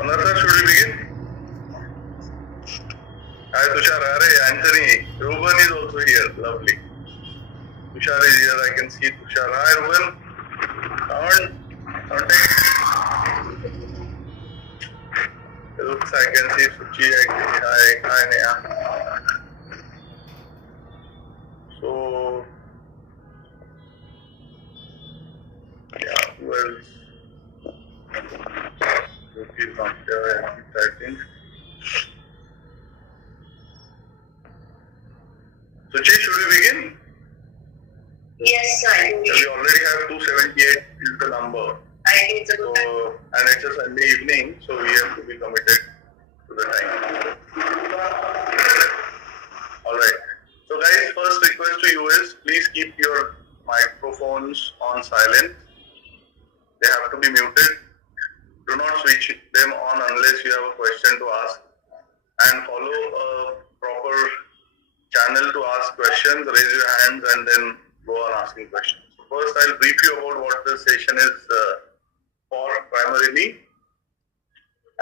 Manasa, should we begin? Hi Tushar, Anthony, Ruben is also here, lovely. Tushar is here, I can see Tushar. Hi Ruben, contact. Looks I can see Suchi actually. Hi Neha. So, yeah, who else? Suchi is not here, I think. Suchi, should we begin? Yes, I think we already have 278 is the number. I think it's a good time. And it's a Sunday evening, so we have to be committed to the time. Alright. So guys, first request to you is please keep your microphones on silent. They have to be muted. Do not switch them on unless you have a question to ask. And follow a proper channel to ask questions. Raise your hands and then go on asking questions. So first, I'll brief you about what this session is for primarily.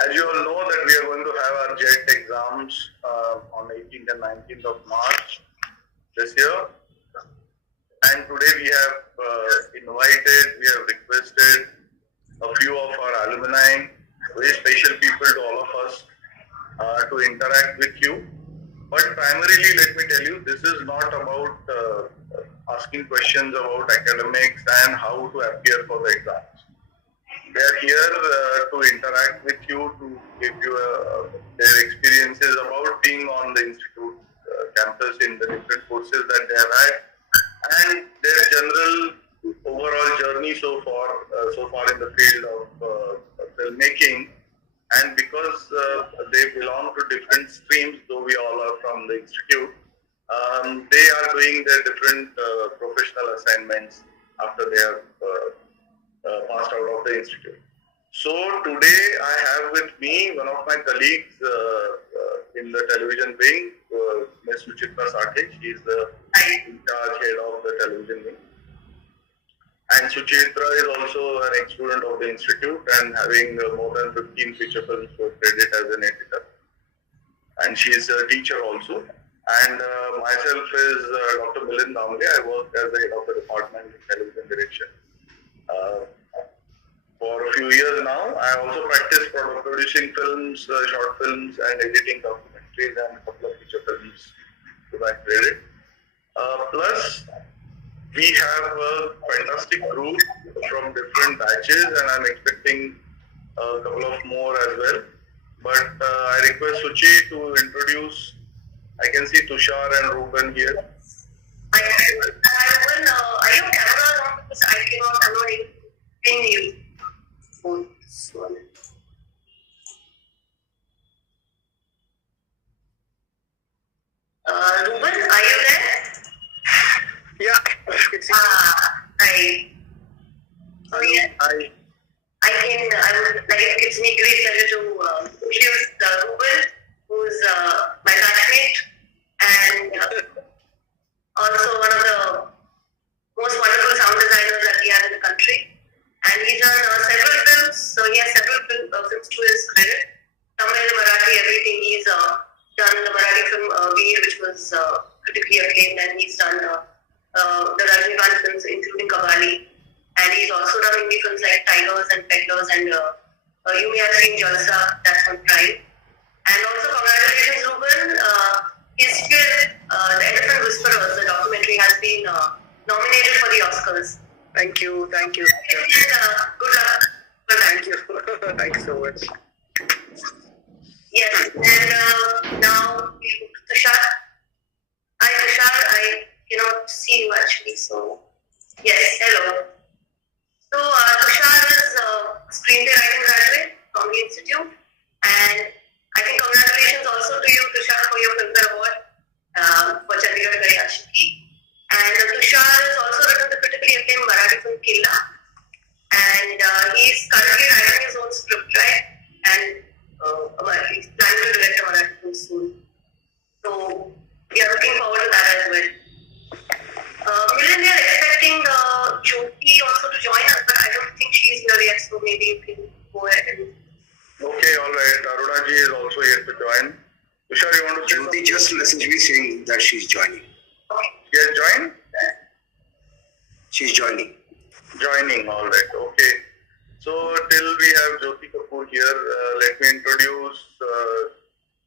As you all know that we are going to have our JET exams on 18th and 19th of March this year. And today we have we have requested a few of our alumni, very special people to all of us to interact with you. But primarily, let me tell you, this is not about asking questions about academics and how to appear for the exams. They are here to interact with you, to give you their experiences about being on the institute campus in the different courses that they have had, and their general overall journey so far in the field of filmmaking. And because they belong to different streams, though we all are from the institute, they are doing their different professional assignments after they have passed out of the institute. So today I have with me one of my colleagues in the television wing, Ms. Suchitra Sathe. She is the in-charge head of the television wing. And Suchitra is also an ex-student of the institute and having more than 15 feature films for credit as an editor. And she is a teacher also. And myself is Dr. Milind Damle. I work as the head of the department in television direction for a few years now. I also practice producing films, short films, and editing documentaries and a couple of feature films to my credit. Plus, we have a fantastic group from different batches, and I'm expecting a couple of more as well. But I request Suchi to introduce. I can see Tushar and Ruben here. Ruben, are your cameras on? Because I'm not able to pin you. Ruben, are you there? Yeah. Hi. So yeah. Hi. It gives me great pleasure to introduce Ruben, who's my batchmate and also one of the most wonderful sound designers that we have in the country. And he's done several films, so he has several films to his credit. Tamil, Marathi, everything. He's done the Marathi film Veer, which was critically acclaimed, and he's done the Rajinikanth films, including Kavali. And he's also done Hindi films like Tigers and Peddlers, and you may have seen Jalsa, that's on Prime. And also, congratulations, Ruben. His film, The Elephant Whisperers, the documentary, has been nominated for the Oscars. Thank you. And good luck for that. Thank you. Thank you so much. Yes, and now Tushar. Hi, Tushar. I cannot see you actually, so yes, hello. So Tushar is a screenplay writing graduate from the institute, and I think congratulations also to you, Tushar, for your Filmfare Award for Chandigarh Gari Ashiki. And Tushar has also written the critically acclaimed Marathi film Killa, and he's currently writing his own script, right? And he's planning to direct a Marathi film soon. So we are looking forward to that as well. Milind, we are expecting Jyoti also to join us, but I don't think she's here yet, so maybe you can go ahead and... Okay, Okay, all right. Aruna ji is also yet to join. Tushar, you want to say Jyoti something? just messaged me saying that she's joining. She has joined? She's joining. Joining, all right. Okay. So till we have Jyoti Kapoor here, let me introduce.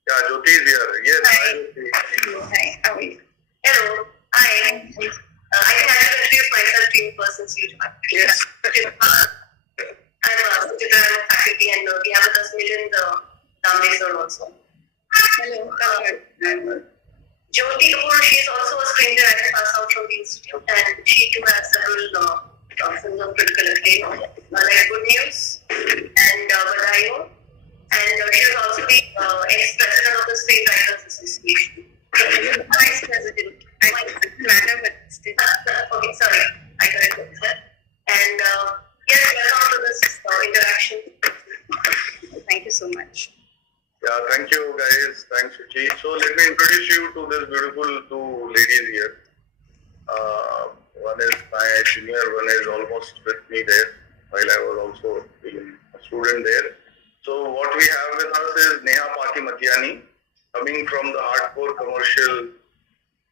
Jyoti is here. Yes, Hi. Jyoti. Hi, how are you? Hello. Hi. I think I should introduce myself to you first since you joined. Yes. I'm Satyajit, I'm a faculty and we have with us Milind Damneswar also. Hello. Jyoti Kapoor, she is also a screenwriter passed out from the institute and she too has several films of critical acclaim like Good News and Badayo. And she was also the ex-president of the Screenwriters Association. Vice president. I might matter, but still. Okay, sorry. I corrected that. And yes, welcome to this interaction. Thank you so much. Yeah, thank you guys. Thanks, Suchi. So let me introduce you to this beautiful two ladies here. One is my junior, one is almost with me there, while I was also being a student there. So what we have with us is Neha Matiani, coming from the hardcore commercial,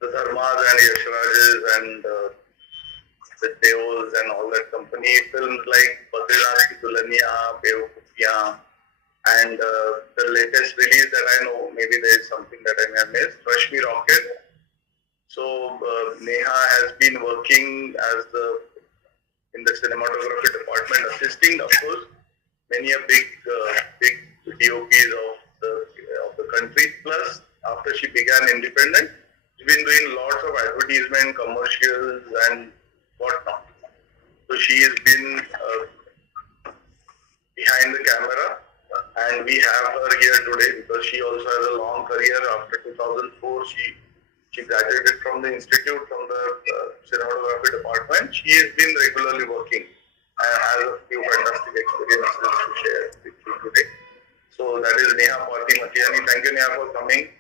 the Dharmas and Yashrajas and the Deos and all that company, films like Badrinath Ki Dulhaniya, Bewakufiyan, and the latest release that I know, maybe there is something that I may have missed, Rashmi Rocket. So Neha has been working as in the cinematography department, assisting, of course, many a big DOPs of the country. Plus, after she began independent, she's been doing lots of advertisement, commercials, and whatnot. So she has been behind the camera, and we have her here today because she also has a long career. After 2004, she graduated from the institute, from the cinematography department. She has been regularly working and has a few fantastic experiences to share with you today. So that is Neha Matiani. Thank you, Neha, for coming.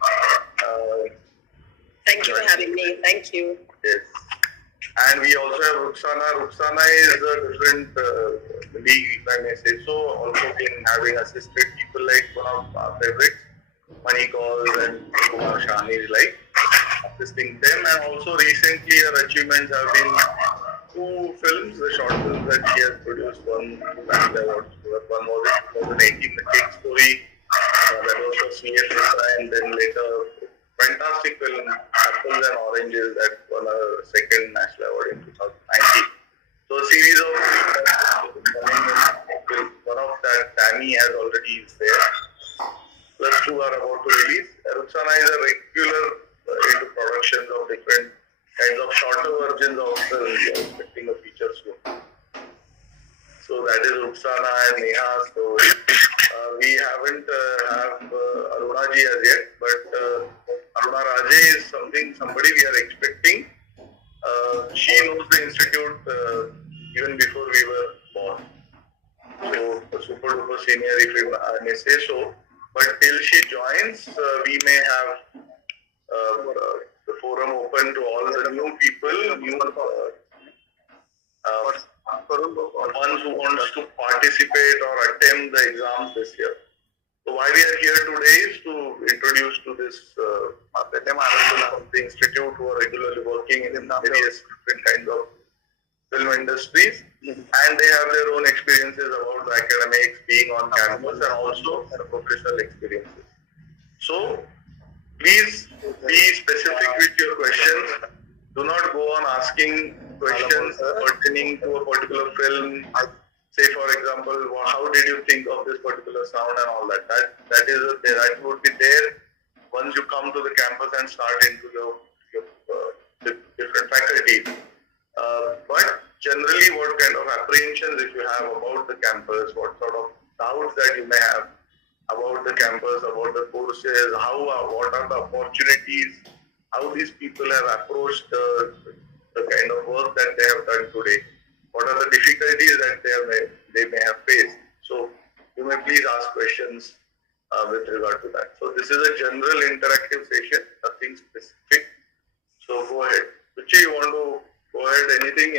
Thank you for having me. Thank you. Yes. And we also have Ruxana. Ruxana is a different league, if I may say so. Also been having assisted people like one of our favorites, Money Calls and Kumar Shani, like assisting them. And also recently her achievements have been 2 films, the short films that she has produced. One national awards. One was in 2018, The Cake Story. That was for CFSI, and then later fantastic film Apples and Oranges that won a second national award in 2019. So a series of coming. One of that, Danny, has already is there. Plus 2 are about to release. Ruxana is a regular into productions of different kinds of shorter versions of films. We are expecting a feature soon. So that is Ruxana and Neha. So we haven't have Aruna ji as yet, but Aruna Raje is somebody we are expecting. She knows the institute even before we were born. So a super duper senior, if I may say so. But till she joins, we may have the forum open to all the new people, ones who want to participate or attempt the exams this year. So why we are here today is to introduce to this the institute who are regularly working in various different kinds of film industries, and they have their own experiences about the academics, being on campus, and also their professional experiences. So please be specific with your questions. Do not go on asking questions pertaining to a particular film. Say, for example, how did you think of this particular sound and all that? That would be there once you come to the campus and start into your different faculties. But generally, what kind of apprehensions if you have about the campus, what sort of doubts that you may have about the campus, about the courses, what are the opportunities, how these people have approached the kind of work that they have done today, what are the difficulties that they may have faced. So you may please ask questions with regard to that. So this is a general interactive session, nothing specific. So go ahead. Ruchi, you want to go ahead? Anything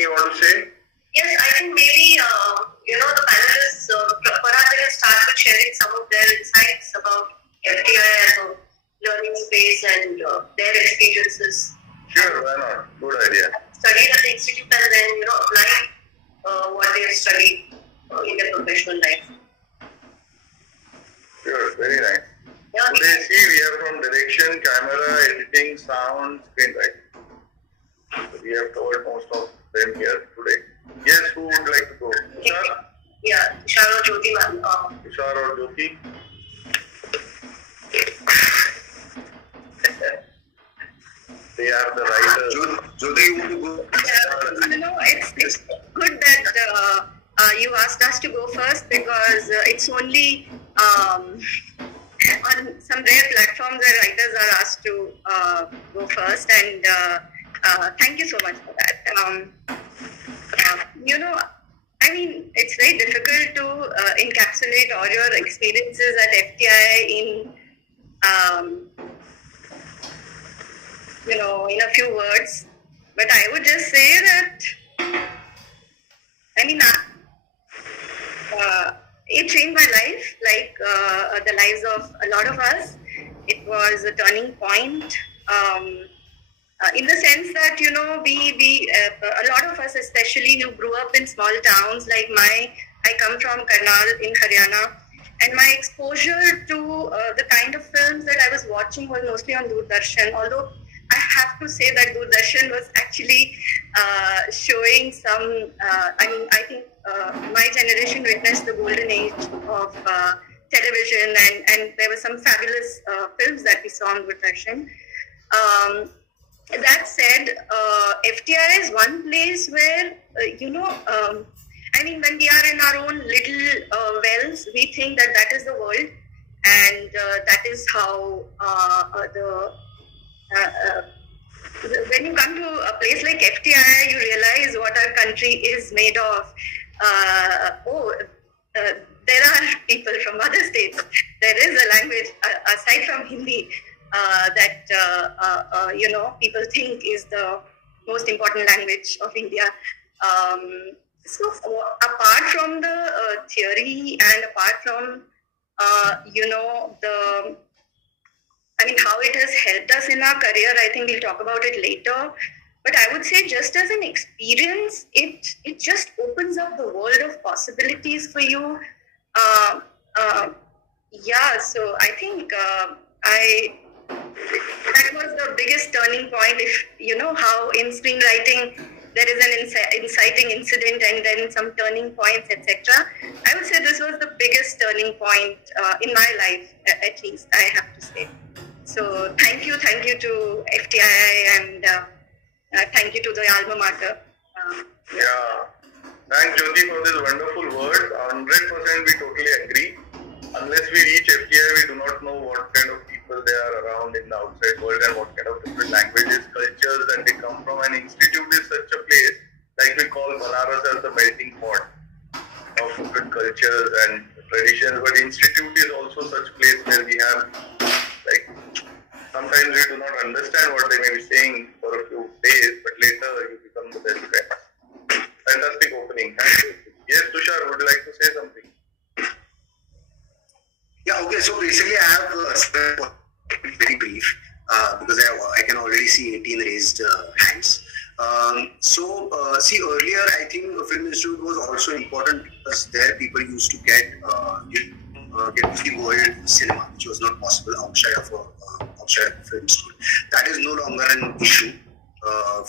you want to say? Yes, I think maybe, the panelists, perhaps they can start started sharing some of their insights about FTI as a learning space and their experiences. Sure, why not? Good idea. Studied at the institute and then applying what they have studied in their professional life. Sure, very nice. Yeah, Today, see, we are from direction, camera, editing, sound, screenwriting. So we have covered most of them here today. Yes, who would like to go? Tushar? yeah, Tushar or Jyoti ma'am. Tushar or Jyoti? They are the writers. Jyoti, you want to go? It's good that you asked us to go first because it's only on some rare platforms where writers are asked to go first, and thank you so much for that. I mean, it's very difficult to encapsulate all your experiences at FTI in a few words. But I would just say that, it changed my life, like the lives of a lot of us. It was a turning point. In the sense that, we a lot of us, especially who grew up in small towns like I come from Karnal in Haryana, and my exposure to the kind of films that I was watching was mostly on Doordarshan, although I have to say that Doordarshan was actually showing some, I think my generation witnessed the golden age of television, and there were some fabulous films that we saw on Doordarshan. That said, FTI is one place where, when we are in our own little wells, we think that is the world, and that is how when you come to a place like FTI, you realize what our country is made of. There are people from other states. There is a language aside from Hindi that people think is the most important language of India. So apart from the theory and apart from how it has helped us in our career, I think we'll talk about it later. But I would say, just as an experience, it just opens up the world of possibilities for you. So I think that was the biggest turning point. If how in screenwriting there is an inciting incident and then some turning points, etc. I would say this was the biggest turning point in my life, at least I have to say. So thank you to FTI, and thank you to the alma mater. Thanks, Jyoti, for this wonderful word. 100% we totally agree. Unless we reach FTI, we do not know what kind of people they are around in the outside world and what kind of different languages, cultures that they come from. And institute is such a place, like we call Banaras as the melting pot of different cultures and traditions. But institute is also such a place where we have, sometimes we do not understand what they may be saying for a few days, but later you become the best friends. Fantastic opening. Thank you. Yes, Tushar, would you like to say something? Yeah, okay. So basically, I have very brief because I can already see 18 raised hands. See, earlier I think Film Institute was also important because there people used to get to see world cinema, which was not possible outside of a film school. That is no longer an issue,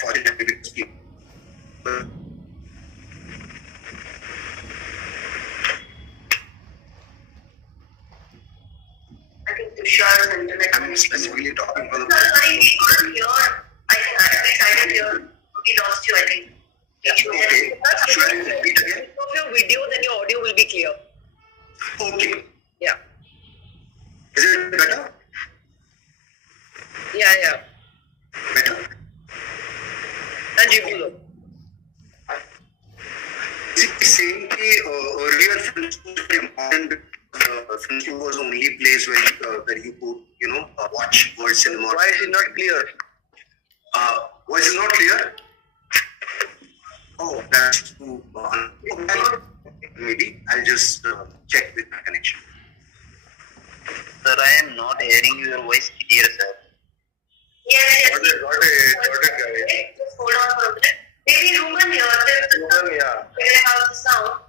fortunately, because people. I think Tushar's internet. I'm specifically talking about. Sorry, we couldn't hear. I didn't hear. We lost you, I think. Okay. Should I repeat again? Of your video, then your audio will be clear. Okay. Yeah. Is it better? Yeah. Better. And you below. Saying the earlier film school was very important. Film school was the only place where you could watch world cinema. Why is it not clear? Voice is not clear. Oh, that's too. Maybe I'll just check with my connection. Sir, I am not hearing your voice clear, sir. Yes, Got it, guys. Just hold on for a minute. Maybe Ruben here, Yeah. when I have the sound.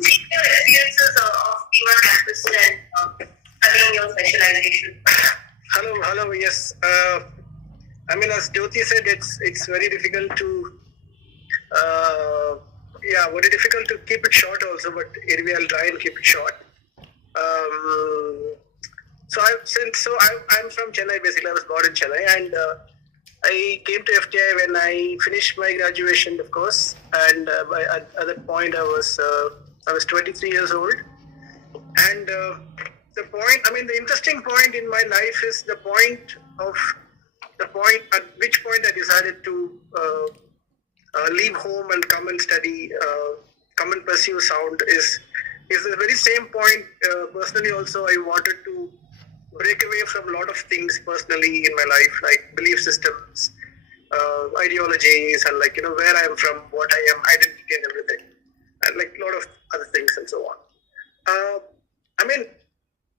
See your experiences of being on campus and studying your specialization. Hello, yes. I mean, as Jyoti said, it's very difficult to, very difficult to keep it short also, but anyway, I'll try and keep it short. I'm from Chennai, basically. I was born in Chennai, and I came to FTI when I finished my graduation, of course, and at that point I was 23 years old, and the interesting point in my life is the point at which point I decided to leave home and come and study, come and pursue sound is the very same point. Personally, also I wanted to break away from a lot of things personally in my life, like belief systems, ideologies, and where I am from, what I am, identity, and everything, and a lot of other things and so on.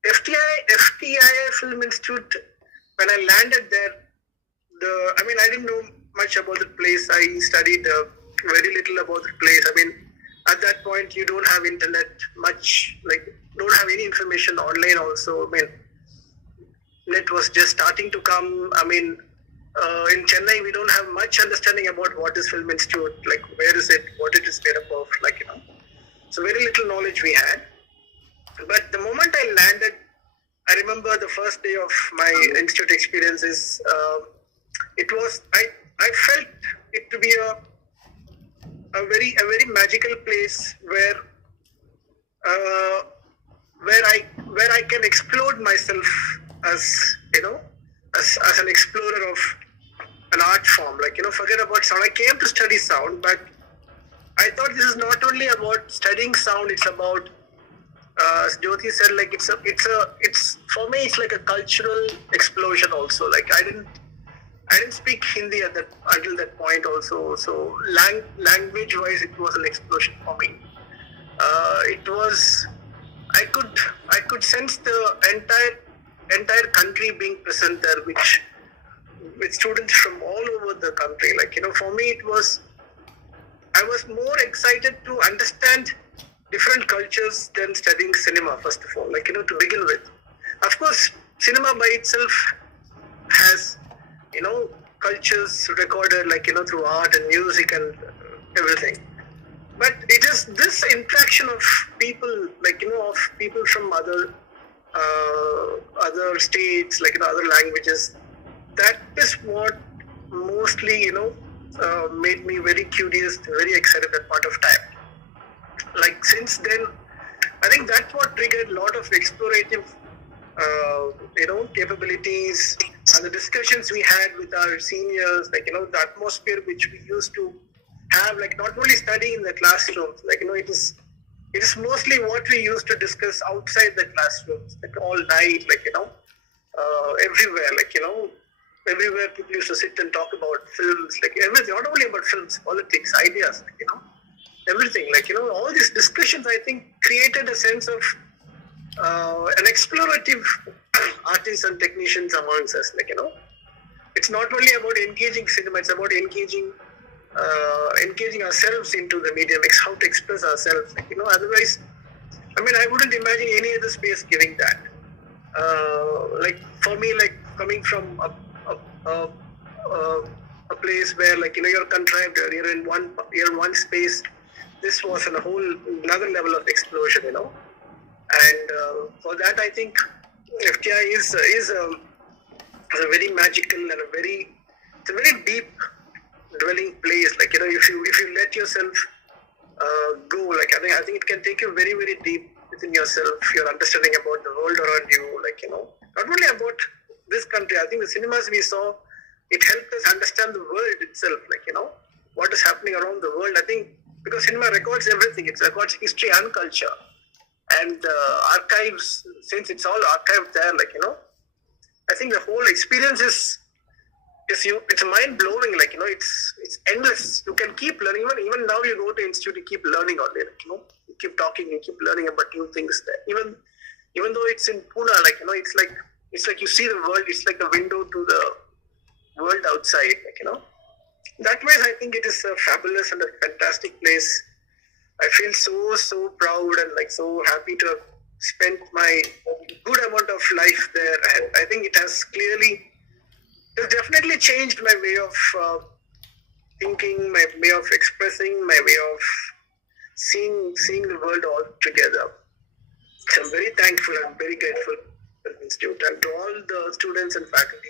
FTI Film Institute, when I landed there, I didn't know much about the place. I studied very little about the place. At that point, you don't have internet much, don't have any information online also. Net was just starting to come. In Chennai, we don't have much understanding about what is Film Institute, where is it, what it is made up of, So very little knowledge we had. But the moment I landed, I remember the first day of my institute experiences. I felt it to be a very magical place where I can explore myself as an explorer of an art form. Forget about sound. I came to study sound, but I thought this is not only about studying sound. It's about, as Jyoti said, it's for me, it's like a cultural explosion also. I didn't speak Hindi until that point also. So language wise, it was an explosion for me. I could sense the entire country being present there, with students from all over the country. For me, I was more excited to understand different cultures than studying cinema, first of all, to begin with. Of course, cinema by itself has, cultures recorded, through art and music and everything. But it is this interaction of people, of people from other states, other languages, that is what mostly, made me very curious, very excited at that point of time. Since then, I think that's what triggered a lot of explorative, capabilities, and the discussions we had with our seniors, the atmosphere which we used to have, not only studying in the classrooms, it is mostly what we used to discuss outside the classrooms, all night, everywhere, everywhere people used to sit and talk about films, everything, not only about films, politics, ideas, everything, all these discussions, I think, created a sense of an explorative artists and technicians amongst us, it's not only about engaging cinema, it's about engaging ourselves into the medium, how to express ourselves, otherwise, I wouldn't imagine any other space giving that. For me, coming from a place where, you're contrived, you're in one space, this was a whole another level of explosion, and for that, I think FTI is a very magical and a very deep dwelling place. If you let yourself go, I think it can take you very, very deep within yourself, your understanding about the world around you, not only about this country. I think the cinemas we saw, it helped us understand the world itself, what is happening around the world. I think because cinema records everything, it records history and culture, and archives, since it's all archived there, I think the whole experience is it's mind blowing, it's endless. You can keep learning. Even now you go to institute, you keep learning all day, you keep talking, you keep learning about new things there. Even even though it's in Pune, it's like you see the world. It's like a window to the world outside. That way, I think it is a fabulous and a fantastic place. I feel so proud and so happy to have spent my good amount of life there, and I think it has definitely changed my way of thinking, my way of expressing, my way of seeing the world all together. So I'm very thankful and very grateful to the institute and to all the students and faculty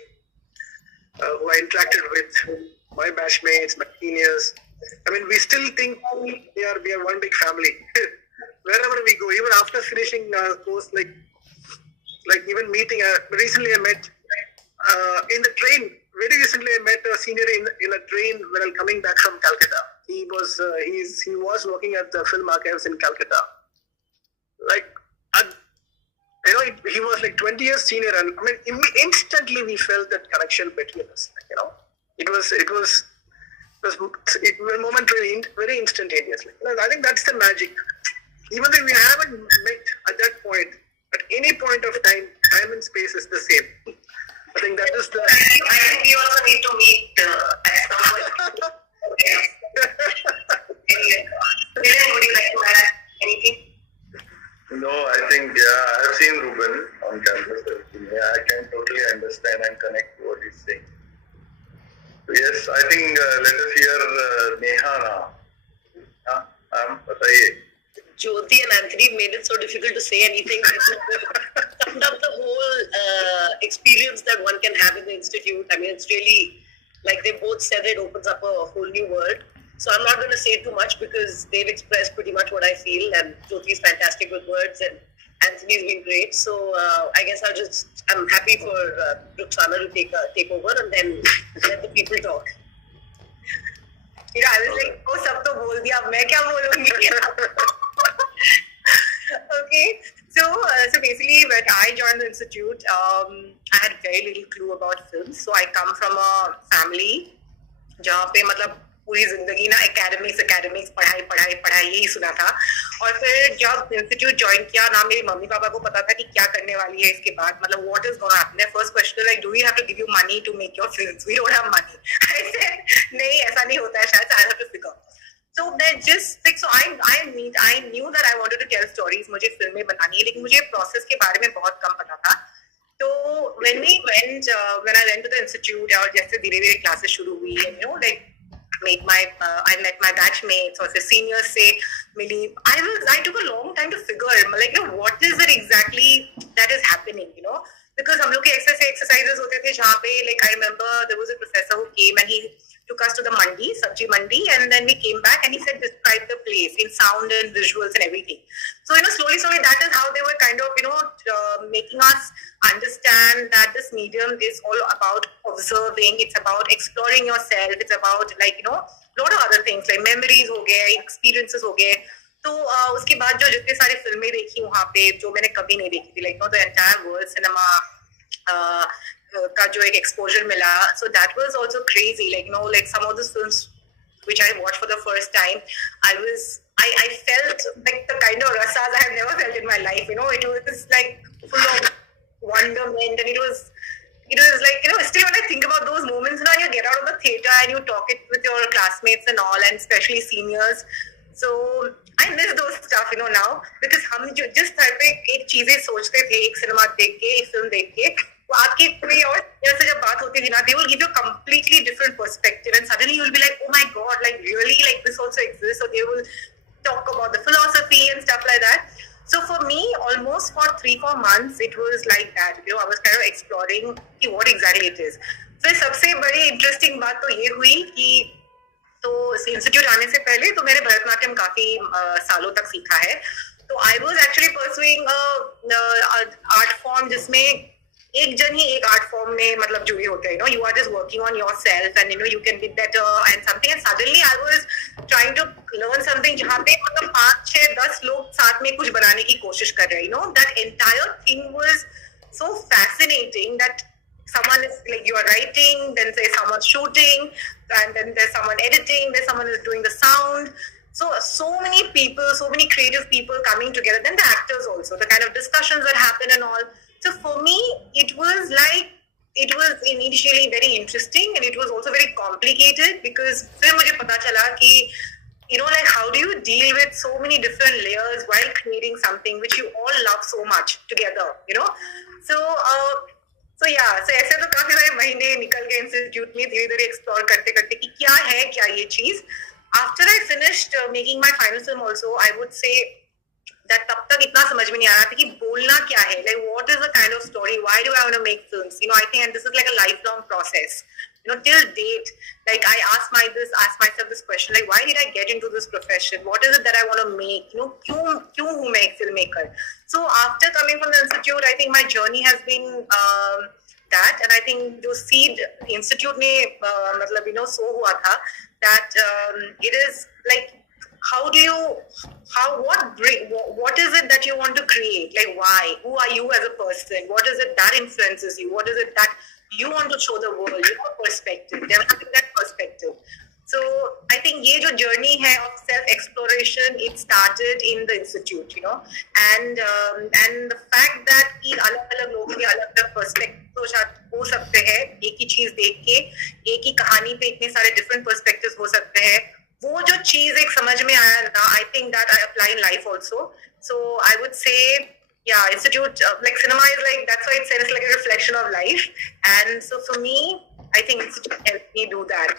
who I interacted with, my batchmates, my seniors. I mean, we still think we are one big family. Wherever we go, even after finishing course, like even meeting. Recently, I met in the train. Very recently, I met a senior in a train when I'm coming back from Calcutta. He was working at the film archives in Calcutta. He was 20 years senior, and I mean, instantly we felt that connection between us. It was momentarily, very instantaneously. I think that's the magic. Even though we haven't met at that point, at any point of time and space is the same. I think that is the. I think we also need to meet at some point. Dylan, would you like to add anything? No, I think, I've seen Ruben on campus. I can totally understand and connect to what he's saying. Yes, I think let us hear Neha now. Bataiye. Jyoti and Anthony made it so difficult to say anything. Summed up the whole experience that one can have in the institute. I mean, it's really, like they both said, it opens up a whole new world. So I'm not going to say too much because they've expressed pretty much what I feel, and Jyoti is fantastic with words and Anthony's been great. So I guess I'm happy for Ruxana to take over and then let the people talk. I was like, oh, sab to bol diya, main kya bolungi? Okay, so basically when I joined the institute, I had very little clue about films. So I come from a family जहाँ पे मतलब पूरी जिंदगी ना academics पढ़ाई यही सुना था. और फिर जब इंस्टीट्यूट ज्वाइन किया ना, मेरी मम्मी पापा को पता था कि क्या करने वाली है इसके बाद, मतलब what is going to happen. Their first question like, do we have to give you money to make your films? We don't have money. I said नहीं, ऐसा नहीं होता है शायद. I have to figure. So then just like, so I knew that I wanted to tell stories. मुझे फिल्में बनानी है, लेकिन मुझे प्रोसेस के बारे में बहुत कम पता था. So when I went to the institute और जैसे धीरे-धीरे क्लासेस शुरू हुई, and I met my batchmates or the seniors से मिली. I took a long time to figure what is it exactly that is happening, because हम लोग के exercises होते थे जहाँ पे I remember there was a professor who came and he took us to the mandi, sabji mandi, and then we came back and he said describe the place in sound and visuals and everything. So slowly that is how they were kind of making us understand that this medium is all about observing, it's about exploring yourself, it's about lot of other things like memories हो गए, experiences हो गए. तो उसके बाद जो जितने सारी फिल्में देखी वहाँ पे जो मैंने कभी नहीं देखी थी, the entire world cinema का जो एक exposure मिला, so that was also crazy. Some of those films which I watched for the first time, I felt like the kind of rasas I have never felt in my life. It was like full of wonderment, and it was still when I think about those moments, you get out of the theater and you talk it with your classmates and all, and especially seniors. So I miss those stuff, now, because हम जो जिस तरह पे एक चीजें सोचते थे एक सिनेमा देख के, एक फिल्म देख के, वो आपकी कोई और से जब बात होती थी ना, they will give you a completely different perspective, and suddenly you will be like, oh my god, really, this also exists. So they will talk about the philosophy and stuff like that. So for me, almost for 3-4 months, it was like that. I was kind of exploring what exactly it is. फिर सबसे बड़ी interesting बात तो ये हुई कि तो institute आने से पहले तो मैंने भरतनाट्यम काफी सालों तक सीखा है. तो I was actually pursuing art form जिसमें एक जन ही एक आर्ट फॉर्म में मतलब जुड़े होते हैं. You are just working on yourself and you can be better and something, and suddenly I was trying to learn something जहाँ पे मतलब 5-6-10 लोग साथ में कुछ बनाने की कोशिश कर रहे हैं. That entire thing was so fascinating that someone is you are writing, then there's someone shooting, and then there's someone editing, there's someone who's doing the sound. So many people, so many creative people coming together. Then the actors also, the kind of discussions that happen and all. So for me, it was initially very interesting, and it was also very complicated because फिर मुझे पता चला कि like how do you deal with so many different layers while creating something which you all love so much together, so ऐसे तो काफी सारे महीने निकल गए इंस्टीट्यूट में धीरे-धीरे एक्सप्लोर करते-करते कि क्या है क्या ये चीज. After I finished making my final film also, I would say that तब तक इतना समझ में नहीं आ रहा था कि बोलना क्या है, like what is the kind of story, why do I want to make films, I think, and this is like a lifelong process. Till date, like I ask myself this question, like why did I get into this profession? What is it that I want to make? क्यों हूँ मैं एक filmmaker? So after coming from the institute, I think my journey has been that, and I think जो seed institute में मतलब so हुआ था that it is like what is it that you want to create? Like why? Who are you as a person? What is it that influences you? What is it that you want to show the world? Your perspective. Developing that perspective. So I think ये जो journey है of self-exploration, it started in the institute, and the fact that कि अलग-अलग लोगों के अलग-अलग perspectives हो सकते हैं, एक ही चीज देख के, एक ही कहानी पे इतने सारे different perspectives हो सकते हैं, वो जो चीज एक समझ में आया ना, I think that I apply in life also. So I would say, yeah, institute, like cinema is like, that's why it's like a reflection of life. And so for me, I think institute helped me do that,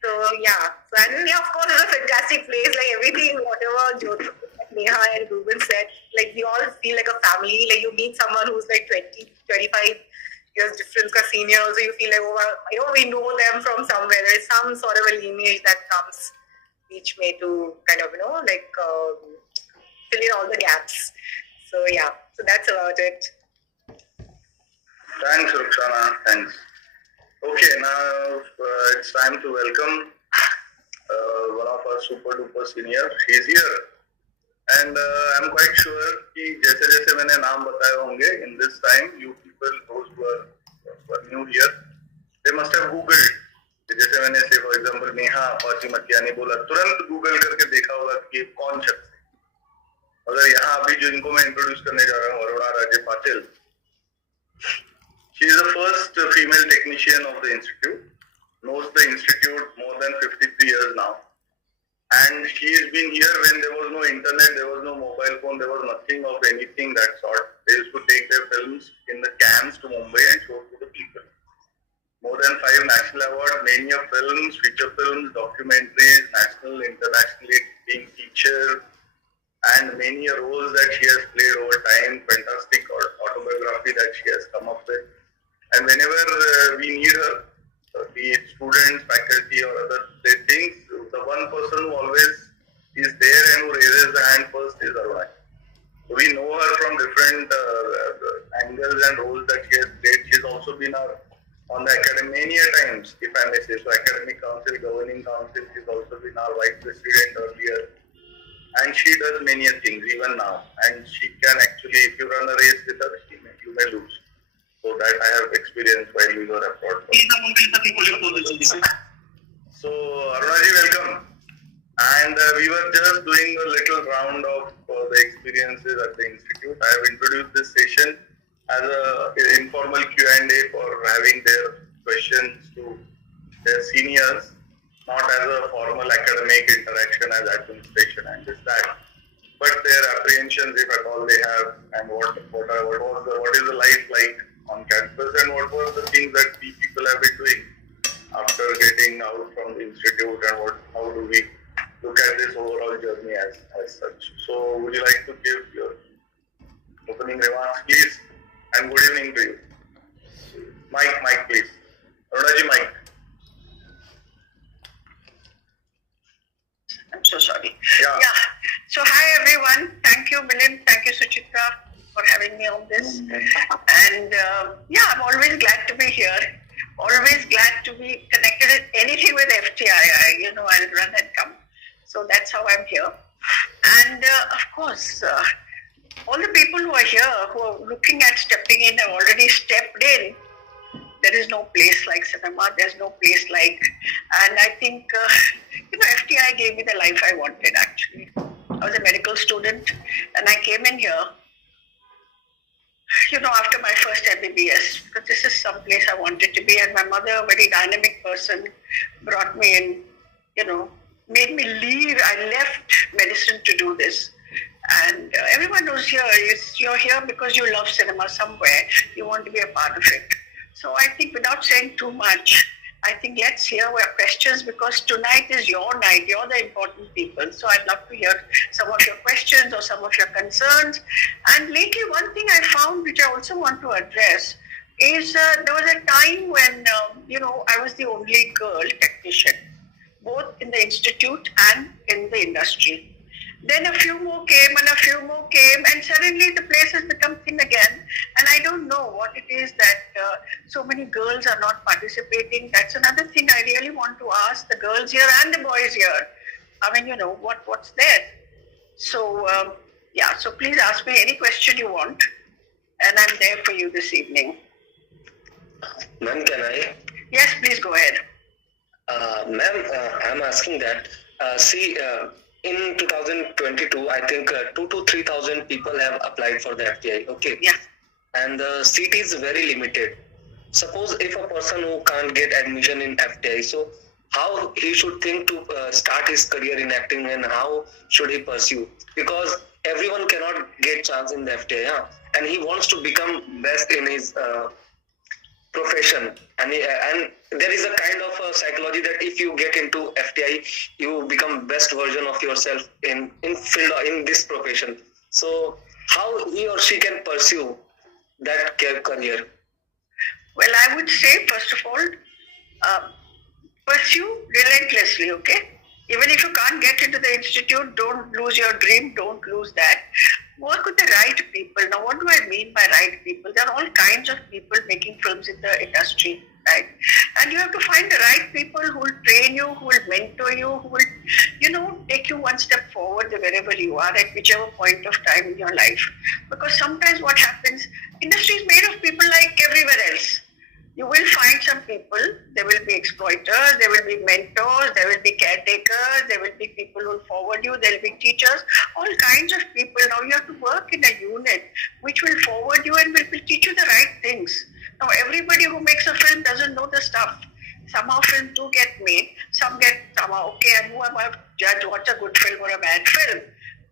So yeah, and of course it's a fantastic place, like everything, whatever Jyoti, Neha and Ruben said, like we all feel like a family. Like you meet someone who's like 20, 25 years difference, ka senior also, you feel like, we know them from somewhere. There is some sort of a lineage that comes each way to kind of, fill in all the gaps. So yeah, so that's about it. Thanks, Ruxana. Thanks. Okay, now it's time to welcome one of our super duper senior. He's here, and I'm quite sure कि जैसे मैंने नाम बताए होंगे, in this time, you people, those who are new here, they must have googled. जैसे मैंने say for example Neha Apache Matiyani बोला, तुरंत गूगल करके देखा होगा कि कौन शख्स है. अगर यहाँ अभी जो इनको मैं इंट्रोड्यूस करने जा रहा हूँ, अरुणा राजे Patil, she is the first female technician of the institute, knows the institute more than 53 years now, and she has been here when there was no internet, there was no mobile phone, there was nothing of anything that sort. They used to take their films in the cans to Mumbai and show to the people. More than 5 national awards, many of films, feature films, documentaries, national, internationally, being teacher, and many roles that she has played over time, fantastic autobiography that she has come up with. And whenever we need her, be it students, faculty or other things, the one person who always is there and who raises the hand first is Arunachal. So we know her from different angles and roles that she has played. She's also been on the academy many times, if I may say so, academic council, governing council. She's also been our vice president earlier. And she does many things even now. And she can actually, if you run a race with her, you may lose. So that I have experienced while we were abroad. So Arunaji, welcome. And we were just doing a little round of the experiences at the institute. I have introduced this session as an informal Q&A for having their questions to their seniors, not as a formal academic interaction as administration and this that, but their apprehensions, if at all they have, and what is the life like on campus, and what were the things that we people have been doing after getting out from the institute, and how do we look at this overall journey as such. So would you like to give your opening remarks, please? And good evening to you. Mike, please. Arunaji, Mike. I'm so sorry. Yeah. So hi everyone. Thank you, Milind. Thank you, Suchitra, for having me on this. And I'm always glad to be here. Always glad to be connected with anything with FTI. I'll run and come. So that's how I'm here. And of course, all the people who are here, who are looking at stepping in, have already stepped in. There is no place like cinema. There's no place like, and I think, FTI FTI gave me the life I wanted actually. I was a medical student and I came in here, after my first MBBS, because this is some place I wanted to be, and my mother, a very dynamic person, brought me in, made me leave. I left medicine to do this. And everyone who's here, you're here because you love cinema somewhere. You want to be a part of it. So I think without saying too much, I think let's hear our questions, because tonight is your night. You're the important people. So I'd love to hear some of your questions or some of your concerns. And lately, one thing I found, which I also want to address, is there was a time when, I was the only girl technician, both in the institute and in the industry. Then a few more came and a few more came, and suddenly the place has become thin again. And I don't know what it is that so many girls are not participating. That's another thing I really want to ask the girls here and the boys here. I mean, what's there? So, so please ask me any question you want, and I'm there for you this evening. Ma'am, can I? Yes, please go ahead. Ma'am, I'm asking that, in 2022, I think 2,000 to 3,000 people have applied for the FTI, okay? Yeah. And the seat is very limited. Suppose if a person who can't get admission in FTI, so how he should think to start his career in acting, and how should he pursue? Because everyone cannot get chance in the FTI, and he wants to become best in his profession, and there is a kind of psychology that if you get into FTI, you become best version of yourself in this profession. So how he or she can pursue that career? Well, I would say, first of all, pursue relentlessly, okay? Even if you can't get into the institute, don't lose your dream, don't lose that. Work with the right people. Now, what do I mean by right people? There are all kinds of people making films in the industry, right? And you have to find the right people who will train you, who will mentor you, who will, take you one step forward wherever you are at whichever point of time in your life. Because sometimes what happens, industry is made of people like everywhere else. You will find some people, there will be exploiters, there will be mentors, there will be caretakers, there will be people who will forward you, there will be teachers, all kinds of people. Now you have to work in a unit which will forward you and will teach you the right things. Now everybody who makes a film doesn't know the stuff. Somehow films do get made, some get somehow okay, and who am I to judge what's a good film or a bad film?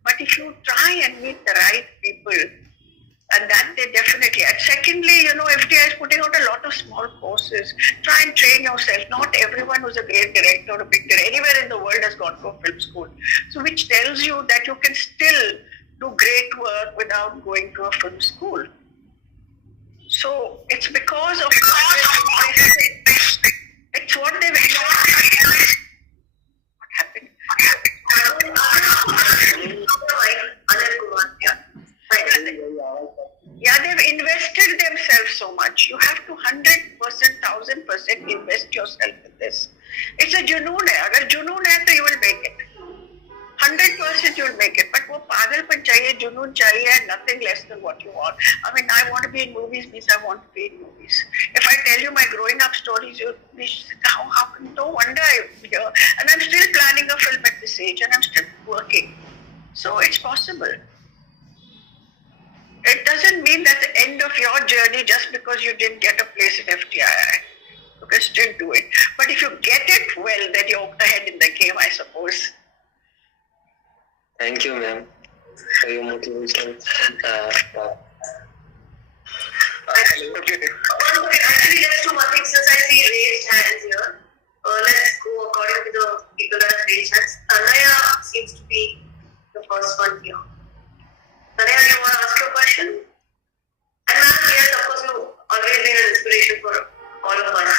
But if you try and meet the right people, and that they definitely. And secondly, FTI is putting out a lot of small courses. Try and train yourself. Not everyone who's a great director or a big director anywhere in the world has gone to a film school. So which tells you that you can still do great work without going to a film school. So it's because of it's what they've what happened? Yeah, they've invested themselves so much. You have to 100%, 1000% invest yourself in this. It's a junoon hai. Agar junoon hai, to you will make it. 100% you will make it. But wo pagalpan chahiye, junoon chahiye, nothing less than what you want. I mean, I want to be in movies means I want to be in movies. If I tell you my growing up stories, you'll be, how no wonder I'm here. And I'm still planning a film at this age, and I'm still working. So it's possible. It doesn't mean that's the end of your journey just because you didn't get a place in FTI. You can still do it. But if you get it, well, then you're ahead in the game, I suppose. Thank you, ma'am, for your motivation. Actually, let's do one thing since I see raised hands here. Let's go according to the people that have raised hands. Tanaya seems to be the first one here. Tanaya, do you want to ask your question? And ma'am, yes, of course, you always been an inspiration for all of us.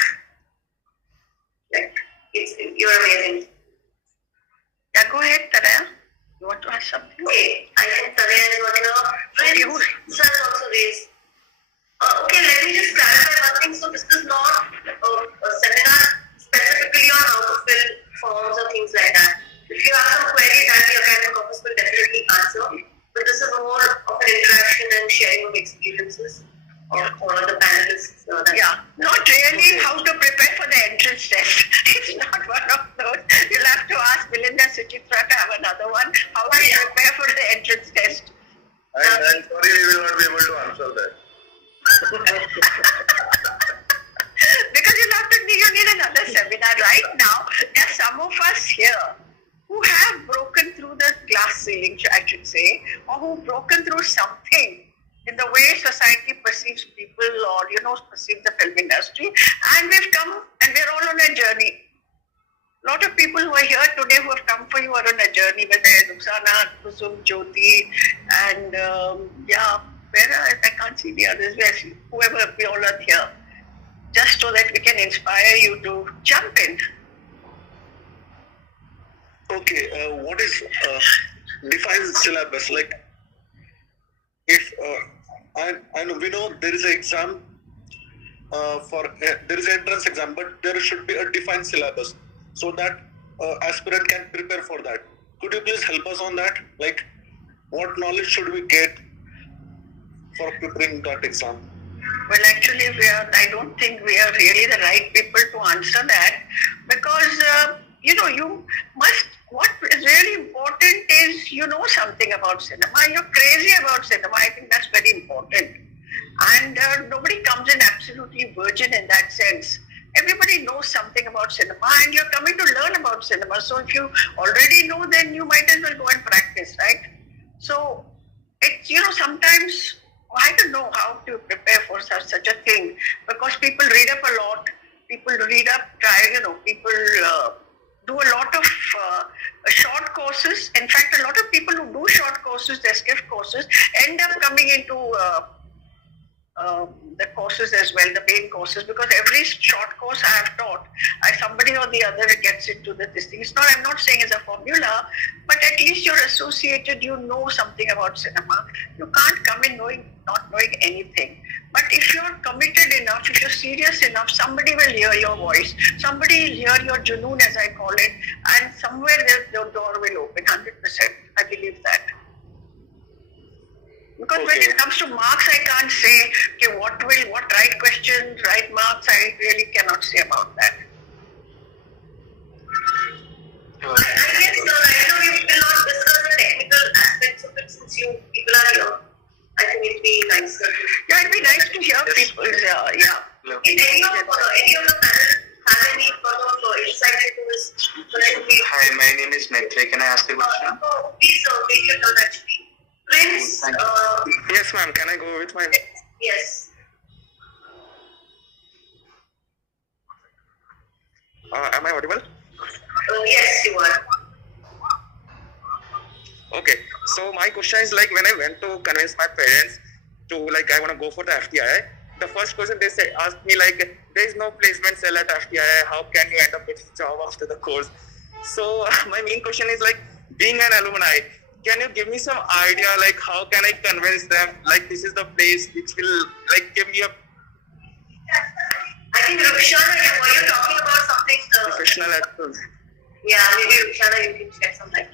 You're amazing. Yeah, go ahead, Tanaya. You want to ask something? Okay, I think Tanaya is one here. Sir also raised. Okay, let me just clarify one thing. So this is not a seminar specifically on how to fill forms or things like that. If you have some queries, the academic office will definitely answer. But this is more of an interaction and sharing of experiences of all the panelists. Not really how to prepare for the entrance test. It's not one of those. You'll have to ask Belinda us here who have broken through the glass ceiling, I should say, or who've broken through something in the way society perceives people or, perceive the film industry. And we've come and we're all on a journey. A lot of people who are here today who have come for you are on a journey, whether it's Ruxana, Kusum, Jyoti, and I can't see the others, whoever we all are here, just so that we can inspire you to jump in. Okay, what is defines syllabus? Like, if I know we know there is an exam there is an entrance exam, but there should be a defined syllabus so that aspirant can prepare for that. Could you please help us on that? Like, what knowledge should we get for preparing that exam? Well, actually, I don't think we are really the right people to answer that, because you must. What is really important is you know something about cinema. You're crazy about cinema. I think that's very important. And nobody comes in absolutely virgin in that sense. Everybody knows something about cinema, and you're coming to learn about cinema. So if you already know, then you might as well go and practice, right? So it's sometimes I don't know how to prepare for such a thing, because people read up a lot. People read up, people do a lot of short courses. In fact, a lot of people who do short courses, their skiff courses, end up coming into the courses as well, the main courses, because every short course I have taught, somebody or the other gets into this thing. I'm not saying it's a formula, but at least you're associated, you know something about cinema. You can't come in not knowing anything. But if you're committed enough, if you're serious enough, somebody will hear your voice. Somebody will hear your junoon, as I call it, and somewhere the door will open, 100%. I believe that. Because when it comes to marks, I can't say what right questions, right marks. I really cannot say about that. I guess right now we will not discuss the technical aspects of it since you people are here. I think it'd be nice. Yeah, it'd be nice to hear people's, If any of the panel have any sort of insight into this, Hi, my name is Maitri. Can I ask a question? Please take your turn actually. Prince, Yes, ma'am. Can I go with my? yes. Am I audible? Yes, you are. Okay. So my question is, like, when I went to convince my parents to, like, I want to go for the FTI, the first question they asked me, like, there is no placement cell at FTI. How can you end up with a job after the course? So my main question is, like, being an alumni, can you give me some idea, like, how can I convince them, like, this is the place which will, like, give me a I think Ruxana, were you talking about something? professional actor? Yeah, maybe Ruxana, you can share some light.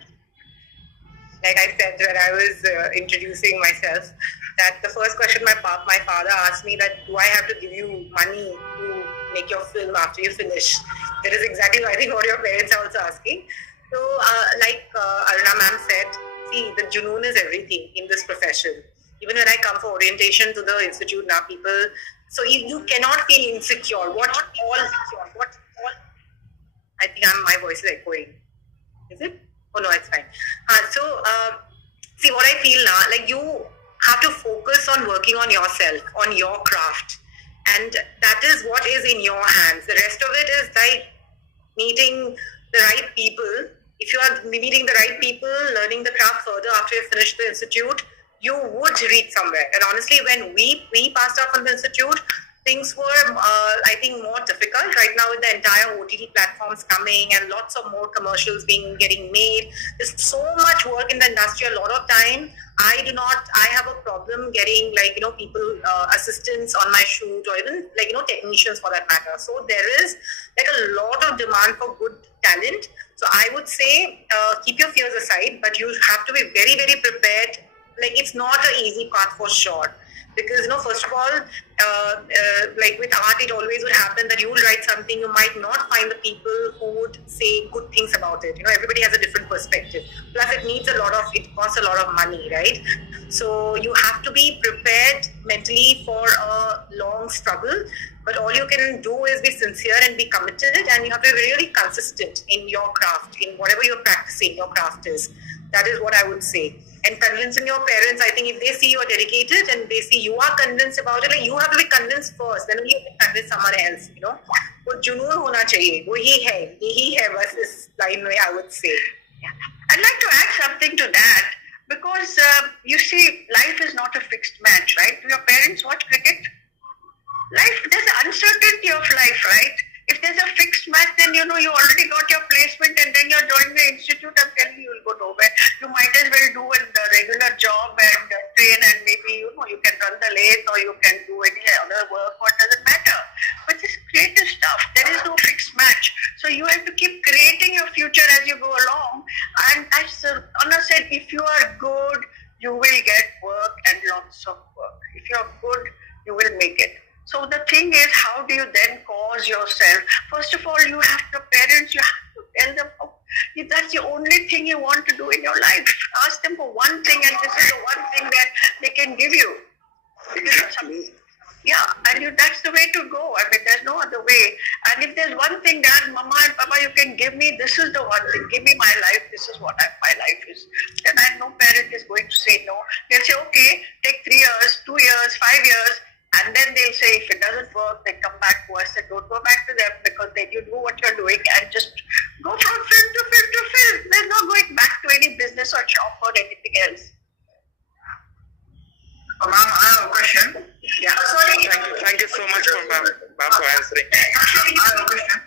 Like I said when I was introducing myself, that the first question my father asked me, that do I have to give you money to make your film after you finish? That is exactly I think what your parents are also asking. So like Aruna ma'am said, see, the junoon is everything in this profession. Even when I come for orientation to the institute now, people, so you cannot feel insecure. I think my voice is echoing. Is it? Oh no, it's fine. See what I feel now, like you have to focus on working on yourself, on your craft. And that is what is in your hands. The rest of it is like meeting the right people. If you are meeting the right people, learning the craft further after you finish the institute, you would reach somewhere. And honestly, when we passed out from the institute, things were, I think, more difficult. Right now with the entire OTT platforms coming and lots of more commercials getting made, there's so much work in the industry. A lot of time, I have a problem getting people, assistants on my shoot, or even technicians for that matter. So there is a lot of demand for good talent. So I would say keep your fears aside, but you have to be very, very prepared. It's not an easy path for sure. Because, first of all, with art, it always would happen that you will write something, you might not find the people who would say good things about it. Everybody has a different perspective. Plus, it costs a lot of money, right? So you have to be prepared mentally for a long struggle. But all you can do is be sincere and be committed, and you have to be really consistent in your craft, in whatever you're practicing, your craft is. That is what I would say. And convincing your parents, I think if they see you're dedicated and they see you are convinced about it, like you have to be convinced first, then you can convince someone else, you know. वो जुनून होना चाहिए, वही है, यही है बस इस लाइन में, I would say. I'd like to add something to that because you see, life is not a fixed match, right? Do your parents watch cricket? Life, there's uncertainty of life, right? If there's a fixed match, then you know you already got your placement and then you're joining the institute, I'm telling you, you'll go nowhere. You might as well do a regular job and train, and maybe, you know, you can run the lathe or you can do any other work, or it doesn't matter. But this creative stuff, there is no fixed match. So you have to keep creating your future as you go along. And as Anna said, if you are good, you will get work and lots of work. If you're good, you will make it. So the thing is, how do you then cause yourself? First of all, you have your parents, you have to tell them, if that's the only thing you want to do in your life, ask them for one thing, and this is the one thing that they can give you. Exactly. Yeah, and that's the way to go. I mean, there's no other way. And if there's one thing that Mama and Papa, you can give me, this is the one thing. Give me my life. This is what my life is. Then no parent is going to say no. They'll say, okay, take 3 years, 2 years, 5 years. And then they'll say, if it doesn't work, they come back to us. And don't go back to them, because then you do what you're doing and just go from film to film to film. There's no going back to any business or shop or anything else. Ma'am, I have a question. Yeah. Sorry. Thank you so much for answering. I have a question.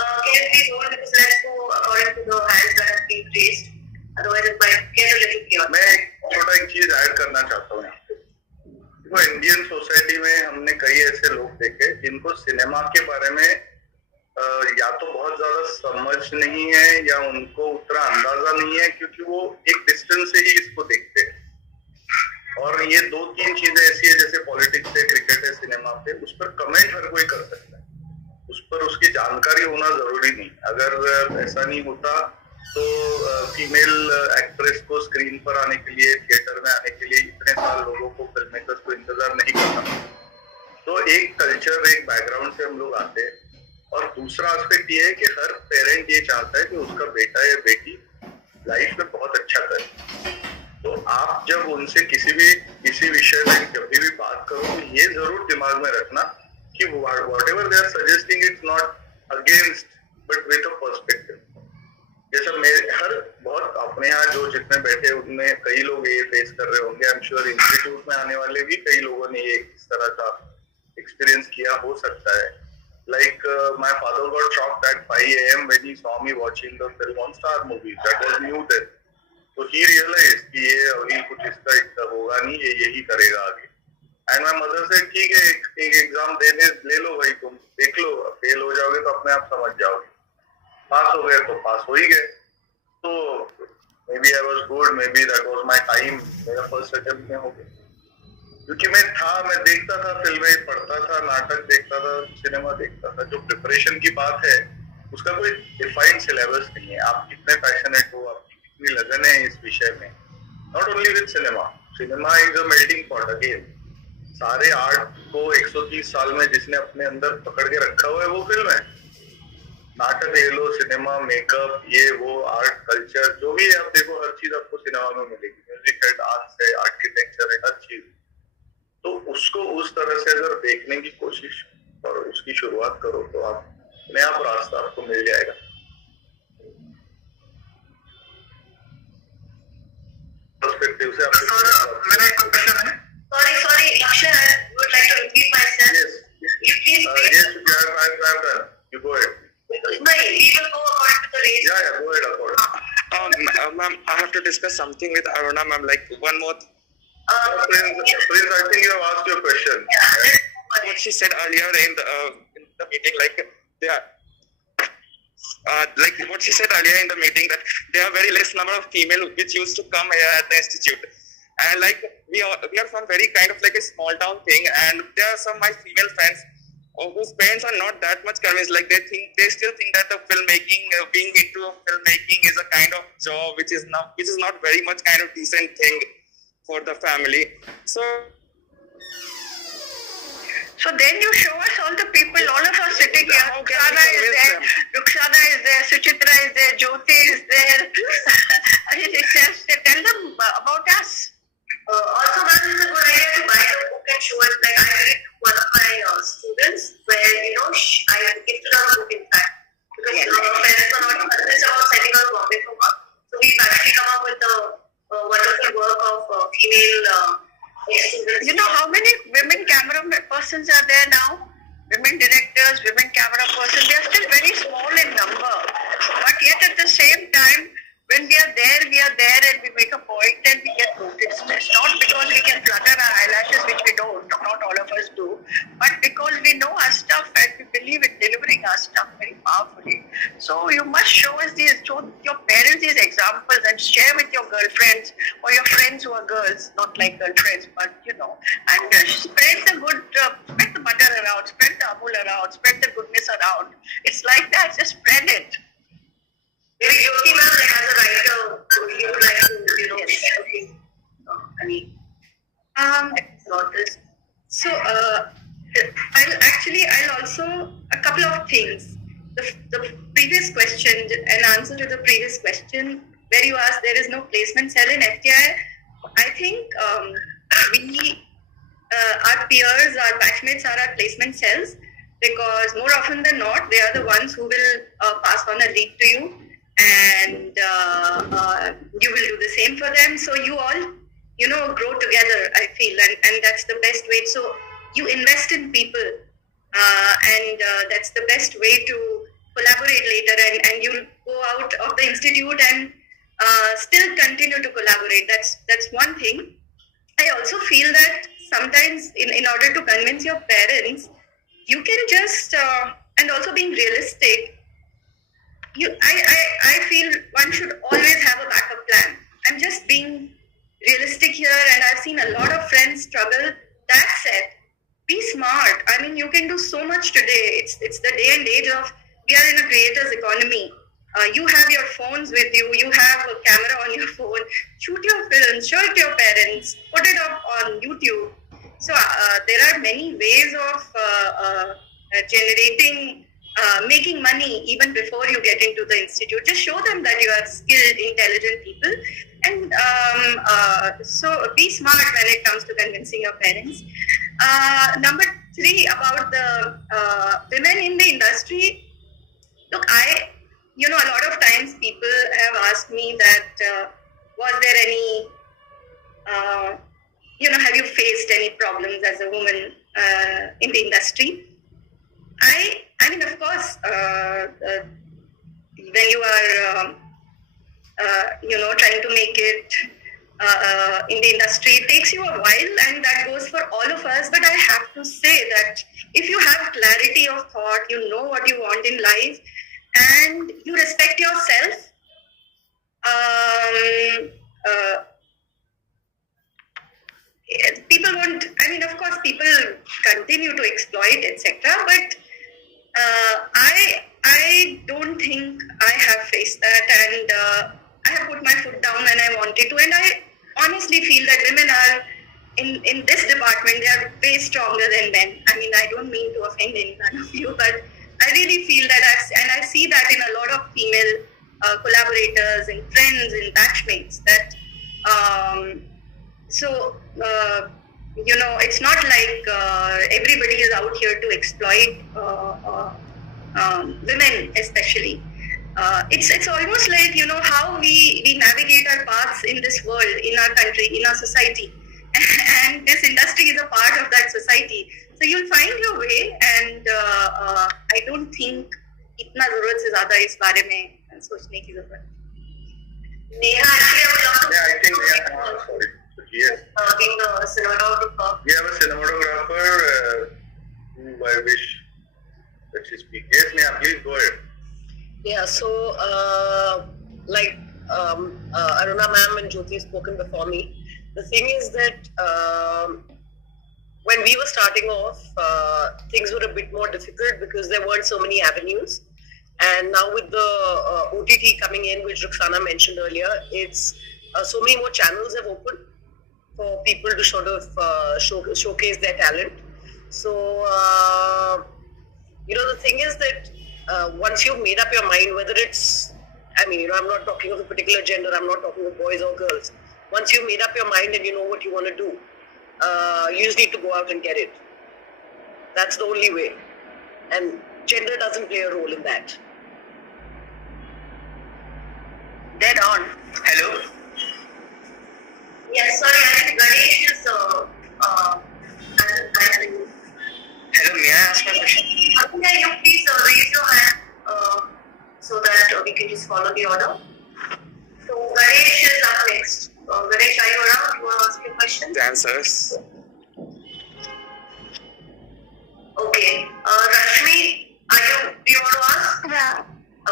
Can you please hold, because let's go according to the hands that have been raised. Otherwise, it might get a little chaotic. मैं एक छोटा एक चीज add करना चाहता हूँ यहाँ पे। देखो, इंडियन सोसाइटी में हमने कई ऐसे लोग देखे जिनको सिनेमा के बारे में या तो बहुत ज्यादा समझ नहीं है या उनको उतना अंदाजा नहीं है, क्योंकि वो एक डिस्टेंस से ही इसको देखते हैं। और ये 2-3 चीजें ऐसी है, जैसे पॉलिटिक्स है, क्रिकेट है, सिनेमा पे, उस पर कमेंट हर कोई कर सकता है, उस पर उसकी जानकारी होना जरूरी नहीं। अगर ऐसा नहीं होता तो फीमेल एक्ट्रेस को स्क्रीन पर आने के लिए, थिएटर में आने के लिए इतने साल लोगों को, फिल्म मेकर्स को इंतजार नहीं करना। तो एक कल्चर, एक बैकग्राउंड से हम लोग आते हैं। और दूसरा एस्पेक्ट ये है कि हर पेरेंट ये चाहता है कि उसका बेटा या बेटी लाइफ में बहुत अच्छा करे। तो आप जब उनसे किसी विषय में जब भी बात करो, तो ये जरूर दिमाग में रखना कि whatever they are suggesting, it's not against but with a perspective। जैसा मेरे बहुत अपने यहाँ जो जितने बैठे उनमें कई लोग ये फेस कर रहे होंगे। आई एम श्योर इंस्टीट्यूट में आने वाले भी कई लोगों ने ये इस तरह का एक्सपीरियंस किया हो सकता है। Like my father got shocked at 5 a.m. when he saw me watching the film on Star movies. That was new then. So he realized कि ये अभी कुछ इसका होगा नहीं, ये यही करेगा आगे। And my mother said, ठीक है, एक एग्जाम ले लो भाई, तुम देख लो, फेल हो जाओगे तो अपने आप समझ जाओगे, पास हो गए तो पास हो ही गए। तो maybe I was good, maybe that was my time, मेरा फर्स्ट अटेम्प्ट में हो गया। क्योंकि मैं देखता था फिल्में, पढ़ता था, नाटक देखता था, सिनेमा देखता था। जो प्रिपरेशन की बात है उसका कोई डिफाइंड सिलेबस नहीं है। आप कितने पैशनेट हो, आपकी कितनी लगन है इस विषय में। Not only with cinema is a melting pot again. सारे आर्ट को 130 साल में जिसने अपने अंदर पकड़ के रखा हुआ है वो फिल्म है। नाटक ले लो, सिनेमा, मेकअप, ये वो, आर्ट, कल्चर, जो भी है आप देखो, हर चीज आपको सिनेमा में मिलेगी। म्यूजिक है, डांस है, आर्किटेक्चर है, हर चीज। तो उसको उस तरह से अगर देखने की कोशिश और उसकी शुरुआत करो तो आप नया रास्ता आपको मिल जाएगा। पर्सपेक्टिव से आपको मेरा एक क्वेश्चन है। Sorry, Akshay, I would like to repeat myself. Yes. You please wait. Yes, I've done. You go ahead. No, we will go according to the race. Yeah, go ahead, according. Ma'am, I have to discuss something with Aruna, ma'am. Like one more. Prince, I think you have asked your question. Yeah. What she said earlier in the meeting, like they are. Like what she said earlier in the meeting, that there are very less number of female which used to come here at the institute, and like we are from very kind of like a small town thing, and there are some my female friends whose parents are not that much convinced. Like they still think that the filmmaking, being into filmmaking is a kind of job which is not very much kind of decent thing for the family. So So then you show us all the people, all of us sitting here. How can we Rukhsana is convince there, them? Rukhsana is there, Suchitra is there, Jyoti is there. I mean, it's just tell them about us. Also, ma'am, it's a good idea to buy a book and show it. Like I read one of my students where I gifted her a book in fact because parents were not convinced about setting out Bombay for work. So we've actually come up with a wonderful work of female students. You know how many women camera persons are there now? Women directors, women camera persons, they are still very small in number. But yet at the same time, when we are there and we make a point and we get noticed. It's not because we can flutter our eyelashes, which we don't, not all of us do, but because we know our stuff and we believe in delivering our stuff very powerfully. So you must show your parents these examples and share with your girlfriends or your friends who are girls, not like girlfriends, but and spread the good, spread the butter around, spread the amul around, spread the goodness around. It's like that, just spread it. Maybe Jyoti ma'am, like as a writer, you would like to, share things. I mean, about this. So, I'll also, a couple of things. The previous question, an answer to the previous question, where you asked there is no placement cell in FTI, I think our peers, our batchmates are our placement cells, because more often than not, they are the ones who will pass on a lead to you, and you will do the same for them. So you all, grow together, I feel, and that's the best way. So you invest in people, and that's the best way to collaborate later, and you'll go out of the institute and still continue to collaborate. That's one thing. I also feel that sometimes in order to convince your parents, you can just, and also being realistic, I feel one should always have a backup plan. I'm just being realistic here, and I've seen a lot of friends struggle. That said, be smart. I mean, you can do so much today. It's the day and age of, we are in a creator's economy. You have your phones with you. You have a camera on your phone. Shoot your films, show it to your parents, put it up on YouTube. So there are many ways of generating, making money even before you get into the institute. Just show them that you are skilled, intelligent people. And so be smart when it comes to convincing your parents. Number 3, about the women in the industry. Look, a lot of times people have asked me that, was there any, have you faced any problems as a woman in the industry? I mean, of course, when you are, trying to make it in the industry, it takes you a while, and that goes for all of us. But I have to say that if you have clarity of thought, you know what you want in life, and you respect yourself, people won't, I mean, of course, people continue to exploit, etc. But I don't think I have faced that, and I have put my foot down when I wanted to, and I honestly feel that women are, in this department, they are way stronger than men. I mean, I don't mean to offend any one of you, but I really feel that, I see that in a lot of female collaborators and friends and batchmates, that it's not like everybody is out here to exploit women, especially. It's almost like, how we navigate our paths in this world, in our country, in our society. And this industry is a part of that society. So you'll find your way, and I don't think इतना जरूरत से ज़्यादा इस बारे में सोचने की जरूरत. Neha, actually, I would love to. Yeah, I think sorry. Yes. Being the cinematographer. We have a cinematographer who I wish that she speak. Yes, Neha, please go ahead. Yeah, so Aruna ma'am and Jyoti spoken before me. The thing is that when we were starting off, things were a bit more difficult because there weren't so many avenues. And now with the OTT coming in, which Rukhsana mentioned earlier, it's so many more channels have opened for people to sort of showcase their talent. So, the thing is that once you've made up your mind, whether it's, I'm not talking of a particular gender, I'm not talking of boys or girls. Once you've made up your mind and you know what you want to do, you just need to go out and get it. That's the only way. And gender doesn't play a role in that. Dead on. Hello. Yes, sorry, I think Ganesh is Hello, may I ask my question? Can you please raise your hand so that we can just follow the order? So Ganesh is up next. Ganesh, are you around? You want to ask your question? The answers. Okay. Rashmi, do you want to ask? Yeah.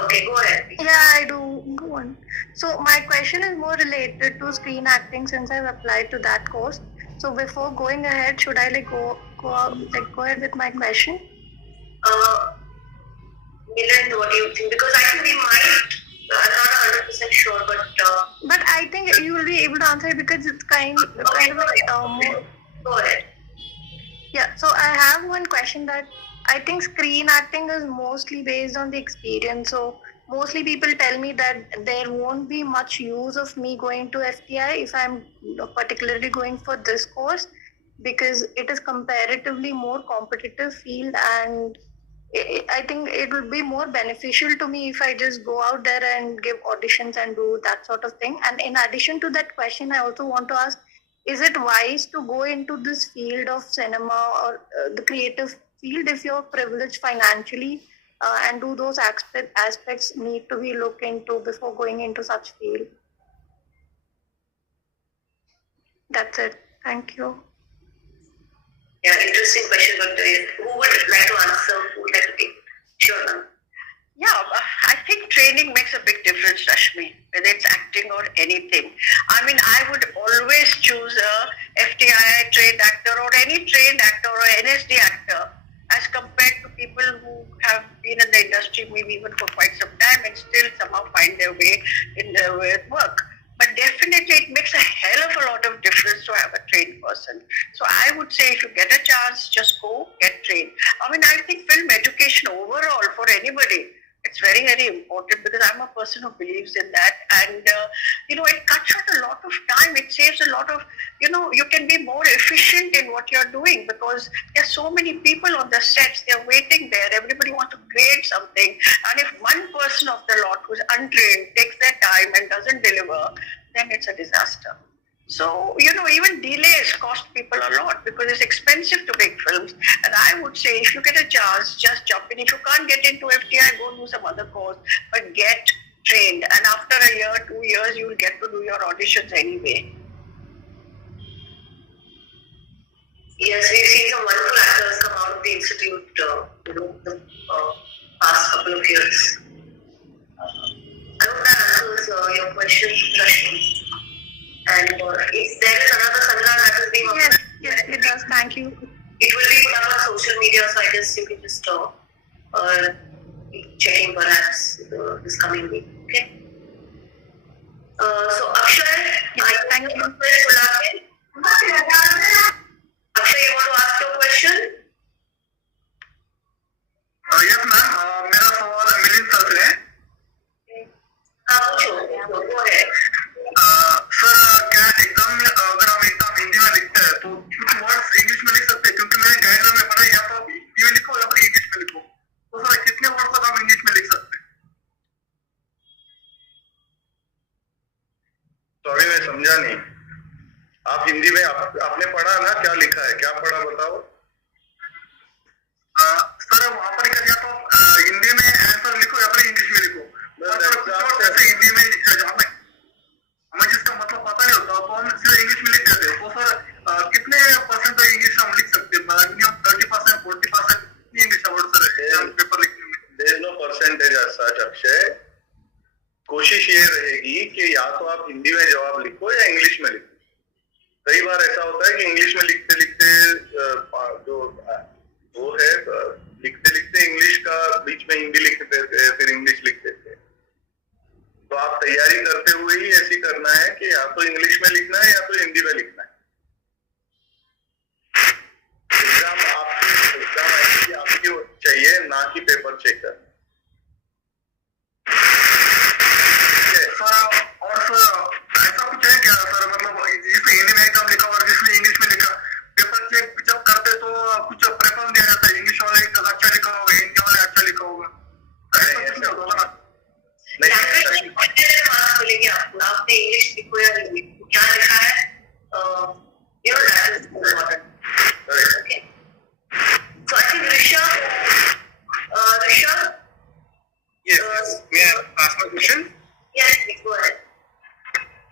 Okay, go ahead. Please. Yeah, I do. Go on. So my question is more related to screen acting since I've applied to that course. So before going ahead, should I go ahead with my question? Milind, what do you think? Because I think we might. I'm not 100% sure, but. But I think you will be able to answer it because it's kind of more. Go ahead. Yeah. So I have one question that I think screen acting is mostly based on the experience. So mostly people tell me that there won't be much use of me going to FTI if I'm particularly going for this course because it is comparatively more competitive field, and I think it will be more beneficial to me if I just go out there and give auditions and do that sort of thing. And in addition to that question, I also want to ask, is it wise to go into this field of cinema or the creative field if you're privileged financially, and do those aspects need to be looked into before going into such field? That's it. Thank you. Yeah, interesting question, but who would like to answer? Who would like to take it? Sure, ma'am. Yeah, I think training makes a big difference, Rashmi, whether it's acting or anything. I would always choose a FTI trained actor or any trained actor or NSD actor as compared to people who have been in the industry maybe even for quite some time and still somehow find their way in their work. But definitely it makes a hell of a lot of difference to have a trained person. So I would say if you get a chance, just go get trained. I think film education overall for anybody, it's very, very important because I'm a person who believes in that. And, it cuts short a lot of time. It saves a lot of, you can be more efficient in what you're doing because there are so many people on the sets. They're waiting there. Everybody wants to grade something. And if one person of the lot who's untrained takes their time and doesn't deliver, then it's a disaster. So, even delays cost people a lot because it's expensive to make films. And I would say if you get a chance, just jump in. If you can't get into FTI, go do some other course, but get trained. And after a year, 2 years, you will get to do your auditions anyway. Yes, we've seen some wonderful actors come out of the institute, the past couple of years. I hope that answers your question, Rashmi. And if there is another seminar that is being offered, yes, it does. Thank you. it will be put up on social media, so I guess you can just keep checking perhaps this coming week. Okay. So Akshay, Thank you. Akshay, you want to ask your question? Yes, ma'am. मेरा सवाल Milind sir से है. पूछो. Go ahead. Sir क्या exam में अगर हम exam Hindi में लिखते हैं तो कुछ वर्ड्स इंग्लिश में लिख सकते हैं क्योंकि मैंने गाइडलाइन में पढ़ा या तो आप हिंदी में लिखो या फिर इंग्लिश में लिखो. तो सर कितने वर्ड्स तक हम इंग्लिश में लिख सकते हैं? सॉरी मैं समझा नहीं. आप हिंदी में आपने पढ़ा ना, क्या लिखा है, क्या पढ़ा बताओ. सर वहाँ पर क्या तो हिंदी में आंसर लिखो या फिर इंग्लिश में लिखो. हिंदी में हमें जिसका मतलब पता नहीं होता तो हम सिर्फ इंग्लिश में लिख देते हैं. तो सर कितने परसेंट तक इंग्लिश हम लिख सकते हैं? 30%, 40% इंग्लिश वर्ड सर पेपर लिखने में. There is no percentage as such Akshay. कोशिश ये रहेगी कि या तो आप हिंदी में जवाब लिखो या इंग्लिश में लिखो. कई बार ऐसा होता है कि इंग्लिश में लिखते लिखते जो वो है लिखते लिखते इंग्लिश का बीच में हिंदी लिख देते हैं, फिर इंग्लिश लिख देते हैं. तो आप तैयारी करते हुए ही ऐसी करना है कि या तो इंग्लिश में लिखना है या तो हिंदी में लिखना है. एग्जाम आपकी चाहिए, ना कि पेपर चेकर। और सर ऐसा कुछ है क्या सर, मतलब जिसने हिंदी में एग्जाम लिखा और जिसने इंग्लिश में लिखा, पेपर चेक जब करते तो कुछ प्रेफरेंस दिया जाता है, इंग्लिश वाले अच्छा लिखा होगा, हिंदी वाले अच्छा लिखा होगा, ऐसा कुछ नहीं होता ना? मार्क्स मिलेंगे आपको, आपने इंग्लिश लिखो या हिंदी क्या लिखा है, you know that is important. Okay. So I think Rishabh. Yes. May I ask my question? Yes, please go ahead.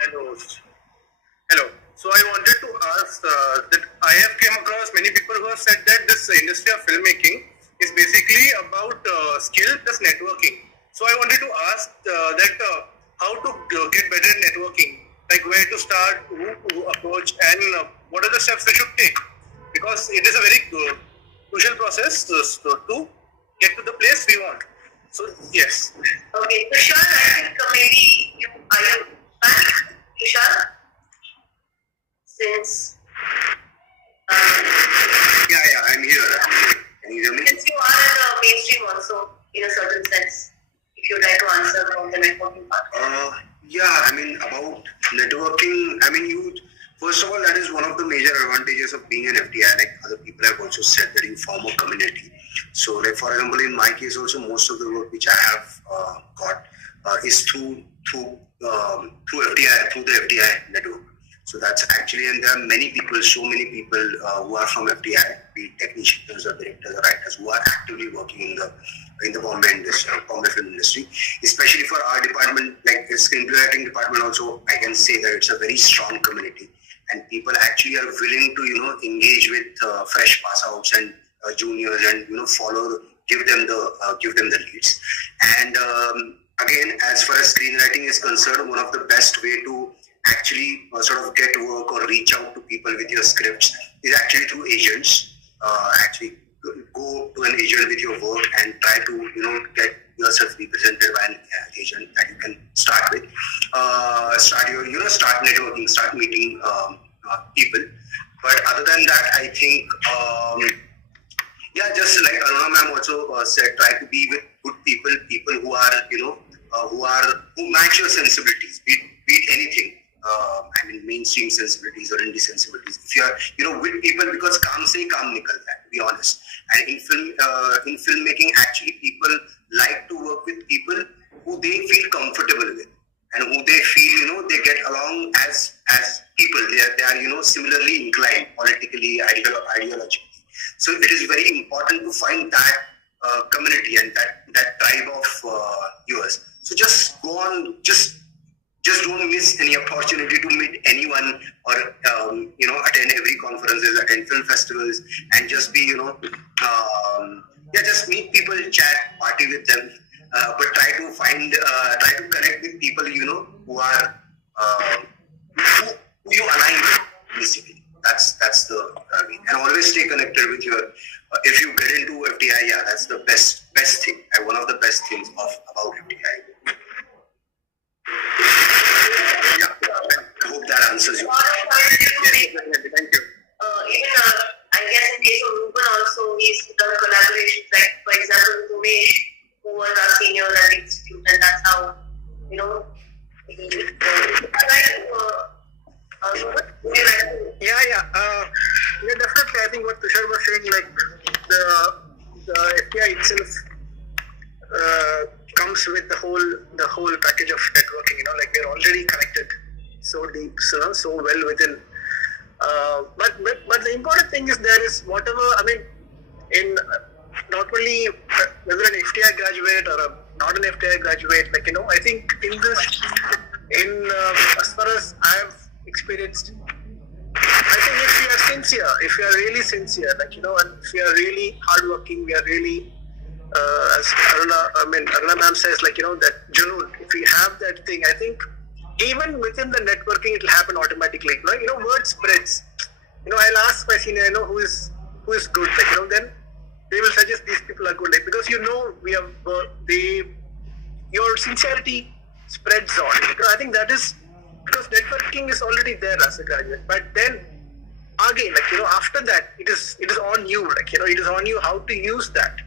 Hello. So I wanted to ask that I have came across many people who have said that this industry of filmmaking is basically about skill plus networking. So I wanted to ask how to get better at networking, like where to start, who to approach, and what are the steps we should take, because it is a very crucial process to get to the place we want. So yes. Okay, Tushar, I think maybe you back, Tushar? Since Yeah, I'm here. Can you hear me? since you are in the mainstream also, in a certain sense, if you'd like to answer from the networking part. Yeah, I mean, about networking, I mean, first of all, that is one of the major advantages of being an FTI. Like other people have also said that you form a community. So, like for example, in my case also, most of the work which I have got is through FTI, through the FTI network. So that's actually, and there are many people, so many people who are from FTI, be it technicians or directors or writers, who are actively working in the Bombay industry, Bombay film industry. Especially for our department, like the screenwriting department, also I can say that it's a very strong community, and people actually are willing to engage with fresh pass outs and juniors, and give them the leads. And again, as far as screenwriting is concerned, one of the best way to actually sort of get work or reach out to people with your scripts is actually through agents. Actually go to an agent with your work and try to get yourself represented by an agent that you can start with. Start networking, start meeting people. But other than that, I think just like Aruna ma'am also said, try to be with good people who are who match your sensibilities, be it anything. I mean, mainstream sensibilities or indie sensibilities. If you are with people, because काम से ही काम निकलता है, to be honest. And in filmmaking, actually, people like to work with people who they feel comfortable with, and who they feel they get along as people. They are similarly inclined politically, ideologically. So it is very important to find that community and that tribe of yours. So just go on, just don't miss any opportunity to meet anyone, or attend every conferences, attend film festivals, and just be just meet people, chat, party with them, but try to connect with people who are who you align with, basically. That's the and always stay connected with your if you get into FTI, that's the best thing, one of the best things about FTI. I hope that answers you. Thank you. Thank you. Even I guess in case of Ruben also, he's done collaborations, like for example Umesh, who was our senior at the institute, and that's how he definitely. I think what Tushar was saying, like the FTI itself comes with the whole package of networking. Like we're already connected so deep, so well within. But the important thing is there is whatever. I mean, in not only whether an FTI graduate or not an FTI graduate, I think as far as I have experienced, I think if you are sincere, if you are really sincere, and if you are really hardworking, we are really, as Aruna ma'am says, that Junoon, if we have that thing, I think even within the networking, it will happen automatically. Word spreads. I'll ask my senior, who is good, then they will suggest these people are good, because we have your sincerity spreads on. I think that is because networking is already there as a graduate, but then again, after that, it is on you, it is on you how to use that.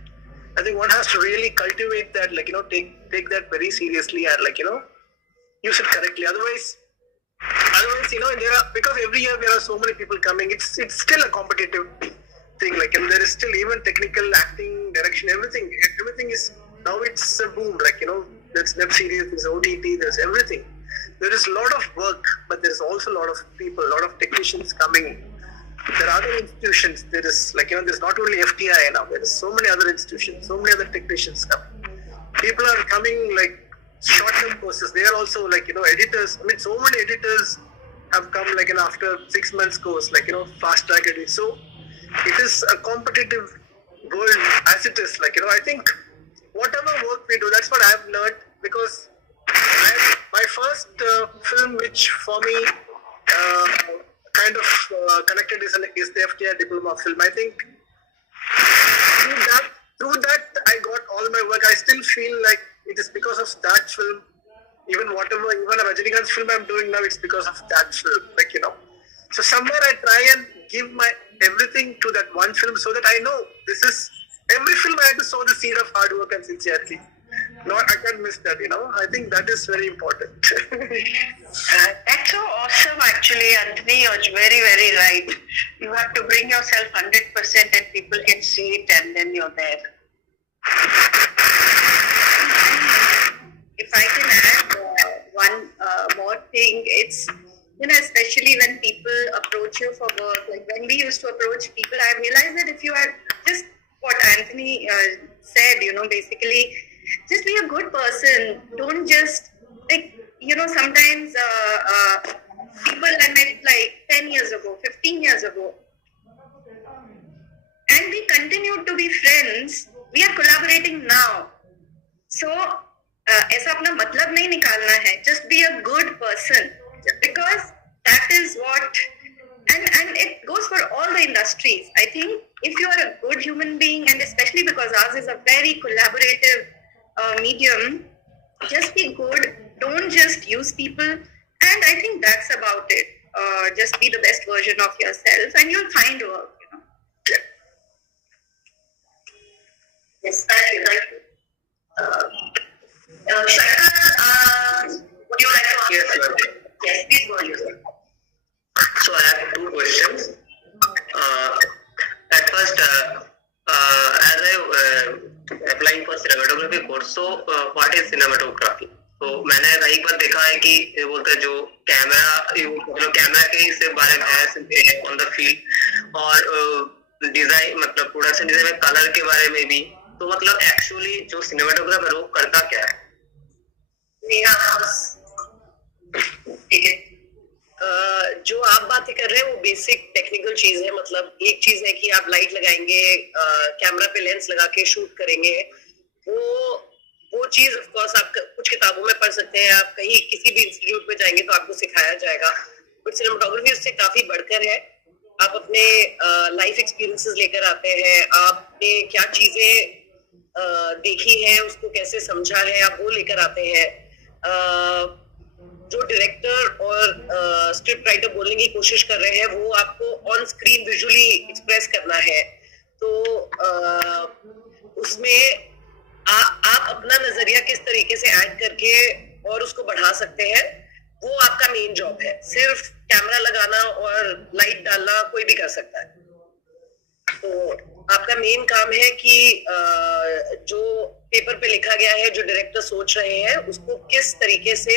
I think one has to really cultivate that, like, take that very seriously and, like, use it correctly. Otherwise, because every year there are so many people coming, it's still a competitive thing. Like, there is still even technical, acting, direction, everything is, now it's a boom. Like, there's web series, there's OTT, there's everything. There is a lot of work, but there's also a lot of people, a lot of technicians coming. There are other institutions. There is, like, there's not only FTI now. There is so many other institutions, so many other technicians coming. People are coming, like, short-term courses. They are also, like, editors. I mean, so many editors have come, like, after 6 months course, like, fast-track editing. So it is a competitive world as it is. Like, I think whatever work we do, that's what I've learned, because my first film, which for me kind of connected is the FTI diploma film. I think through that I got all my work. I still feel like it is because of that film. Even a Rajinikanth's film I'm doing now, it's because of that film. Like, so somewhere I try and give my everything to that one film, so that I know this is every film I have to sow the seed of hard work and sincerity. I can't miss that. I think that is very important. That's so awesome, actually, Anthony. You're very, very right. You have to bring yourself 100% and people can see it, and then you're there. If I can add one more thing, it's, especially when people approach you for work, like when we used to approach people, I realized that if you are just what Anthony said, basically, just be a good person. Don't just, like, sometimes people I met like 10 years ago, 15 years ago, and we continue to be friends. We are collaborating now. So, ऐसा अपना मतलब नहीं निकालना है. Just be a good person, because that is what, and it goes for all the industries. I think if you are a good human being, and especially because ours is a very collaborative medium, just be good. Don't just use people, and I think that's about it. Just be the best version of yourself, and you'll find work. Yes, thank you. Shankar, would you like to Yes, answer? sir. Yes, please go ahead. So I have two questions. At first, as I applying for cinematography course, so what is cinematography? तो मैंने कई बार देखा है कि ये बोलते हैं जो कैमरा के ही से बारे में है ऑन द फील्ड, और डिजाइन मतलब प्रोडक्शन डिजाइन में कलर के बारे में भी. तो मतलब एक्चुअली जो सिनेमाटोग्राफर वो करता क्या है? ठीक है, जो आप बातें कर रहे हैं वो बेसिक टेक्निकल चीज है. मतलब एक चीज है कि आप लाइट लगाएंगे, कैमरा पे लेंस लगा के शूट करेंगे. वो चीज ऑफ कोर्स आप कुछ किताबों में पढ़ सकते हैं, आप कहीं किसी भी इंस्टीट्यूट में जाएंगे तो आपको सिखाया जाएगा. बट सिनेमाटोग्राफी उससे काफी बढ़कर है. आप अपने लाइफ एक्सपीरियंसेस लेकर आते हैं, आपने क्या चीजें देखी है, उसको कैसे समझा है, आप वो लेकर आते हैं. जो डायरेक्टर और स्क्रिप्ट राइटर बोलने की कोशिश कर रहे हैं वो आपको ऑन स्क्रीन विजुअली एक्सप्रेस करना है. तो उसमें आप अपना नजरिया किस तरीके से ऐड करके और उसको बढ़ा सकते हैं, वो आपका मेन जॉब है. सिर्फ कैमरा लगाना और लाइट डालना कोई भी कर सकता है. तो आपका मेन काम है कि जो पेपर पे लिखा गया है, जो डायरेक्टर सोच रहे हैं, उसको किस तरीके से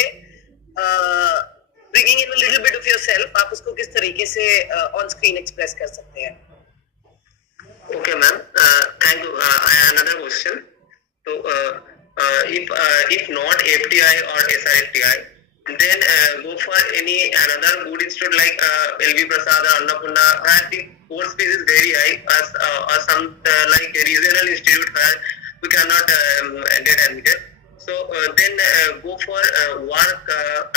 bringing in a little bit of yourself, आप उसको किस तरीके से ऑन स्क्रीन एक्सप्रेस कर सकते हैं. Okay, ma'am. Thank you. Another question. So, if not FTI or SRFTI, then go for another good institute like LV Prasad or Annapurna, where the course fees is very high, or some like regional institute where we cannot get admitted. So then go for work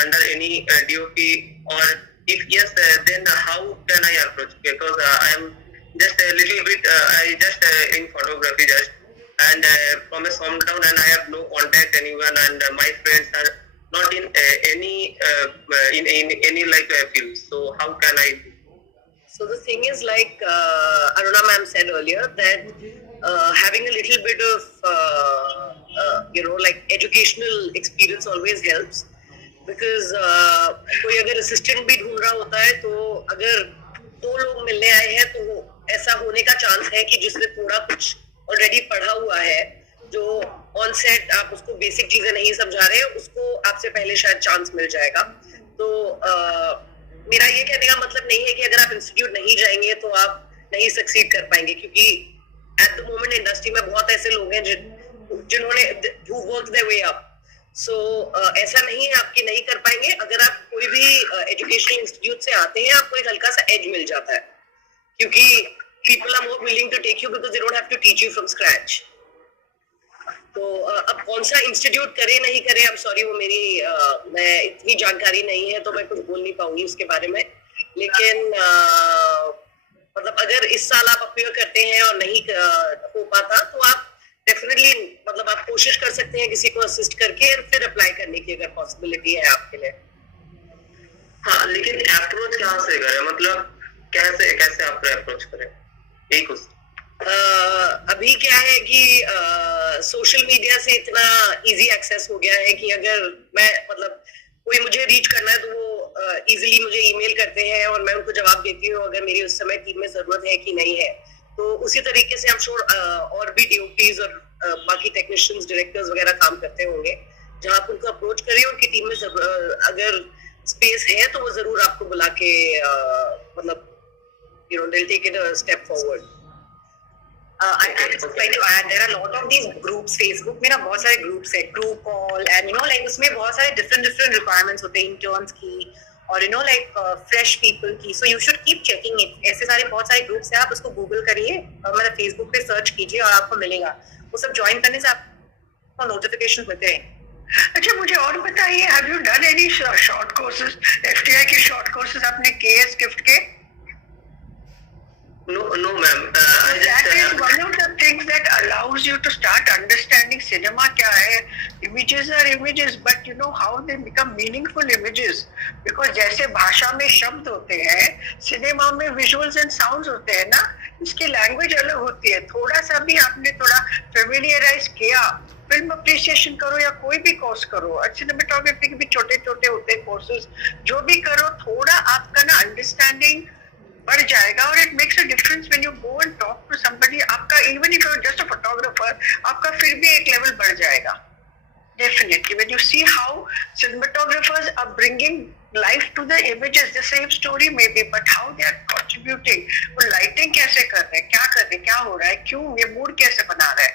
under any DOP, or if yes, then how can I approach? Because I am just a little bit, I just in photography just, and from a small town, and I have no contact anyone, and my friends are not in any like field. So how can I do? So the thing is, like Aruna ma'am said earlier, that having a little bit of like educational experience always helps, because कोई अगर assistant भी ढूंढ रहा होता है तो अगर 2 लोग मिलने आए हैं तो ऐसा होने का चांस है कि जिसने थोड़ा कुछ ऑलरेडी पढ़ा हुआ है, जो ऑन सेट आप उसको बेसिक चीजें नहीं समझा रहे, उसको आपसे पहले शायद चांस मिल जाएगा. तो मेरा ये कहने का मतलब नहीं है कि अगर आप इंस्टीट्यूट नहीं जाएंगे तो आप नहीं सक्सीड कर पाएंगे, क्योंकि एट द मोमेंट इंडस्ट्री में बहुत ऐसे लोग हैं जिन्होंने who worked their way up. So ऐसा नहीं है आपकी नहीं कर पाएंगे. अगर आप कोई भी एजुकेशनल इंस्टीट्यूट से आते हैं, आपको एक हल्का सा एज मिल जाता है, क्योंकि people are more willing to take you because they don't have to teach you from scratch. तो अब कौन सा इंस्टीट्यूट करे नहीं करे, आई एम सॉरी, वो मेरी मैं इतनी जानकारी नहीं है तो मैं कुछ बोल नहीं पाऊंगी उसके बारे में. लेकिन मतलब अगर इस साल आप अपीयर करते हैं और नहीं हो पाता तो आप डेफिनेटली मतलब आप कोशिश कर सकते हैं किसी को असिस्ट करके और फिर अप्लाई करने की अगर पॉसिबिलिटी है आपके लिए. हाँ, लेकिन अप्रोच कहाँ से करें, मतलब कैसे कैसे आप अप्रोच करें? एक अभी क्या है कि सोशल मीडिया से इतना इजी एक्सेस हो गया है कि अगर मैं मतलब कोई मुझे रीच करना है तो वो इजीली मुझे ईमेल करते हैं और मैं उनको जवाब देती हूँ अगर मेरी उस समय टीम में जरूरत है कि नहीं है. तो उसी तरीके से आई एम श्योर और भी डीओपीज और बाकी टेक्नीशियंस, डायरेक्टर्स वगैरह काम करते होंगे, जहां आप उनको अप्रोच करिए, उनकी टीम में अगर स्पेस है तो वो जरूर आपको बुला के मतलब they'll take it a step forward. I just like to add, there are a lot of these groups. Facebook में ना बहुत सारे groups है, True Call, and like उसमें बहुत सारे different requirements होते हैं interns की और like fresh people की. So you should keep checking it. ऐसे सारे बहुत सारे groups हैं, आप उसको Google करिए और मतलब Facebook पे search कीजिए और आपको मिलेगा. वो सब join करने से आपको notifications मिलते हैं. अच्छा, मुझे और बताइए, have you done any short courses? FTI के short courses आपने किए gift के? No, ma'am. That is one of the things that allows you to start understanding cinema क्या है. Images are images, but how they become meaningful images. Because जैसे भाषा में शब्द होते हैं, सिनेमा में visuals and sounds होते हैं ना, इसकी language अलग होती है. थोड़ा सा भी आपने थोड़ा familiarize किया, फिल्म अप्रिसिएशन करो या कोई भी कोर्स करो, सिनेमेटोग्राफी के भी छोटे छोटे होते हैं कोर्सेज, जो भी करो थोड़ा आपका ना अंडरस्टैंडिंग बढ़ जाएगा. और it makes a difference when you go and talk to somebody. आपका even if you are just a photographer, आपका फिर भी एक लेवल बढ़ जाएगा. Definitely when you see how cinematographers are bringing life to the images, the same story maybe, but how they are contributing. वो lighting कैसे कर रहे हैं, क्या कर रहे हैं, क्या हो रहा है, क्यों, ये मूड कैसे बना रहा है.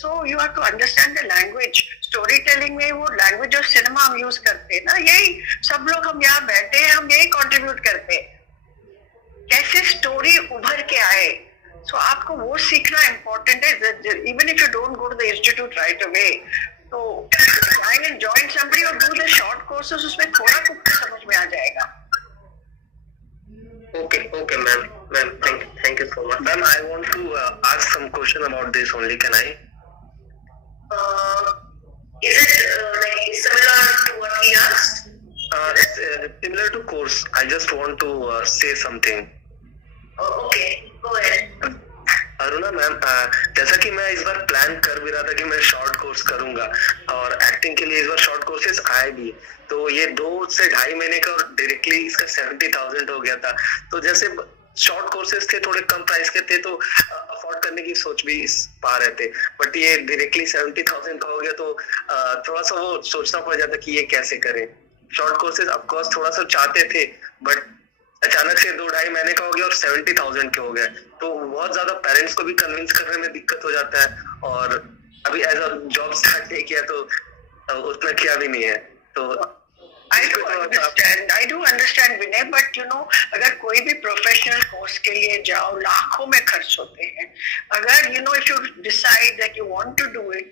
So you have to understand the language. Storytelling में वो language of cinema हम use करते हैं ना, यही सब लोग हम यहाँ बैठे हैं, हम यही contribute करते हैं. कैसे story उभर के आए, so आपको वो सीखना important है. Even if you don't go to the institute right away, तो trying and join somebody or do the short courses, उसमें थोड़ा कुछ समझ में आ जाएगा. Okay, ma'am. Thank you so much, ma'am. I want to ask some question about this only. Can I? Is it like similar to what he asked? It's similar to course. I just want to say something. Oh, okay, go ahead. Aruna ma'am, जैसा कि मैं इस बार plan कर भी रहा था कि मैं शॉर्ट कोर्स करूंगा और एक्टिंग के लिए इस बार शॉर्ट कोर्सेज आए भी, तो ये 2 से 2.5 महीने का और डायरेक्टली इसका 70,000 हो गया था. तो जैसे शॉर्ट कोर्सेज थे, थोड़े कम प्राइस के थे, तो अफोर्ड करने की सोच भी पा रहे थे, बट ये डायरेक्टली 70,000 का हो गया, तो थोड़ा सा वो सोचना पड़ जाता कि ये कैसे करें. शॉर्ट कोर्सेज ऑफकोर्स थोड़ा सा चाहते थे, बट अचानक से 2-2.5 महीने का हो गया और 70,000 के हो गए, तो बहुत ज्यादा पेरेंट्स को भी कन्विंस करने में दिक्कत हो जाता है. और अभी एज अ जॉब स्टार्ट नहीं किया तो उतना किया भी नहीं है. तो I do understand Vinay, but अगर कोई भी प्रोफेशनल कोर्स के लिए जाओ, लाखों में खर्च होते हैं. अगर if you decide that you want to do it,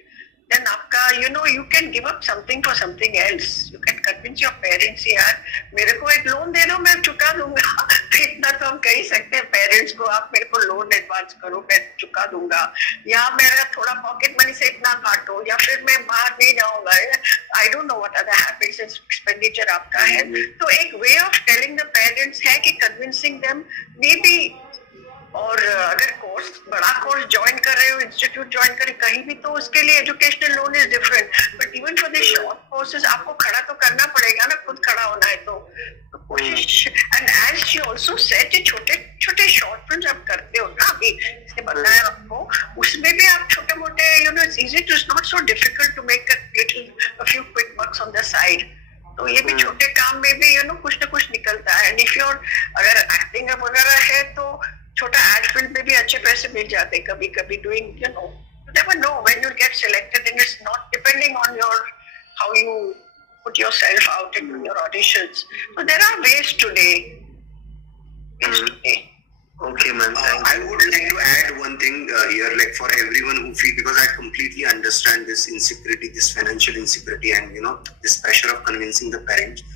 then आपका you can give up something for something else. You can convince your parents यार मेरे को एक लोन दे दो मैं चुका दूंगा तो इतना तो हम कह ही सकते हैं पेरेंट्स को आप मेरे को लोन एडवांस करो मैं चुका दूंगा या मेरा थोड़ा पॉकेट मनी से इतना काटो या फिर मैं बाहर नहीं जाऊंगा I don't know what are the habits expenditure आपका है तो एक way of telling the parents है कि कन्विंसिंग देम मे बी और अगर कोर्स बड़ा कोर्स ज्वाइन कर रहे हो इंस्टीट्यूट ज्वाइन करे कहीं भी तो उसके लिए educational loan is different but even for the short courses आपको खड़ा तो करना पड़ेगा ना खुद खड़ा होना है तो कोशिश and as she also said कि छोटे छोटे शॉर्ट फिल्म्स आप करते हो ना अभी इसने बताया आपको उसमें भी आप छोटे मोटे you know it's easy to it's not so difficult to make a few quick bucks on the side तो ये भी छोटे काम में भी यू नो कुछ ना कुछ निकलता है एंड इफ योर अगर एक्टिंग वगैरह है तो छोटा एड फिल्म में भी अच्छे पैसे मिल जाते हैं कभी कभी doing you know you never know when you get selected and it's not depending on your how you put yourself out into your auditions so there are ways today. Okay, ma'am. I would like to add one thing here, like for everyone who feel, because I completely understand this insecurity, this financial insecurity, and you know this pressure of convincing the parents.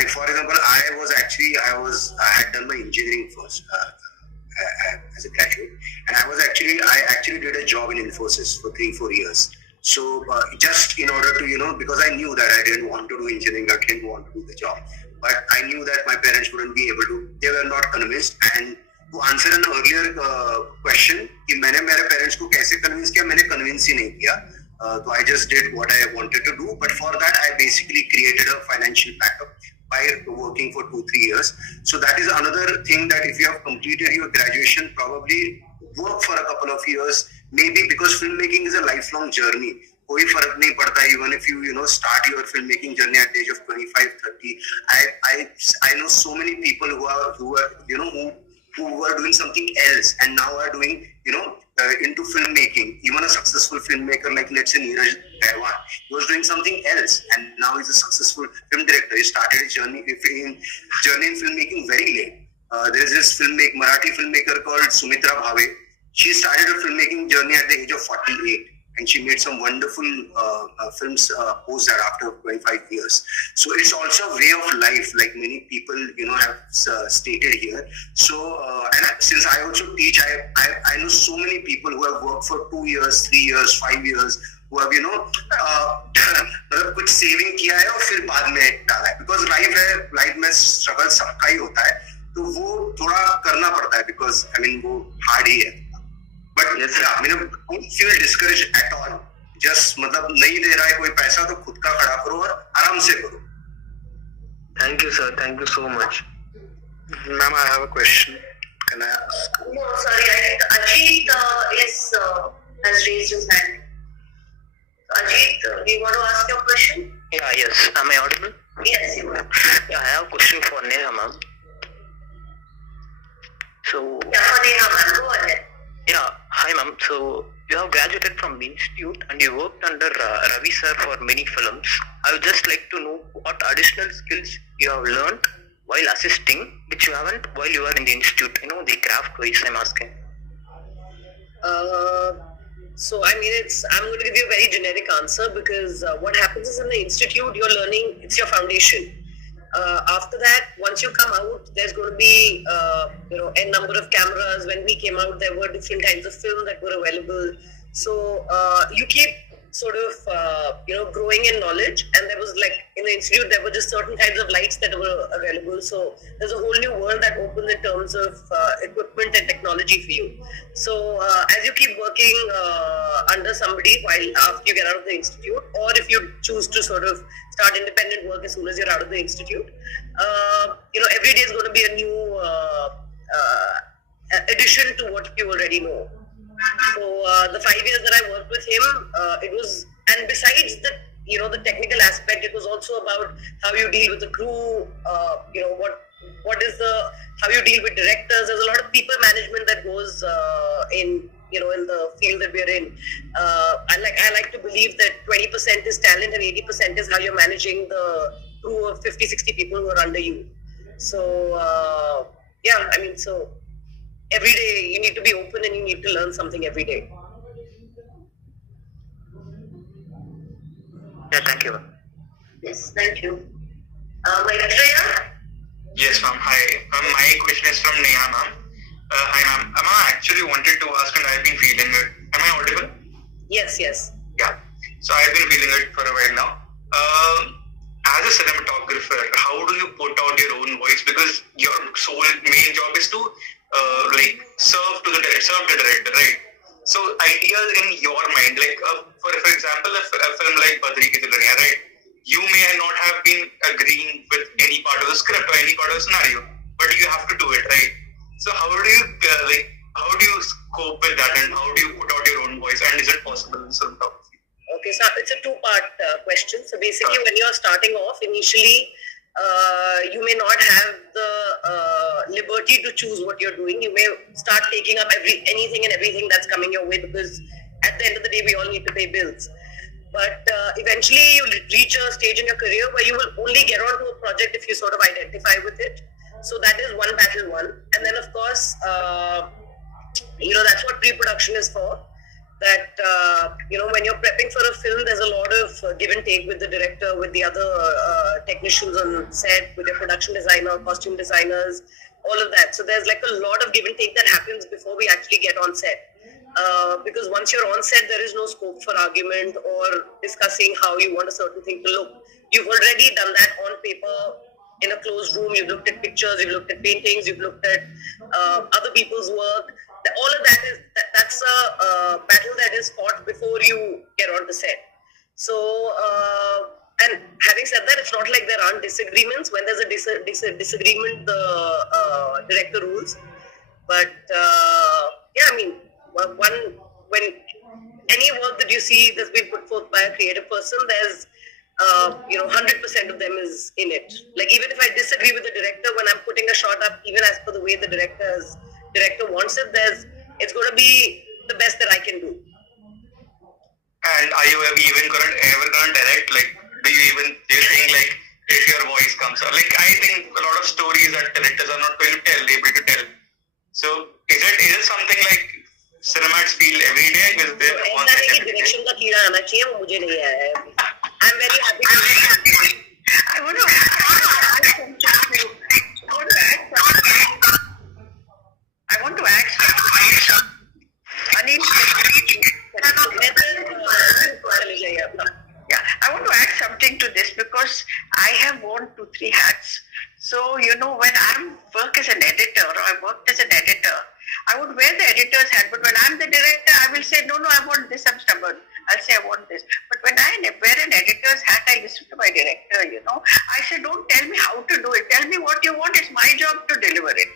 Like for example, I had done my engineering first as a graduate, and I actually did a job in Infosys for 3-4 years. So just in order to, you know, because I knew that I didn't want to do engineering, I didn't want to do the job, but I knew that my parents wouldn't be able to, they were not convinced. And to answer an earlier question कि मैंने मेरे parents को कैसे convince किया, मैंने convince ही नहीं किया, so I just did what I wanted to do, but for that I basically created a financial backup by working for 2-3 years. So that is another thing, that if you have completed your graduation, probably work for a couple of years, maybe, because filmmaking is a lifelong journey. कोई फर्क नहीं पड़ता, even if you start your filmmaking journey at the age of 25-30. I know so many people who were doing something else and now are doing into filmmaking. Even a successful filmmaker like, let's say, Neeraj Gaiwan, he was doing something else and now he's a successful film director. He started his journey in filmmaking very late. There's this Marathi filmmaker called Sumitra Bhave. She started her filmmaking journey at the age of 48, and she made some wonderful films post that after 25 years. So it's also a way of life, like many people have stated here. So and since I also teach, I know so many people who have worked for 2 years, 3 years, 5 years, who have मतलब कुछ saving किया है और फिर बाद में डाला है, because लाइफ में स्ट्रगल सबका ही होता है, तो वो थोड़ा करना पड़ता है, because I mean वो हार्ड ही है. But yes, don't feel discouraged at all. Just मतलब नहीं दे रहा है कोई पैसा तो खुद का खड़ा करो और आराम से करो. Thank you, sir. Thank you so much. Ma'am, I have a question. Can I ask? No, sorry. I think Ajit has raised his hand. Ajit, do you want to ask your question? Yeah, yes. Am I audible? Yes, you are. Yeah, I have a question for Neha, ma'am. So. Yeah, for Neha, ma'am. Go ahead. Yeah, hi, ma'am. So you have graduated from the institute and you worked under Ravi sir for many films. I would just like to know what additional skills you have learned while assisting, which you haven't while you were in the institute. The craft wise, I'm asking. So I mean, I'm going to give you a very generic answer, because what happens is in the institute, you're learning, it's your foundation. After that, once you come out, there's going to be a number of cameras. When we came out, there were different kinds of film that were available. So you keep sort of growing in knowledge. And there was, like, in the institute, there were just certain kinds of lights that were available. So there's a whole new world that opens in terms of equipment and technology for you. So as you keep working under somebody after you get out of the institute, or if you choose to sort of start independent work as soon as you're out of the institute, every day is going to be a new addition to what you already know. So the 5 years that I worked with him, it was, and besides the technical aspect, it was also about how you deal with the crew, how you deal with directors. There's a lot of people management that goes in the field that we're in. I like to believe that 20% is talent and 80% is how you're managing the crew of 50-60 people who are under you. So so every day you need to be open and you need to learn something every day. Yeah, thank you. Yes, thank you. Maitreya? Yes, ma'am. Hi. My question is from Neha, ma'am. Hi, ma'am. I actually wanted to ask, and I've been feeling it. Am I audible? Yes, yes. Yeah. So I've been feeling it for a while now. As a cinematographer, how do you put out your own voice? Because your sole main job is to serve the director, right? So ideas in your mind, for example, a film like Badri Ki Dulhaniya, right? You may not have been agreeing with any part of the script or any part of the scenario, but you have to do it, right? So how do you cope with that, and how do you put out your own voice, and is it possible in cinematography? Okay, so it's a two-part question. So basically, when you're starting off, initially, you may not have the liberty to choose what you're doing. You may start taking up anything and everything that's coming your way, because at the end of the day, we all need to pay bills. But eventually, you reach a stage in your career where you will only get onto a project if you sort of identify with it. So that is one battle won. And then, of course, that's what pre-production is for. That when you're prepping for a film, there's a lot of give and take with the director, with the other technicians on set, with your production designer, costume designers, all of that. So there's like a lot of give and take that happens before we actually get on set. Because once you're on set, there is no scope for argument or discussing how you want a certain thing to look. You've already done that on paper in a closed room. You've looked at pictures, you've looked at paintings, you've looked at other people's work. All of that's a battle that is fought before you get on the set. So, and having said that, it's not like there aren't disagreements. When there's a disagreement, the director rules. But when any work that you see that's been put forth by a creative person, there's 100% of them is in it. Like, even if I disagree with the director, when I'm putting a shot up, even as per the way the director wants it, it's going to be the best that I can do. And are you ever gonna direct? Do you think if your voice comes out? I think a lot of stories that directors are not able to tell. So is it something like cinemats feel every day? Because they want direction का कीड़ा आना चाहिए, वो मुझे नहीं आया है अभी. I'm very happy. I want to add something. I want to add something to this, because I have worn 2-3 hats. So, when I work as an editor, or I worked as an editor, I would wear the editor's hat. But when I'm the director, I will say, no, I want this, I'm stubborn. I'll say I want this. But when I wear an editor's hat, I listen to my director, I say, don't tell me how to do it. Tell me what you want. It's my job to deliver it.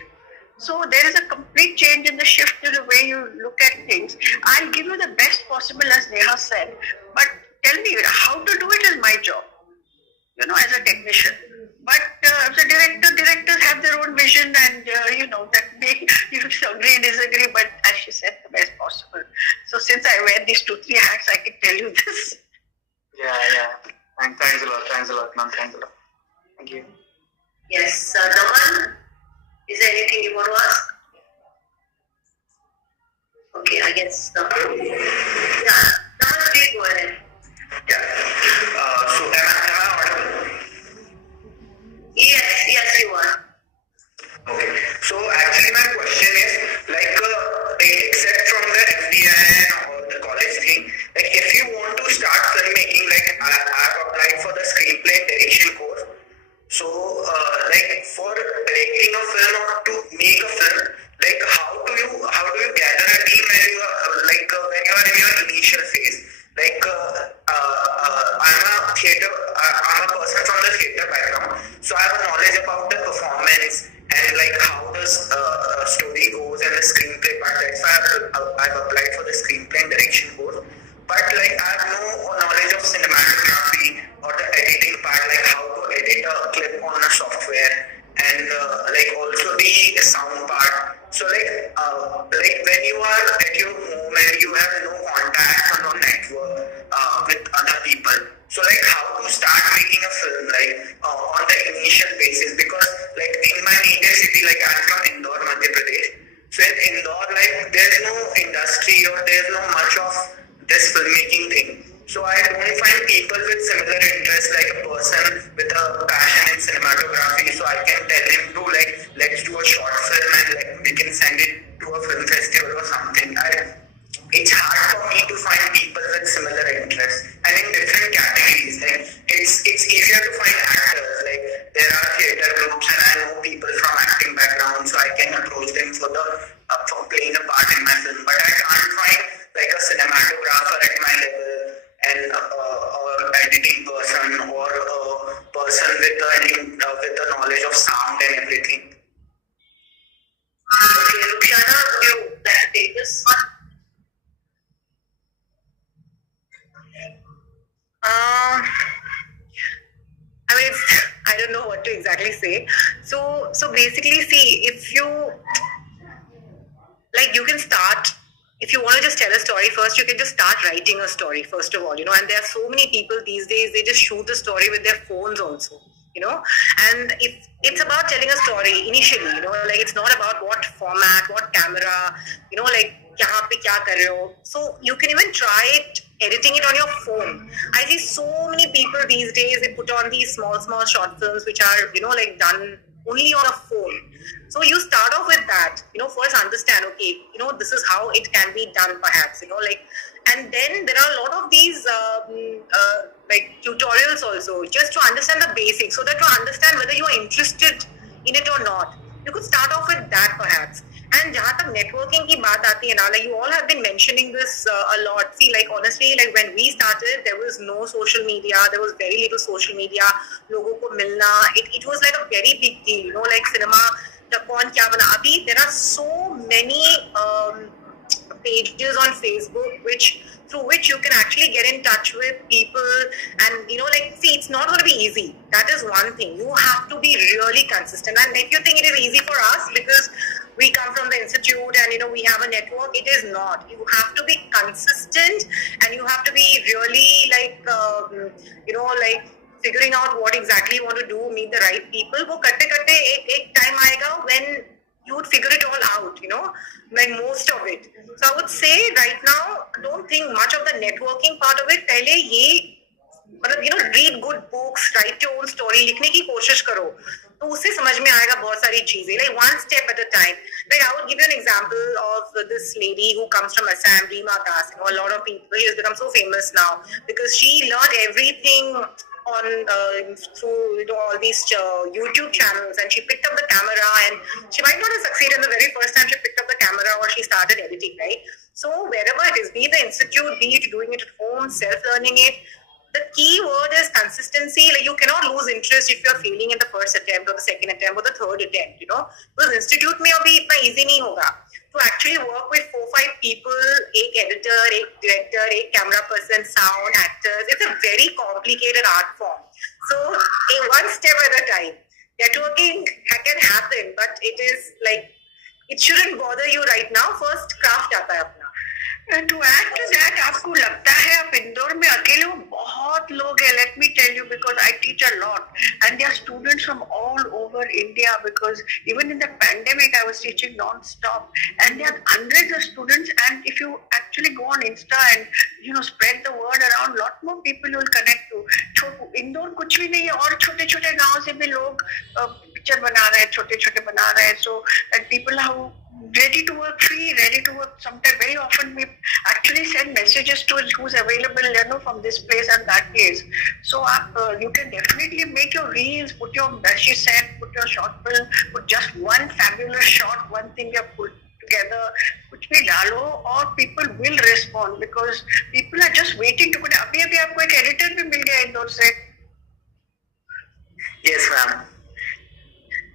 So there is a complete change in the shift in the way you look at things. I'll give you the best possible, as Neha said, but tell me how to do it is my job, as a technician. But as a directors have their own vision, and that may you agree, disagree, but as she said, the best possible. So since I wear these 2-3 hats, I can tell you this. Yeah. Thanks a lot, ma'am. Thanks a lot. Thank you. Yes, Naman, is there anything you want to ask? Okay, I guess Naman. Yeah, Naman, please go ahead. Yeah. So am I audible? Yes, you are. Okay. So actually, my question is except from the FTi or the college thing, if you want to start filmmaking, I've applied for the screenplay direction course. So, for directing a film or to make a film, how do you gather a team when you are in your initial phase? I'm a person from the theatre background, so I have a knowledge about the performance and how the story goes and the screenplay part. That's why I've applied for the screenplay and direction course. But I have no knowledge of cinematography or the editing part, how to edit a clip on a software, and also the sound part. So when you are at your home and you have no contact or no network with other people, so how to start making a film on the initial basis? Because in my native city, I'm from Indore, Madhya Pradesh. So in Indore, there's no industry or there's no much of this filmmaking thing. So I don't find people with similar interests, like a person with a passion in cinematography. So I can tell him to like, let's do a short film and like we can send it to a film festival or something. It's hard for me to find people with similar interests and in different categories. Like it's easier to find actors. Like there are theater groups and I know people from acting background, so I can approach them for playing a part in my film. But I can't find like a cinematographer at my level and or editing person or a person with the knowledge of sound and everything. Okay, Ruksana, would you like to take this one? I mean, I don't know what to exactly say. So basically, see, if you like, you can start. If you want to just tell a story first, you can just start writing a story first of all, and there are so many people these days, they just shoot the story with their phones also, and it's about telling a story initially, like it's not about what format, what camera, like yahan pe kya kar rahe ho. So you can even try it, editing it on your phone. I see so many people these days, they put on these small short films which are, like done only on a phone. So you start off with that, first understand, okay, this is how it can be done perhaps, like, and then there are a lot of these like tutorials also, just to understand the basics, so that to understand whether you are interested in it or not. You could start off with that perhaps. And jahan tak networking ki baat aati hai na, like you all have been mentioning this a lot. See, like honestly, like when we started, there was no social media, there was very little social media, logo ko milna, it was like a very big deal, like cinema, the kaun kya bana. Abhi, there are so many pages on Facebook through which you can actually get in touch with people, and like, see, it's not going to be easy. That is one thing. You have to be really consistent. And if you think it is easy for us because we come from the institute and we have a network, it is not. You have to be consistent, and you have to be really like like figuring out what exactly you want to do, meet the right people. Wo karte ek time aayega when you would figure it all out, like most of it. So I would say right now, don't think much of the networking part of it. Pehle ye, read good books, write your own story, likhne ki koshish karo. तो उससे समझ में आएगा बहुत सारी चीजें, like one step at a time. Like I would give you an example of this lady who comes from Assam, Reema Das. A lot of people, she has become so famous now because she learned everything on through all these YouTube channels, and she picked up the camera, and she might not have succeeded in the very first time she picked up the camera or she started editing, right? So wherever it is, be it the institute, be it doing it at home, self-learning it, the key word is consistency. Like you cannot lose interest if you're failing in the first attempt or the second attempt or the third attempt, because institute mein abhi itna easy nahi hoga. To actually work with 4-5 people, ek editor, ek director, ek camera person, sound, actors, it's a very complicated art form. So one step at a time. Networking can happen, but it is like, it shouldn't bother you right now. First craft aata hai apna. And to add to that, आपको लगता है आप इंदौर में अकेले हो? बहुत लोग हैं, let me tell you, because I teach a lot and there are students from all over India, because even in the pandemic I was teaching non-stop and there are hundreds of students, and if you actually go on Insta and spread the word around, lot more people you will connect to. Indore कुछ भी नहीं है और छोटे-छोटे गांव से भी लोग पिक्चर बना रहे हैं, छोटे-छोटे बना रहे हैं. So and people are ready to work free, ready to work. Sometimes very often we actually send messages to who's available, from this place and that place. So you can definitely make your reels, put your, as she said, put your short film, put just one fabulous shot, one thing you have put together, कुछ भी डालो, और people will respond because people are just waiting to put. अभी आपको एक editor भी मिल गया इंदौर से. Yes, ma'am.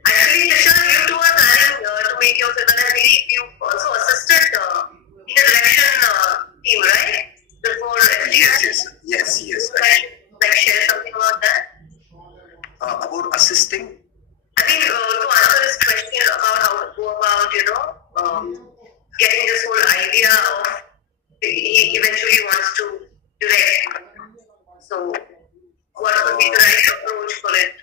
Actually, Krishna, you two are planning to make your film, and I believe you also assisted in the direction team, right? Before Yes. Like share something about that? About assisting? I mean, to answer this question about how to go about, getting this whole idea of he eventually wants to direct. So, what would be the right approach for it?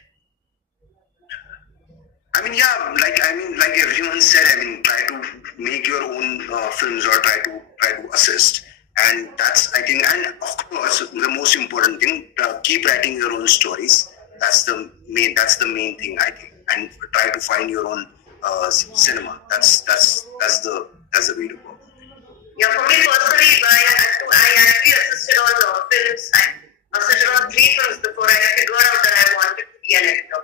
Like everyone said, try to make your own films or try to assist. And that's, I think, and of course, the most important thing, keep writing your own stories. That's the main thing, I think, and try to find your own cinema. That's the way to go. Yeah, for me personally, I actually assisted on films. I assisted on 3 films before I figured out that I wanted to be an actor.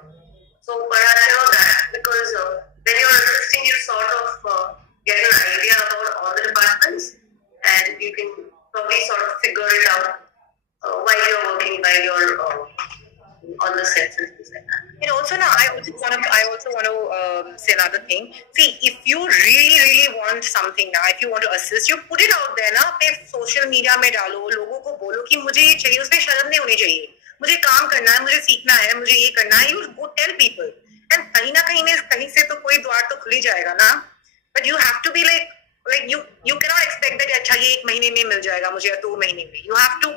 So perhaps that, because when you're assisting, you sort of get an idea about all the departments, and you can probably sort of figure it out while you're working, while you're on the sets and things like that. And also now, I also want to say another thing. See, if you really want something now, if you want to assist, you put it out there ना, अपने social media में डालो, लोगों को बोलो कि मुझे ये चाहिए, उसमें शर्म नहीं होनी चाहिए, मुझे काम करना है, मुझे सीखना है, मुझे ये करना है. You go tell people, and कहीं ना कहीं से तो कोई द्वार तो खुल ही जाएगा ना. But you have to be like you cannot expect that अच्छा ये 1 महीने में मिल जाएगा मुझे या 2 महीने में. You have to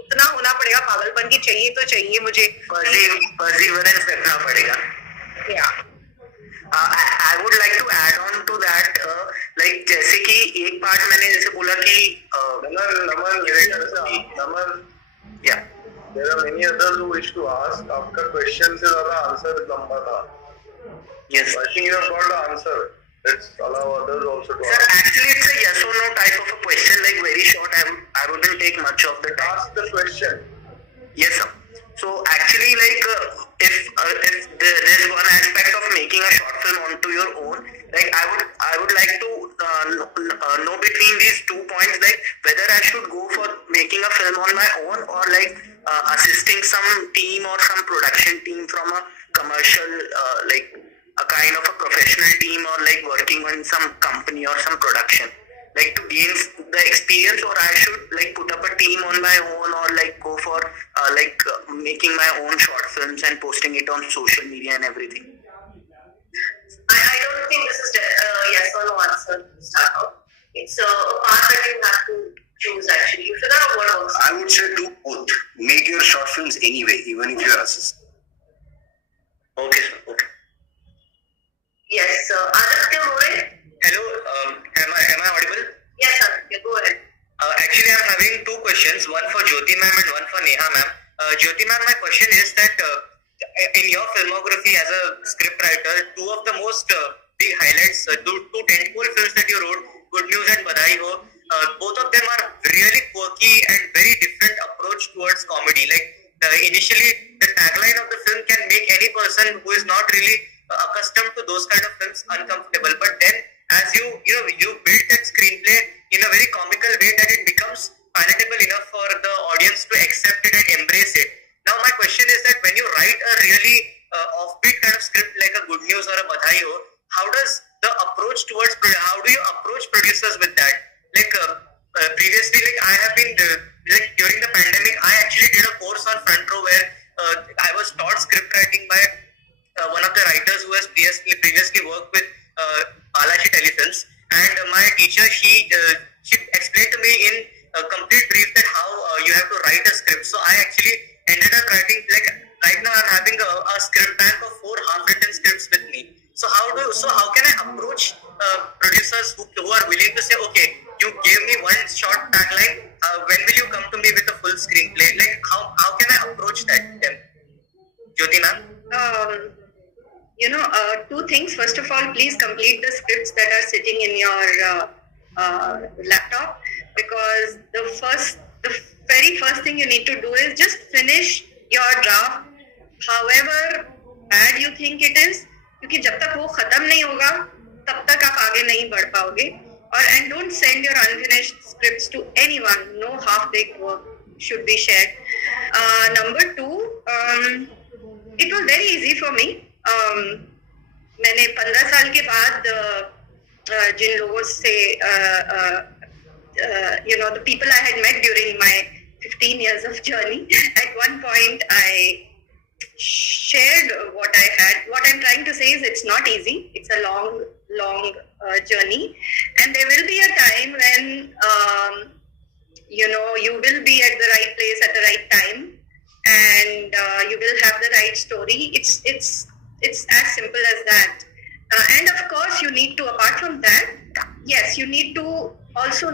उतना होना पड़ेगा, पागलपन की चाहिए तो चाहिए मुझे, perseverance रखना पड़ेगा. Yeah. I would like to add on to that, like जैसे कि एक पार्ट मैंने जैसे बोला कि Naman, yeah, there are many others who wish to ask. आपका question से ज़्यादा answer लंबा था. yes. So I think you have got the answer. Let's allow others also to Sir, ask. actually it's a yes or no type of a question, like very short. I wouldn't take much of the time. Ask the question. Yes, sir. So actually, like if there's one aspect of making a short film onto your own, like I would like to know between these 2 points, like whether I should go for making a film on my own or like assisting some team or some production team from a commercial like a kind of a professional team, or like working on some company or some production, like to gain the experience, or I should like put up a team on my own, or like go for making my own short films and posting it on social media and everything. I don't think this is a yes or no answer to start out. It's a path that you have to choose actually. You figure out what works. I would say do both. Make your short films anyway, even if you're assistant. Okay, sir. Okay. Yes, Aditya More. Hello. Am I audible? Yes, Aditya, go ahead. Actually, I'm having 2 questions. One for Jyoti ma'am and one for Neha ma'am. Jyoti ma'am, my question is that in your filmography as a scriptwriter, 2 of the most big highlights, 2 tentpole films that you wrote, Good News and Badai Ho, both of them are really quirky and very different approach towards comedy. Like initially, the tagline of the film can make any person who is not really accustomed to those kind of films uncomfortable. But then, as you build that screenplay in a very comical way that it becomes palatable enough for the audience to accept it and embrace it. Now, my question is that when you write a really offbeat kind of script like a Good News or a Badai Ho, how do you approach producers with that? Like previously, like I have been like during the pandemic, I actually did a course on front row where I was taught script writing by one of the writers who has previously worked with Balaji Telefilms, and my teacher she explained to me in a complete brief that how you have to write a script. So I actually ended up writing, like right now I'm having a script bank of 4 half-written scripts with me. So how can I approach producers who are willing to say, okay, you gave me one short tagline, when will you come to me with a full screenplay? Like how can I approach that them? Jyoti ma'am? 2 things. First of all, please complete the scripts that are sitting in your laptop, because the very first thing you need to do is just finish your draft, however bad you think it is, क्योंकि जब तक वो खत्म नहीं होगा तब तक आप आगे नहीं बढ़ पाओगे. And don't send your unfinished scripts to anyone. No half-baked work should be shared. Number 2, it was very easy for me. मैंने 15 साल के बाद जिन लोगों से the people I had met during my 15 years of journey, at one point I shared what I had. What I'm trying to say is it's not easy. It's a long journey, and there will be a time when you will be at the right place at the right time, and you will have the right story. It's as simple as that. And of course, you need to, apart from that, yes, you need to also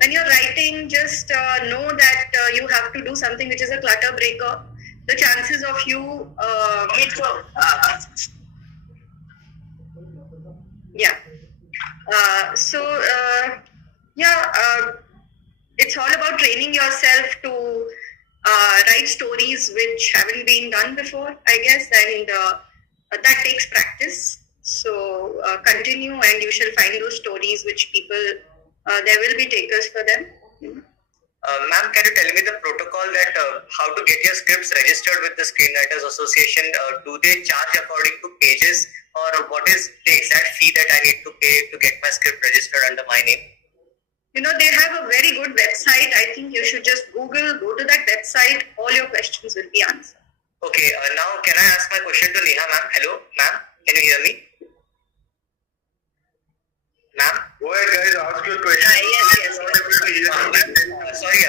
when you're writing, just know that you have to do something which is a clutter breaker. The chances of you yeah. It's all about training yourself to write stories which haven't been done before, I guess, and that takes practice. So continue, and you shall find those stories which people, there will be takers for them. Ma'am, can you tell me the protocol that how to get your scripts registered with the Screenwriters Association? Do they charge according to pages, or what is the exact fee that I need to pay to get my script registered under my name? You know, they have a very good website. I think you should just go to that website. All your questions will be answered. Okay, now can I ask my question to Neha, ma'am? Hello, ma'am, can you hear me? Ma'am? Go ahead, guys, ask your question. Yes. Sorry,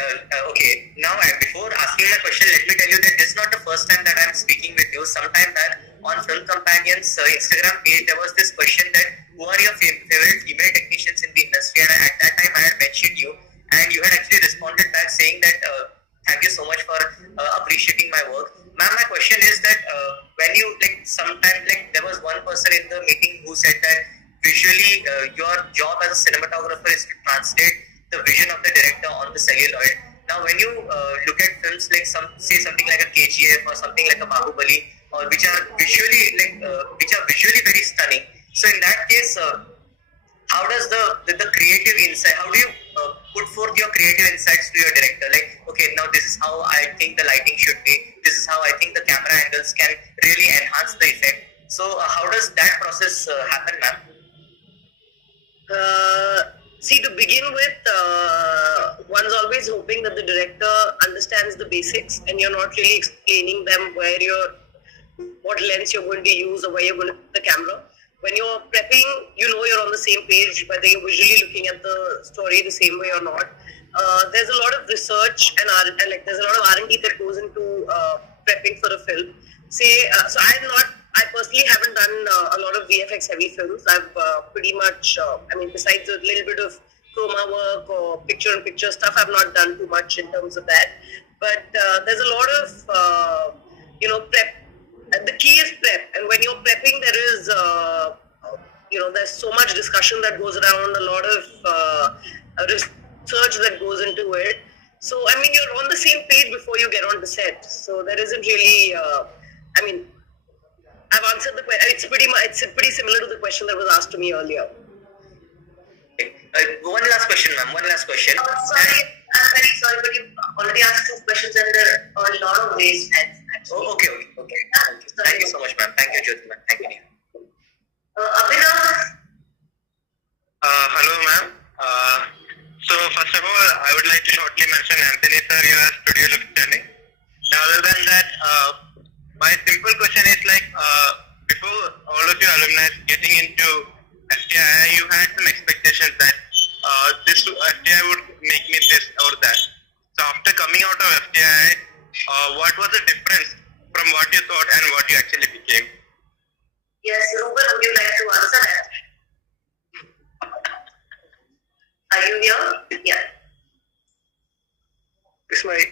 okay. Now, before asking my question, let me tell you that this is not the first time that I'm speaking with you. Sometime back on Film Companions Instagram page, there was this question that who are your favorite female technicians in the industry? And at that time, I had mentioned you, and you had actually responded back saying that thank you so much for appreciating my work. Ma'am, my question is that when you sometimes there was one person in the meeting who said that visually your job as a cinematographer is to translate the vision of the director on the celluloid. Now, when you look at films like something like a KGF or something like a Bahubali, or which are visually very stunning. So in that case, how does the creative insight? How do you put forth your creative insights to your director? Like, okay, now this is how I think the lighting should be. This is how I think the camera angles can really enhance the effect. So how does that process happen, ma'am? See, to begin with, one's always hoping that the director understands the basics, and you're not really explaining them what lens you're going to use or where you're going to put the camera. When you're prepping, you know you're on the same page, whether you're visually looking at the story the same way or not. There's a lot of research and there's a lot of R&D that goes into prepping for a film. I personally haven't done a lot of VFX heavy films. I've pretty much, besides a little bit of chroma work or picture-in-picture stuff, I've not done too much in terms of that. But there's a lot of, prep. The key is prep. And when you're prepping, there is, there's so much discussion that goes around, a lot of research that goes into it. So, you're on the same page before you get on the set. So there isn't really, I've answered the question. It's pretty similar to the question that was asked to me earlier. One last question, ma'am. One last question. Sorry, I'm very sorry, but you already asked 2 questions and there are a lot of raised hands. Oh, okay. Thank you so much, ma'am. Thank you, Jyoti, ma'am. Thank you. Abhinav? Hello, ma'am. So first of all, I would like to shortly mention Anthony sir, your studio looks stunning. Now, other than that, my simple question is before all of your alumni getting into FTI, you had some expectations that this FTI would make me this or that. So after coming out of FTI, what was the difference from what you thought and what you actually became? Yes, Ruben, would you like to answer that? Are you here? Yeah. Ruben,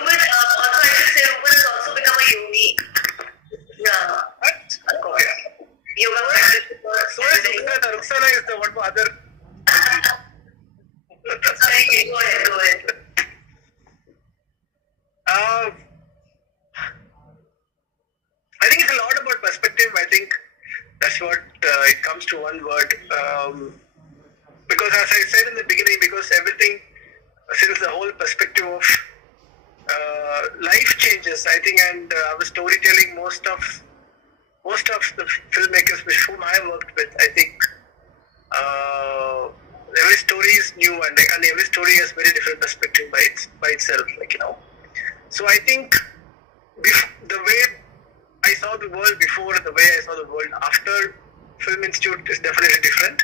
also I should say Ruben has also become a yogi. Yeah. Okay. Yoga practitioner. So is Ruxana is the one other. Sorry, go ahead. I think it's a lot about perspective. I think that's what it comes to one word. Because as I said in the beginning, because everything, since the whole perspective of life changes, I think, and our storytelling, most of the filmmakers with whom I worked with, I think every story is new and every story has very different perspective by itself, So I think the way I saw the world before and the way I saw the world after Film Institute is definitely different.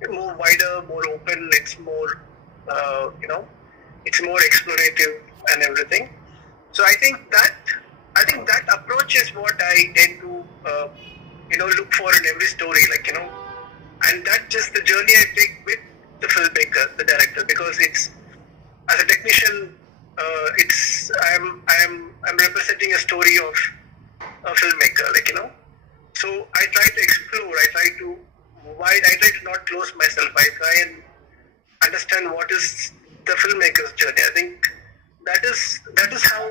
It's more wider, more open. It's more, it's more explorative and everything. So I think that approach is what I tend to, look for in every story, and that's just the journey I take with the filmmaker, the director, because it's as a technician, I'm representing a story of a filmmaker, like, you know. So I try to explore. I try to not close myself. I try and understand what is the filmmaker's journey. I think that is how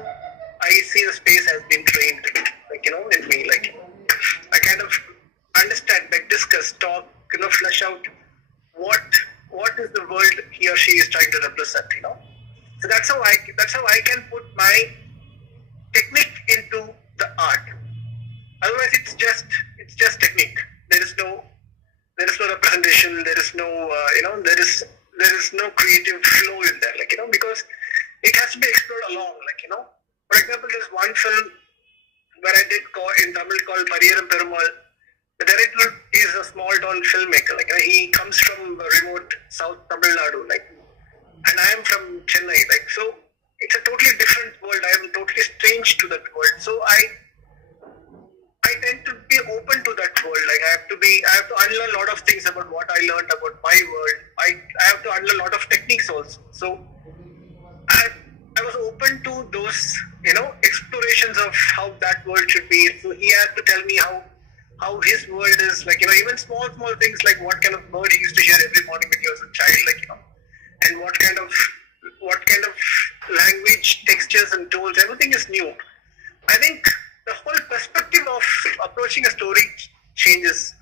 I see the space has been trained, like, you know, in me. Like, I kind of understand, like, discuss, talk, you know, flesh out what is the world he or she is trying to represent, you know. So that's how I can put my technique into the art. Otherwise, it's just technique. There is no representation. There is no there is no creative flow in there, like, you know, because it has to be explored along, like, you know. For example, there's one film where I did in Tamil called Pariyaram Perumal. The director is a small town filmmaker. Like, he comes from remote South Tamil Nadu, like, and I am from Chennai. Like, so it's a totally different world. I am totally strange to that world. So I tend to be open to that world. Like, I have to unlearn a lot of things about what I learned about my world. I have to unlearn a lot of techniques also. So I was open to those, you know, explorations of how that world should be. So he had to tell me how his world is, like, you know, even small things like what kind of bird he used to hear every morning when he was a child, like, you know, and what kind of language, textures and tones, everything is new. I think the whole perspective of approaching a story changes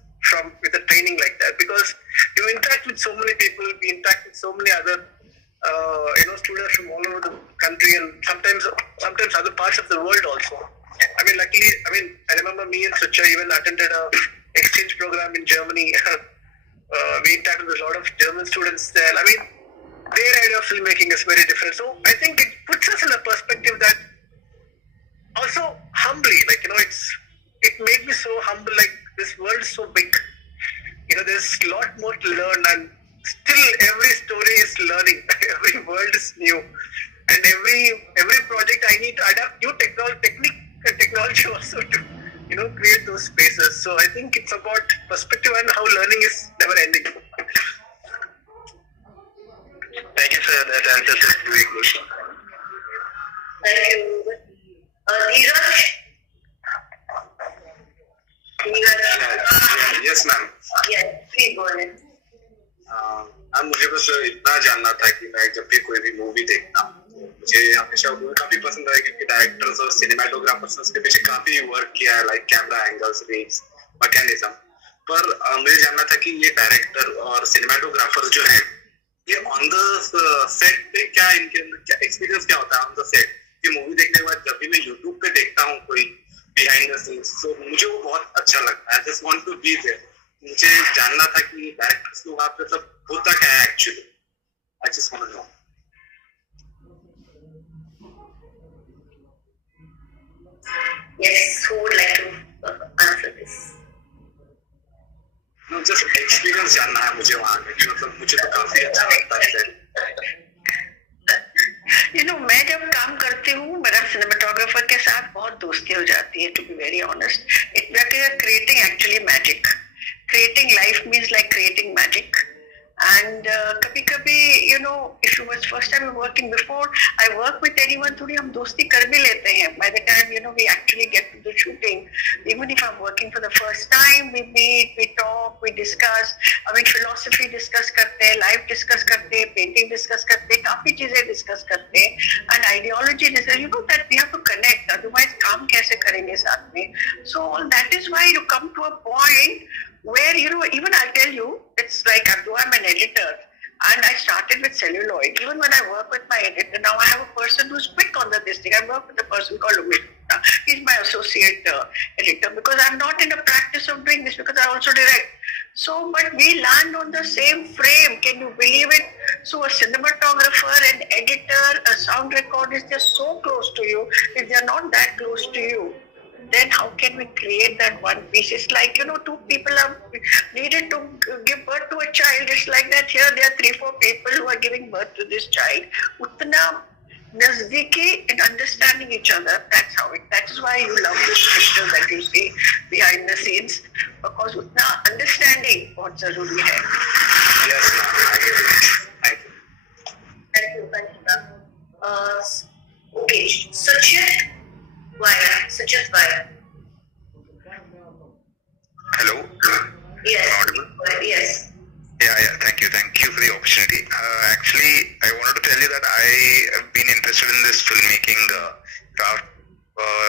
with a training like that, because you interact with so many people, we interact with so many other students from all over the country, and sometimes other parts of the world also. I mean, luckily, I remember me and Sucha even attended a exchange program in Germany. We interacted with a lot of German students there. I mean, their idea of filmmaking is very different. So I think it puts us in a perspective that also humbly, like, you know, it made me so humble. Like, this world is so big. You know, there's a lot more to learn, and still every story is learning. Every world is new, and every project I need to adapt new technology also to, you know, create those spaces. So I think it's about perspective and how learning is never ending. Thank you, sir. That answers the question. Thank you. Neeraj? Yes, ma'am. Yes, please go ahead. मुझे बस इतना जानना था कि मैं जब भी कोई भी मूवी देखता हूँ, मुझे हमेशा वो काफी पसंद है क्योंकि डायरेक्टर्स और सिनेमाटोग्राफर्स उसके पीछे काफी वर्क किया है, like camera angles, reads, mechanism. पर मुझे जानना था कि ये डायरेक्टर और सिनेमाटोग्राफर्स जो हैं, ये ऑन द सेट पे क्या इनके अंदर क्या एक्सपीरियंस क्या होता है ऑन द सेट? ये मूवी देखने के बाद जब भी मैं यूट्यूब पे देखता हूँ कोई बिहाइंड द सीन्स, तो मुझे वो बहुत अच्छा लगता है. I just want to be there. मुझे जानना था कि डायरेक्टर्स को वहाँ पे मतलब होता क्या है actually. I just want to know. Yes, who would like to answer this? No, just experience जानना है मुझे वहाँ पे, मतलब मुझे तो काफी अच्छा लगता है. You know, मैं जब काम करती हूँ मेरा सिनेमाटोग्राफर के साथ बहुत दोस्ती हो जाती है. To be very honest, we are creating actually magic. Creating life means like creating magic. And कभी-कभी, you know, if it was first time working before I work with anyone, थोड़ी हम दोस्ती कर भी लेते हैं. By the time, you know, we actually get to the shooting, even if I'm working for the first time, we meet, we talk, we discuss. I mean, philosophy discuss करते हैं, life discuss करते हैं, painting discuss करते हैं, काफी चीजें discuss करते हैं, and ideology discuss. You know that we have to connect, otherwise काम कैसे करेंगे साथ में? So that is why you come to a point where, you know, even I'll tell you, it's like, though I'm an editor and I started with celluloid, even when I work with my editor, now I have a person who's quick on this thing. I work with a person called Umit. He's my associate editor, because I'm not in the practice of doing this, because I also direct. So, but we land on the same frame. Can you believe it? So a cinematographer, an editor, a sound recorder is just so close to you. If they're not that close to you, then how can we create that one piece? It's like, you know, two people are needed to give birth to a child. It's like that. Here there are 3-4 people who are giving birth to this child. Utna nazdiki in understanding each other. That's how it. That is why you love this picture that you see behind the scenes, because utna understanding बहुत जरूरी है. Yes, ma'am. I get it. Hello. Yes. Am I audible? Yes. Yeah. Thank you for the opportunity. Actually, I wanted to tell you that I have been interested in this filmmaking craft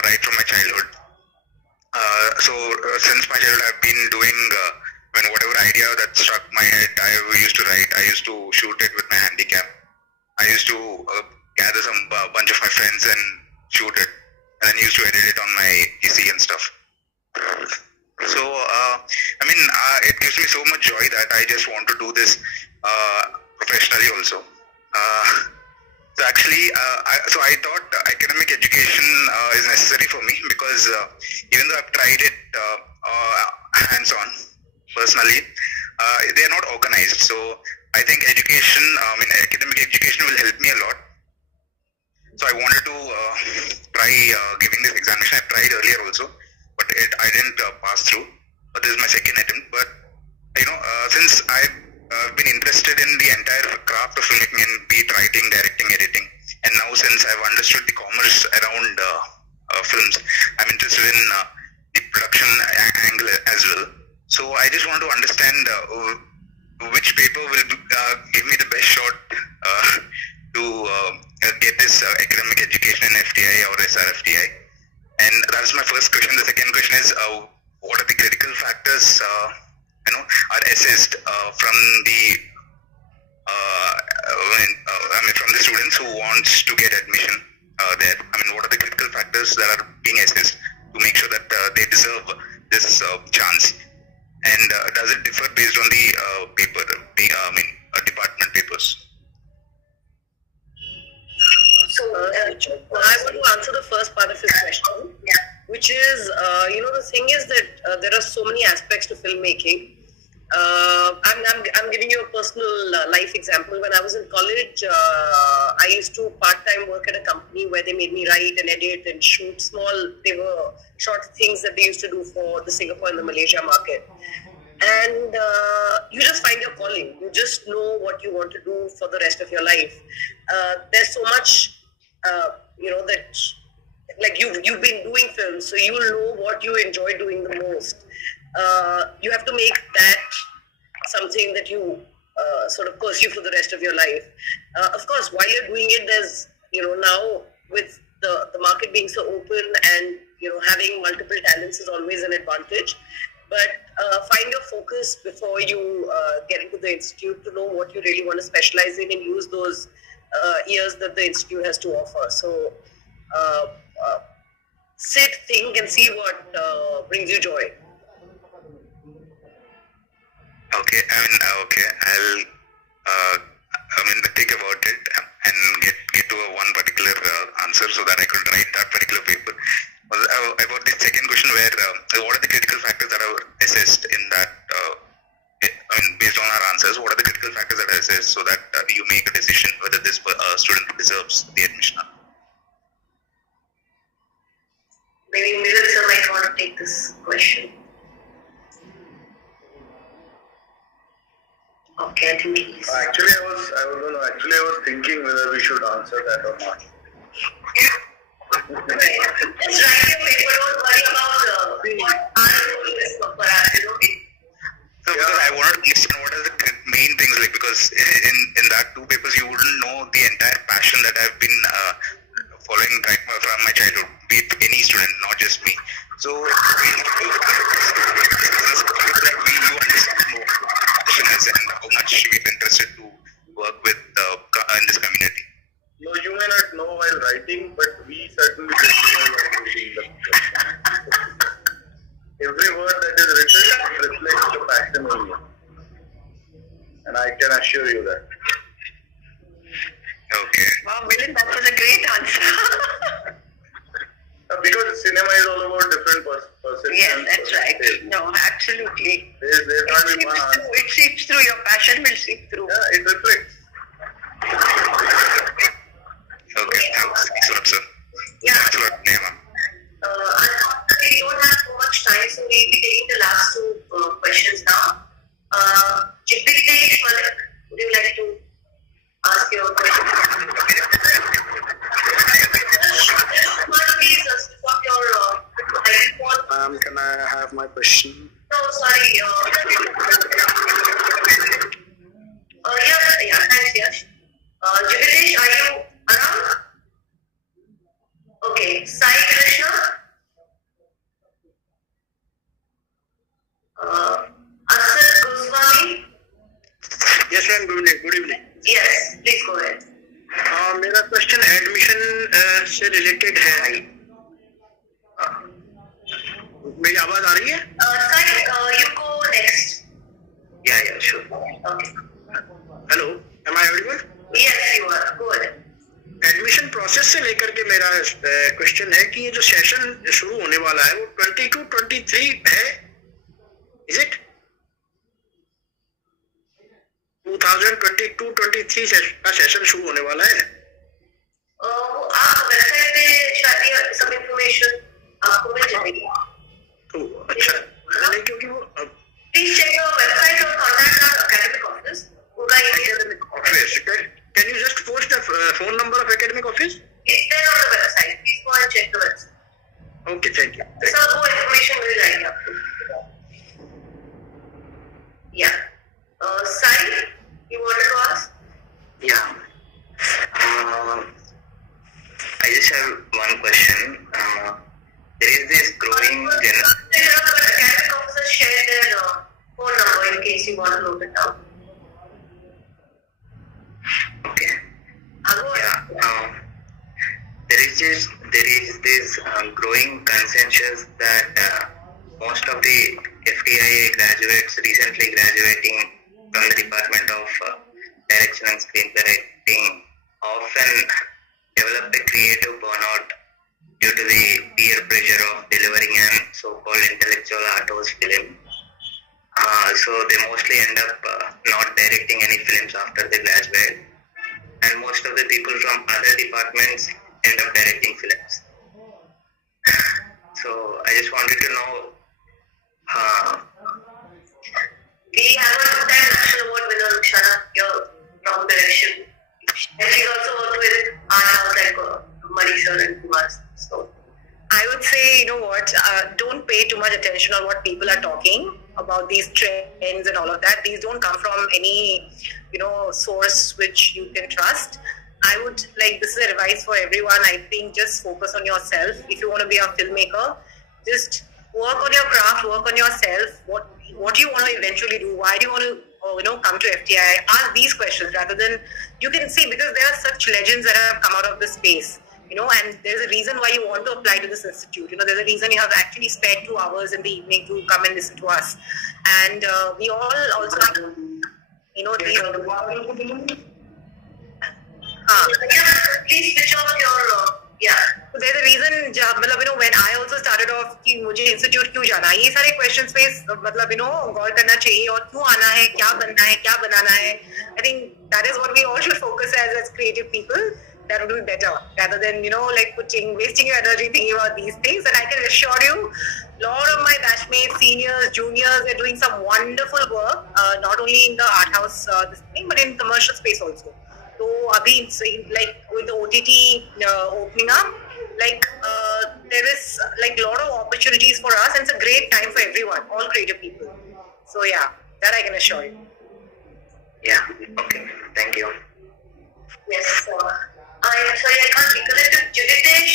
right from my childhood. Since my childhood, I've been doing whatever idea that struck my head, I used to write. I used to shoot it with my handycam. I used to gather some bunch of my friends and shoot it, and then used to edit it on my PC and stuff. So, it gives me so much joy that I just want to do this professionally also. I thought academic education is necessary for me because even though I've tried it hands-on personally, they are not organized. So I think academic education will help me a lot. So I wanted to try giving this examination. I tried earlier also, but I didn't pass through. But this is my second attempt. But since I've been interested in the entire craft of filmmaking, and be it writing, directing, editing, and now since I've understood the commerce around films, I'm interested in the production angle as well. So I just want to understand which paper will give me the best shot to get this academic education in FTI or SRFTI. And that's my first question. The second question is, what are the critical factors are assessed from the from the students who wants to get admission there? What are the critical factors that are being assessed to make sure that they deserve this chance? And does it differ based on the department papers? So, I want to answer the first part of his question, which is, the thing is that there are so many aspects to filmmaking. I'm giving you a personal life example. When I was in college, I used to part-time work at a company where they made me write and edit and shoot they were short things that they used to do for the Singapore and the Malaysia market. And you just find your calling. You just know what you want to do for the rest of your life. There's so much, that like you've been doing films, so you know what you enjoy doing the most. You have to make that something that you sort of pursue for the rest of your life. Of course, while you're doing it, there's, now with the market being so open and, having multiple talents is always an advantage. But find your focus before you get into the institute to know what you really want to specialize in and use those years that the institute has to offer. So sit, think, and see what brings you joy. Okay, I'll think about it and get to one particular answer so that I could write that particular paper. About the second question, where what are the critical factors that are assessed in that? Based on our answers, what are the critical factors that are assessed so that you make a decision whether this student deserves the admission? Maybe Melissa might want to take this question. Okay, I think he's... Actually, I was thinking whether we should answer that or not. Just write your paper, don't worry about what our role is for us, So because I wanted to understand what are the main things, like, because in that two papers you wouldn't know the entire passion that I've been following right from my childhood, be it any student, not just me. So you understand more passion is and how much we're interested to work with in this community. No, you may not know while writing, but we certainly get to know while reading. Every word that is written reflects the passion in you. And I can assure you that. Okay. Wow, Milan, that was a great answer. Because cinema is all about different perceptions. Yes, that's right. No, absolutely. There can't be one answer. It seeps through, your passion will seep through. Yeah, it reflects. Okay, thanks a lot, sir. Yeah. Thanks a lot, Neema. Unfortunately, we don't have too much time, so we'll be taking the last two questions now. Chippitesh, would you like to ask your question? Please switch off your microphone. Can I have my question? No, sorry. Yeah, thanks, Yash. Jivitesh, are you around? Okay, Sai Krishna. Asad Goswami. Yes, ma'am. Good evening. Good evening. Yes, please go ahead. मेरा question admission से related है. मेरी आवाज आ रही है? Sai, you go next. Yeah, sure. Okay. Hello, am I audible? Yes, you are. Go ahead. Admission process से लेकर के मेरा क्वेश्चन है कि ये जो सेशन शुरू होने वाला है वो 22-23 है, इज इट? 2022-23 का सेशन शुरू होने वाला है. आप वेबसाइट पे शायद ये सब इंफॉर्मेशन आपको मिल जाएगी. अच्छा, नहीं क्योंकि वो प्लीज चेक योर वेबसाइट और कॉन्टैक्ट आवर एकेडमिक ऑफिस. पूरा email office. Can you just post the phone number of academic office? It's there on the website. Please go and check the website. Okay, thank you. सब वो information मिल जाएगी आपको. Yeah. Sai, you wanted to ask? Yeah. I just have one question. There is this growing Academic officers share their phone number in case you want to note it down. Okay. There is this growing consensus that most of the FTi graduates recently graduating from the Department of Direction and Screenplay Writing often develop a creative burnout due to the peer pressure of delivering an so-called intellectual arthouse film. So they mostly end up not directing any films after they graduate, and most of the people from other departments end up directing films. So I just wanted to know. We have a two-time national award winner, Shana, your from direction, and she's also worked with our house like Mani sir and Kumar. So I would say, you know what, don't pay too much attention on what people are talking about these trends and all of that. These don't come from any, source which you can trust. I would this is advice for everyone. I think just focus on yourself. If you want to be a filmmaker, just work on your craft, work on yourself. What do you want to eventually do? Why do you want to come to FTI? Ask these questions rather than, you can see, because there are such legends that have come out of this space. And there's a reason why you want to apply to this institute. There's a reason you have actually spared 2 hours in the evening to come and listen to us. And we all also, please switch off your, So there's a reason, when I also started off कि मुझे institute क्यों जाना है, ये सारे questions पे गौर करना चाहिए और क्यों आना है, क्या बनना है, क्या बनाना है. I think that is what we all should focus as creative people. That would be better rather than wasting your energy thinking about these things. And I can assure you, a lot of my batchmates, seniors, juniors, they're doing some wonderful work, not only in the art house but in commercial space also. So abhi with the OTT opening up, there is a lot of opportunities for us, and it's a great time for everyone, all creative people. So yeah, that I can assure you. Yeah. Okay. Thank you. Yes. I'm sorry, I can't recollect if Jivitesh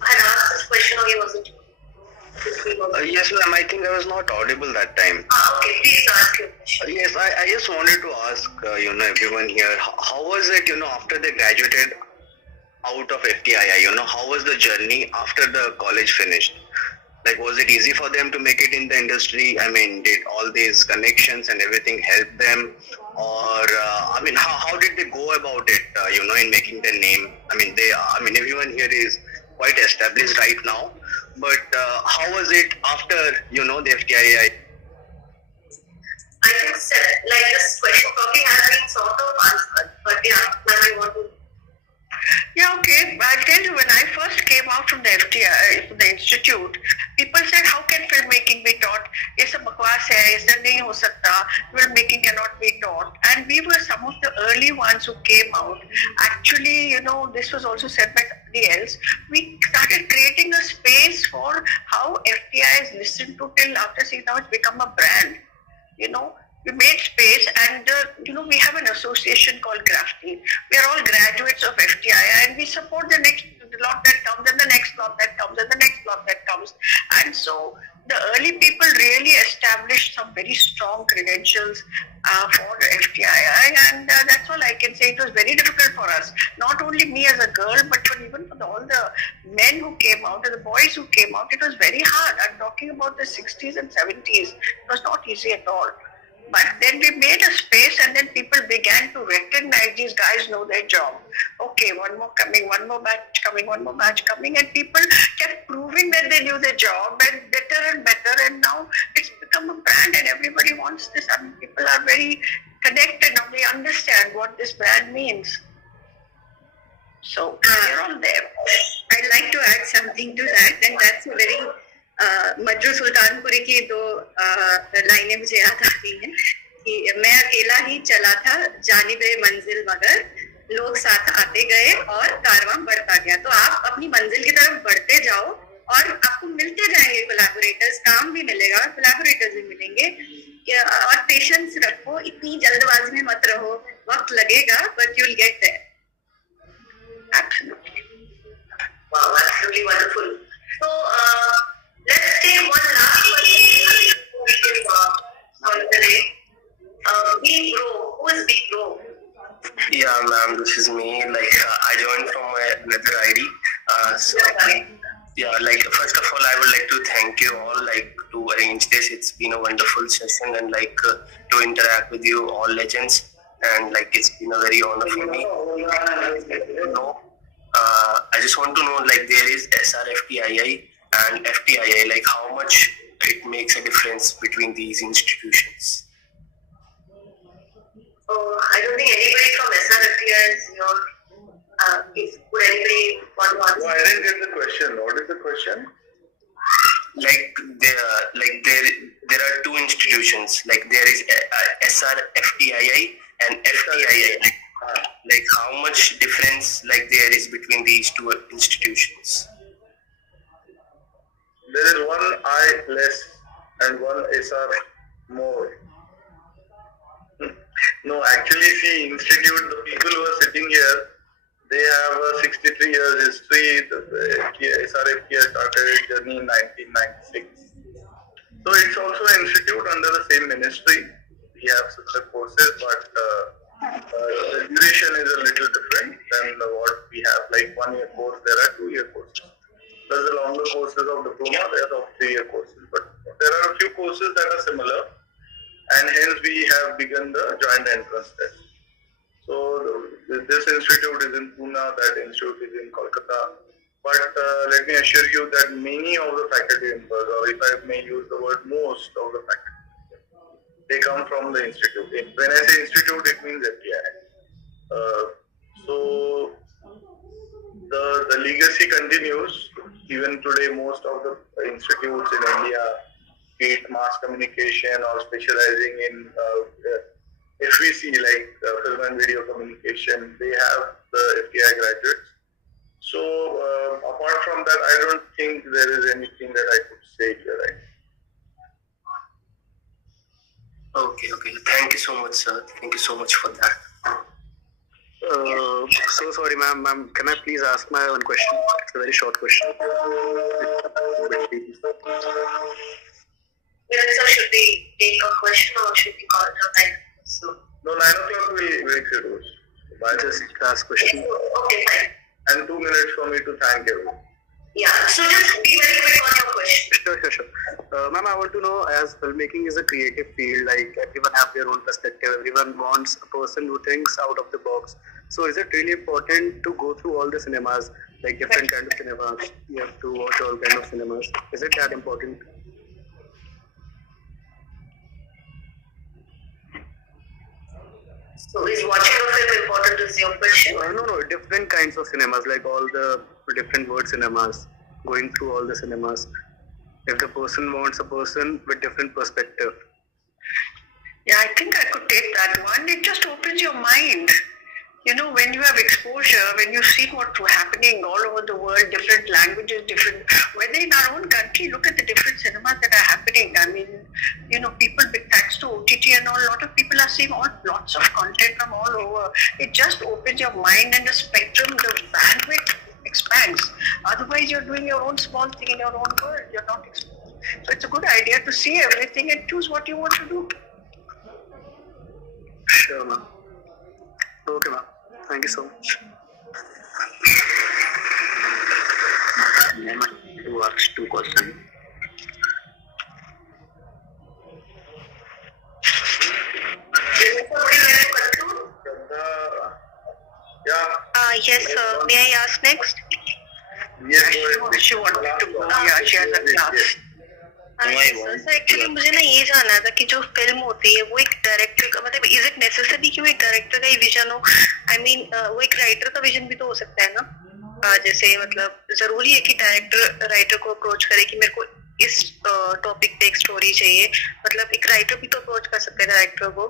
had asked this question or he wasn't. Yes, ma'am. I think I was not audible that time. Okay, please ask your question. Yes, I just wanted to ask, everyone here, how was it, after they graduated out of FTii, how was the journey after the college finished? Was it easy for them to make it in the industry? I mean, did all these connections and everything help them? Or, how did they go about it, in making their name? Everyone here is quite established right now. But how was it after, the FTii? I think this question probably has been sort of answered, but now I want to. Yeah, okay. I'll tell you, when I first came out from the FTI, from the institute, people said, how can filmmaking be taught? It's a bakwas hai, it's nahi ho sakta, filmmaking cannot be taught. And we were some of the early ones who came out. Actually, this was also said by everybody else, we started creating a space for how FTI is listened to till after seeing now it's become a brand. You know, we made space, and we have an association called Crafty. We are all graduates of FTI, and we support the next lot that comes, and the next lot that comes, and the next lot that comes. And so the early people really established some very strong credentials for FTI, and that's all I can say. It was very difficult for us, not only me as a girl, but even for all the men who came out and the boys who came out. It was very hard. I'm talking about the 60s and 70s. It was not easy at all. But then we made a space, and then people began to recognize these guys know their job. Okay, one more coming, one more batch coming, one more batch coming, and people kept proving that they knew their job and better, and now it's become a brand and everybody wants this. I mean, people are very connected now, they understand what this brand means. So we're all there. I'd like to add something to that, and that's a very Majrooh Sultanpuri की दो लाइनें मुझे याद आ रही हैं कि मैं अकेला ही चला था जानिबे मंजिल मगर लोग साथ आते गए और कारवां बढ़ता गया. तो आप अपनी मंजिल की तरफ बढ़ते जाओ और आपको मिलते जाएंगे कोलैबोरेटर्स, काम भी मिलेगा और कोलैबोरेटर्स भी मिलेंगे. और पेशेंस रखो, इतनी जल्दबाजी में मत रहो, वक्त लगेगा but you will get there. Absolutely. Wow, absolutely wonderful. So let's take one last question on the day. Be Bro, who is Be Bro? Yeah, ma'am, this is me. I joined from another ID. First of all, I would like to thank you all, to arrange this. It's been a wonderful session, and to interact with you all legends, and it's been a very honor for me. I just want to know, there is SRFTI and FTii, how much it makes a difference between these institutions. I don't think anybody from SRFTI is here. Would anybody want to answer? No, I didn't get the question. What is the question? There are two institutions. There is SRFTI and FTii. How much difference there is between these two institutions? There is one I less and one SR more. No, actually, see, institute, the people who are sitting here, they have a 63 years history. The SRFTI started its journey in 1996. So it's also an institute under the same ministry. We have similar courses, but the duration is a little different than what we have. 1 year course, there are 2 year courses. Plus the longer courses of diploma, there are 3 year courses. But there are a few courses that are similar, and hence we have begun the joint entrance test. So this institute is in Pune, that institute is in Kolkata. But let me assure you that many of the faculty members, or if I may use the word most of the faculty, they come from the institute. When I say institute, it means FTI. So the legacy continues. Even today, most of the institutes in India, be it mass communication or specializing in FVC, film and video communication, they have the FTI graduates. So apart from that, I don't think there is anything that I could say here, right? Okay. Thank you so much, sir. Thank you so much for that. So sorry, ma'am. Can I please ask my one question? It's a very short question. So should we take a question or should we call it a night? So, no, 9 o'clock will close. Just last question. Okay, fine. And 2 minutes for me to thank everyone. Yeah, so just be very quick on your question. Sure. Ma'am, I want to know, as filmmaking is a creative field, everyone have their own perspective, everyone wants a person who thinks out of the box. So is it really important to go through all the cinemas, different kind of cinemas? You have to watch all kind of cinemas. Is it that important? So is watching a film important is your question? No, different kinds of cinemas, all the different word cinemas, going through all the cinemas. If the person wants a person with different perspective. Yeah, I think I could take that one. It just opens your mind. when you have exposure, when you see what's happening all over the world, different languages, whether in our own country, look at the different cinemas that are happening. I mean, people, thanks to OTT and all, a lot of people are seeing lots of content from all over. It just opens your mind and the spectrum, the bandwidth expands. Otherwise, you're doing your own small thing in your own world. You're not exposed. So it's a good idea to see everything and choose what you want to do. Sure, ma'am. Okay, ma'am. Thank you so much. To ask 2 questions. Yes, may I ask next? She wanted to go. Yeah, she has a class. Actually मुझे ना ये जानना था कि जो film होती है वो एक डायरेक्टर का मतलब इज इट नेसेसरी कि वो एक डायरेक्टर का ही विजन हो आई मीन वो एक राइटर का विजन भी तो हो सकता है ना जैसे मतलब जरूरी है कि डायरेक्टर राइटर को अप्रोच करे कि मेरे को इस टॉपिक पे एक स्टोरी चाहिए मतलब एक राइटर भी तो अप्रोच कर सकते हैं डायरेक्टर को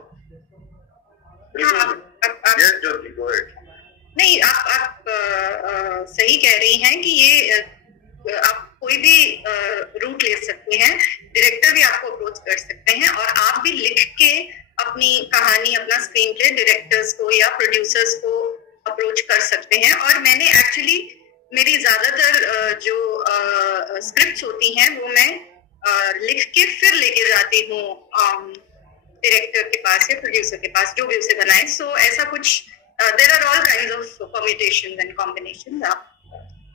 नहीं आप सही कह रही हैं कि ये आप कोई भी रूट ले सकते हैं डायरेक्टर भी आपको अप्रोच कर सकते हैं और आप भी लिख के अपनी कहानी अपना स्क्रीन प्ले डायरेक्टर्स को या प्रोड्यूसर्स को अप्रोच कर सकते हैं और मैंने एक्चुअली मेरी ज्यादातर जो स्क्रिप्ट्स होती हैं वो मैं लिख के फिर लेके जाती हूँ डायरेक्टर के पास या प्रोड्यूसर के पास जो भी उसे बनाए सो ऐसा कुछ there are all kinds of permutations and combinations आप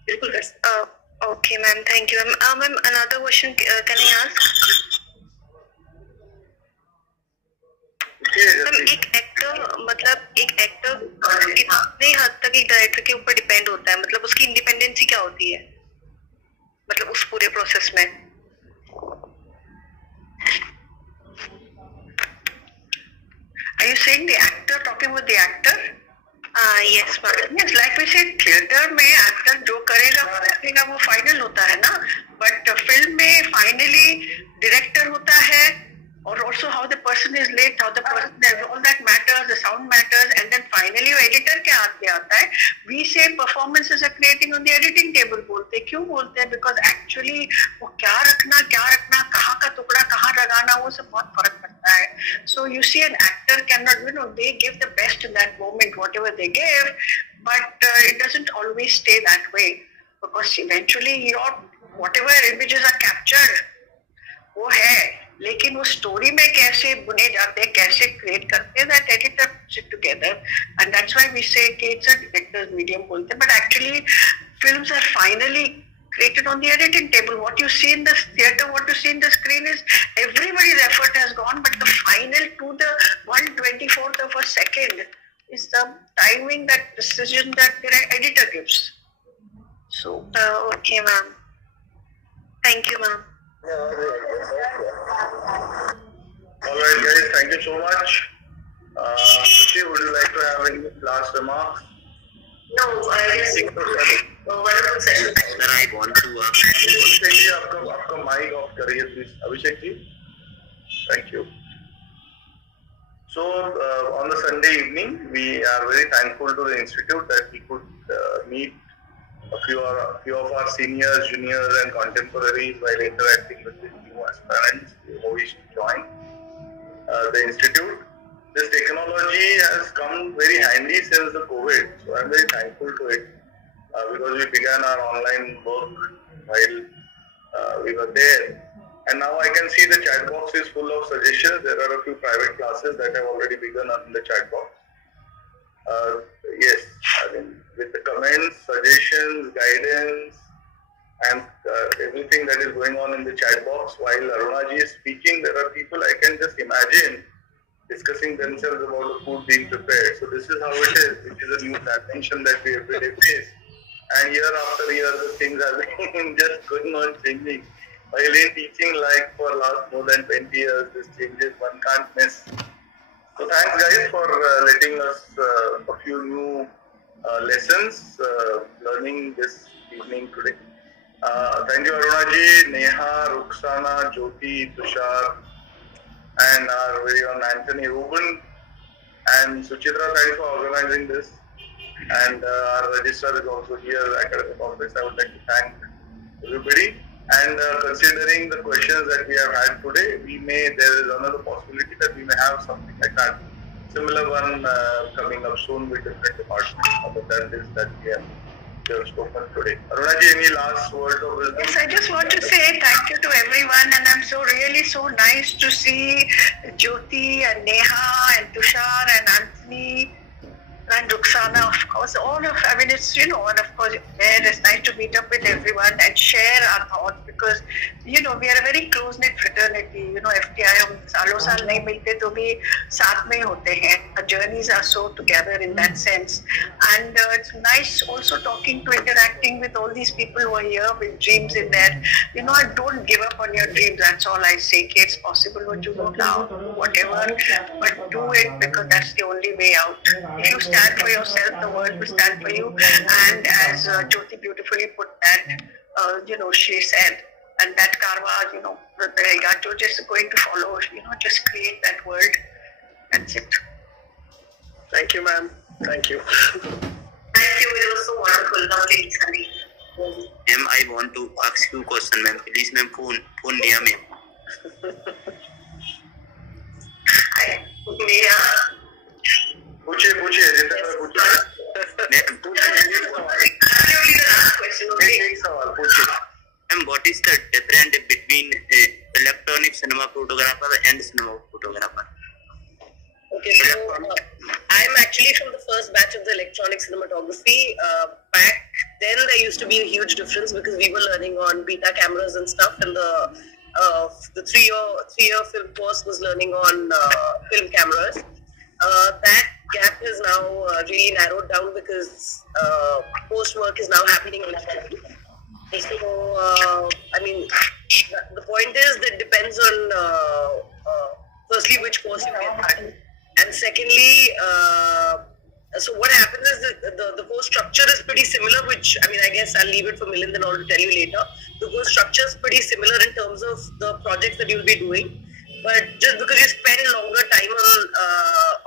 बिल्कुल कर सकते हैं Okay, ma'am. Thank you, ma'am. Ma'am, another question can I ask? Ma'am एक एक्टर कितने हद तक एक डायरेक्टर के ऊपर डिपेंड होता है मतलब उसकी इंडिपेंडेंसी क्या होती है मतलब उस पूरे प्रोसेस में Are you saying the actor talking with the actor? Yes, ma'am. Yes, like we said, theatre में एक्टर जो करेगा वो फाइनल होता है ना बट फिल्म में फाइनली डायरेक्टर होता है और also how the person is lit, how the person is, all that matters, the sound matters and then finally वो एडिटर के हाथ में आता है we say performances are creating on the editing table बोलते क्यों बोलते हैं because actually वो क्या रखना कहाँ का टुकड़ा कहाँ लगाना वो सब बहुत फर्क पड़ता है so you see an actor cannot they give the best in that moment whatever they give but it doesn't always stay that way because eventually whatever images are captured वो है लेकिन वो स्टोरी में कैसे बुने जाते हैं कैसे क्रिएट करते हैं that editor puts it together and that's why we say कि इट्स अ डायरेक्टर्स मीडियम बोलते हैं but actually films are finally created on the editing table. What you see in the theater, what you see in the screen is everybody's effort has gone, but the final to the 1/24th of a second is the timing, that decision that the editor gives. So, okay, ma'am. Thank you, ma'am. Alright, guys, thank you so much. Sushi, would you like to have any last remarks? No, I just wonderful session. Sir, I want to Abhishek ji आपका mike off करिए please Abhishek ji thank you So on the Sunday evening we are very thankful to the institute that we could meet a few of our seniors, juniors and contemporaries while interacting with these new aspirants who wish to join the institute. This technology has come very handy since the COVID, so I'm very thankful to it because we began our online work while we were there. And now I can see the chat box is full of suggestions. There are a few private classes that have already begun on the chat box. Yes, I mean, with the comments, suggestions, guidance, and everything that is going on in the chat box while Arunaji is speaking, there are people I can just imagine discussing themselves about the food being prepared. So this is how it is. It is a new dimension that we every day face. And year after year, the things have been just going on changing. While in teaching like for last more than 20 years, this changes, one can't miss. So thanks guys for letting us a few new lessons, learning this evening today. Thank you Arunaji, Neha, Ruxana, Jyoti, Tushar, and our very own Anthony Ruben and Suchitra, thanks for organizing this. and our registrar is also here, academic office. I would like to thank everybody. And considering the questions that we have had today, there is another possibility that we may have something like that, similar one coming up soon with different departments other than this that we have spoken today. Arunaji, any last word of wisdom? Yes, I just want to say thank you to everyone, and I'm so nice to see Jyoti and Neha and Tushar and Anthony and Ruxana, of course, it's, and of course, it's nice to meet up with everyone and share our thoughts because, we are a very close-knit fraternity, FTI, हम सालों साल नहीं मिलते तो भी साथ में होते हैं. Our journeys are so together in that sense. And it's nice also interacting with all these people who are here with dreams in there. Don't give up on your dreams, that's all I say. It's possible what you do now, whatever, but do it because that's the only way out. If you stand for yourself, the world will stand for you. And as Jyoti beautifully put that, she said, and that karma, the Yato just going to follow, just create that world. That's it. Thank you, ma'am. Thank you. Thank you. It was so wonderful. Lovely, Sunny. Ma'am, I want to ask you a question, ma'am. Please, ma'am, phone near me. पूछिए जितेंद्र पूछिए एक सवाल पूछिए. Ma'am, what is the difference between electronic cinema photographer and cinema photographer? Okay, so I'm actually from the first batch of the electronic cinematography. Back then, there used to be a huge difference because we were learning on beta cameras and stuff, and the three-year film course was learning on film cameras. That gap is now really narrowed down because post work is now happening digitally. So, the point is that it depends on firstly which course you get, and secondly, so what happens is that the course structure is pretty similar, which I guess I'll leave it for Milind and all to tell you later. The course structure is pretty similar in terms of the projects that you'll be doing, but just because you spend longer time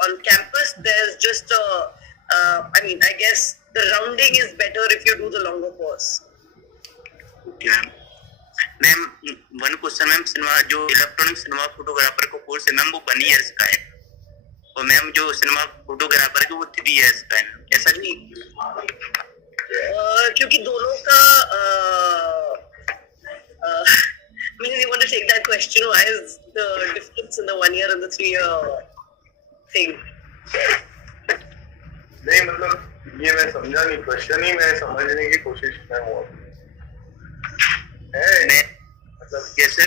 on campus, there's just I guess the rounding is better if you do the longer course. Okay, ma'am, one question, ma'am, जो electronic cinema photographer को course है ma'am वो 1 years का है, और ma'am जो cinema photographer के वो 3 years का है, ऐसा नहीं? क्योंकि दोनों का you want to take that question, why is the difference in the 1 year and the 3 year thing? नहीं मतलब ये मैं समझा नहीं, क्वेश्चन ही मैं समझने की कोशिश में हूँ मतलब कैसे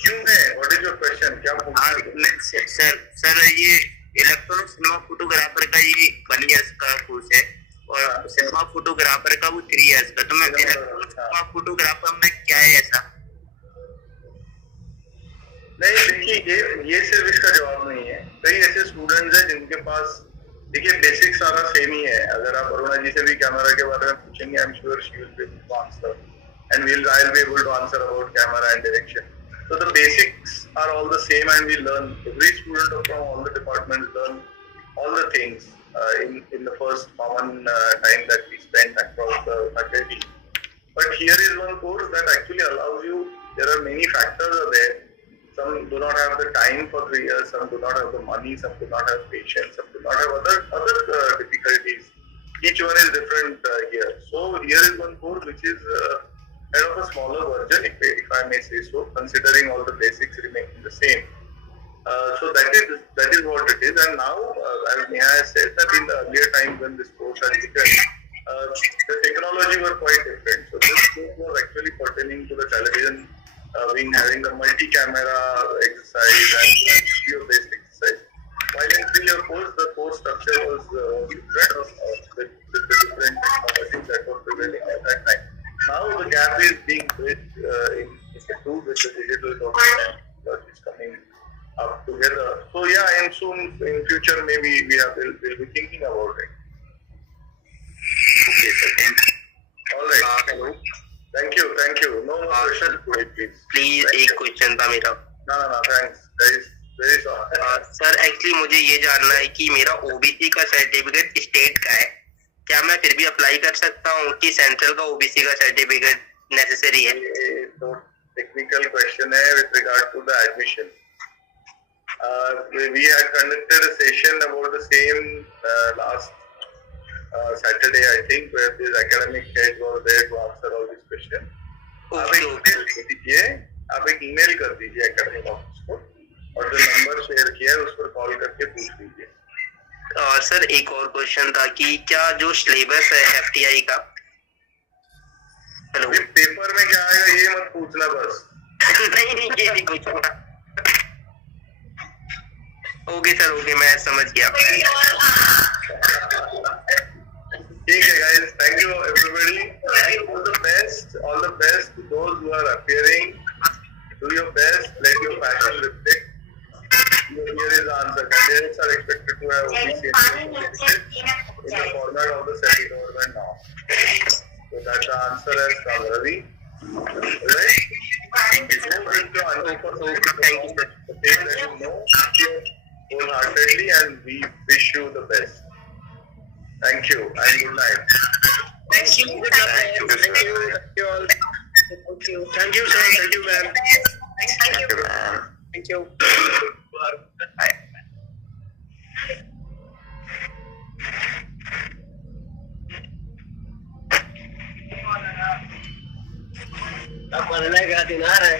क्यों है, व्हाट इज योर क्वेश्चन, क्या सर ये इलेक्ट्रॉनिक सिनेमा फोटोग्राफर का ये 1 years का कोर्स है और सिनेमा फोटोग्राफर का वो 3 years का, तो मैं इलेक्ट्रॉनिक सिनेमा फोटोग्राफर में क्या है ऐसा? नहीं देखिए ये सिर्फ इसका जवाब नहीं है. कई ऐसे स्टूडेंट्स हैं जिनके पास देखिए बेसिक सारा सेम ही है. अगर आप अरुणा जी से भी कैमरा के बारे में पूछेंगे, I am sure she will be able to answer and I'll be able to answer about camera and direction. So the basics are all the same and we learn, every student from all the departments learn all the things in the first common time that we spend across the faculty. But here is one course that actually allows you, there are many factors are there. Some do not have the time for 3 years, some do not have the money, some do not have patience, some do not have other difficulties. Each one is different here. So here is one course which is kind of a smaller version, if I may say so, considering all the basics remaining the same. So that is what it is. And now, as Neha has said, that in the earlier time when this course had begun, the technology were quite different. So this course was actually pertaining to the television wing, having the multi-camera exercise and video-based exercise. While in 3-year course, the course structure was different with the different technologies that were prevailing at that time. Now the gap is being bridged in two with the digital document that is coming up together. So yeah, and soon in future maybe we'll be thinking about it. Okay, sir. All right. Hello. Thank you. No more questions, please. Please, एक question था मेरा. No. Thanks, guys. Very sorry. Sir actually मुझे ये जानना है कि मेरा OBC का सर्टिफिकेट स्टेट का है, क्या मैं फिर भी अप्लाई कर सकता हूँ कि सेंट्रल का ओबीसी का सर्टिफिकेट नेसेसरी है? तो टेक्निकल क्वेश्चन है with regard to the admission. We had conducted a session about the same last Saturday, I think, where this academic head was there to answer all these questions. आप एक email लिख दीजिए, आप एक email कर दीजिए academic office को, और जो नंबर शेयर किया है उस पर कॉल करके पूछ लीजिए. सर एक और क्वेश्चन था कि क्या जो सिलेबस है एफटीआई का, हेलो, पेपर में क्या आएगा ये मत पूछना बस. नहीं ये नहीं पूछूंगा. ओके सर, ओके, मैं समझ गया. ठीक है guys, thank you everybody. All the best to those who are appearing. Do your best, let your passion reflect. Here is the answer. Candidates are expected to have OBC in the format of the central government now. So that's the answer as from Ravi. Right? Thank you. Thank you. The thing that you know wholeheartedly, and we wish you the best. Thank you and good night. Thank you. Good luck. Thank you all. Thank you. Thank you, sir. Thank you, ma'am. Thank you. Thank you. Apa lagi hati nara?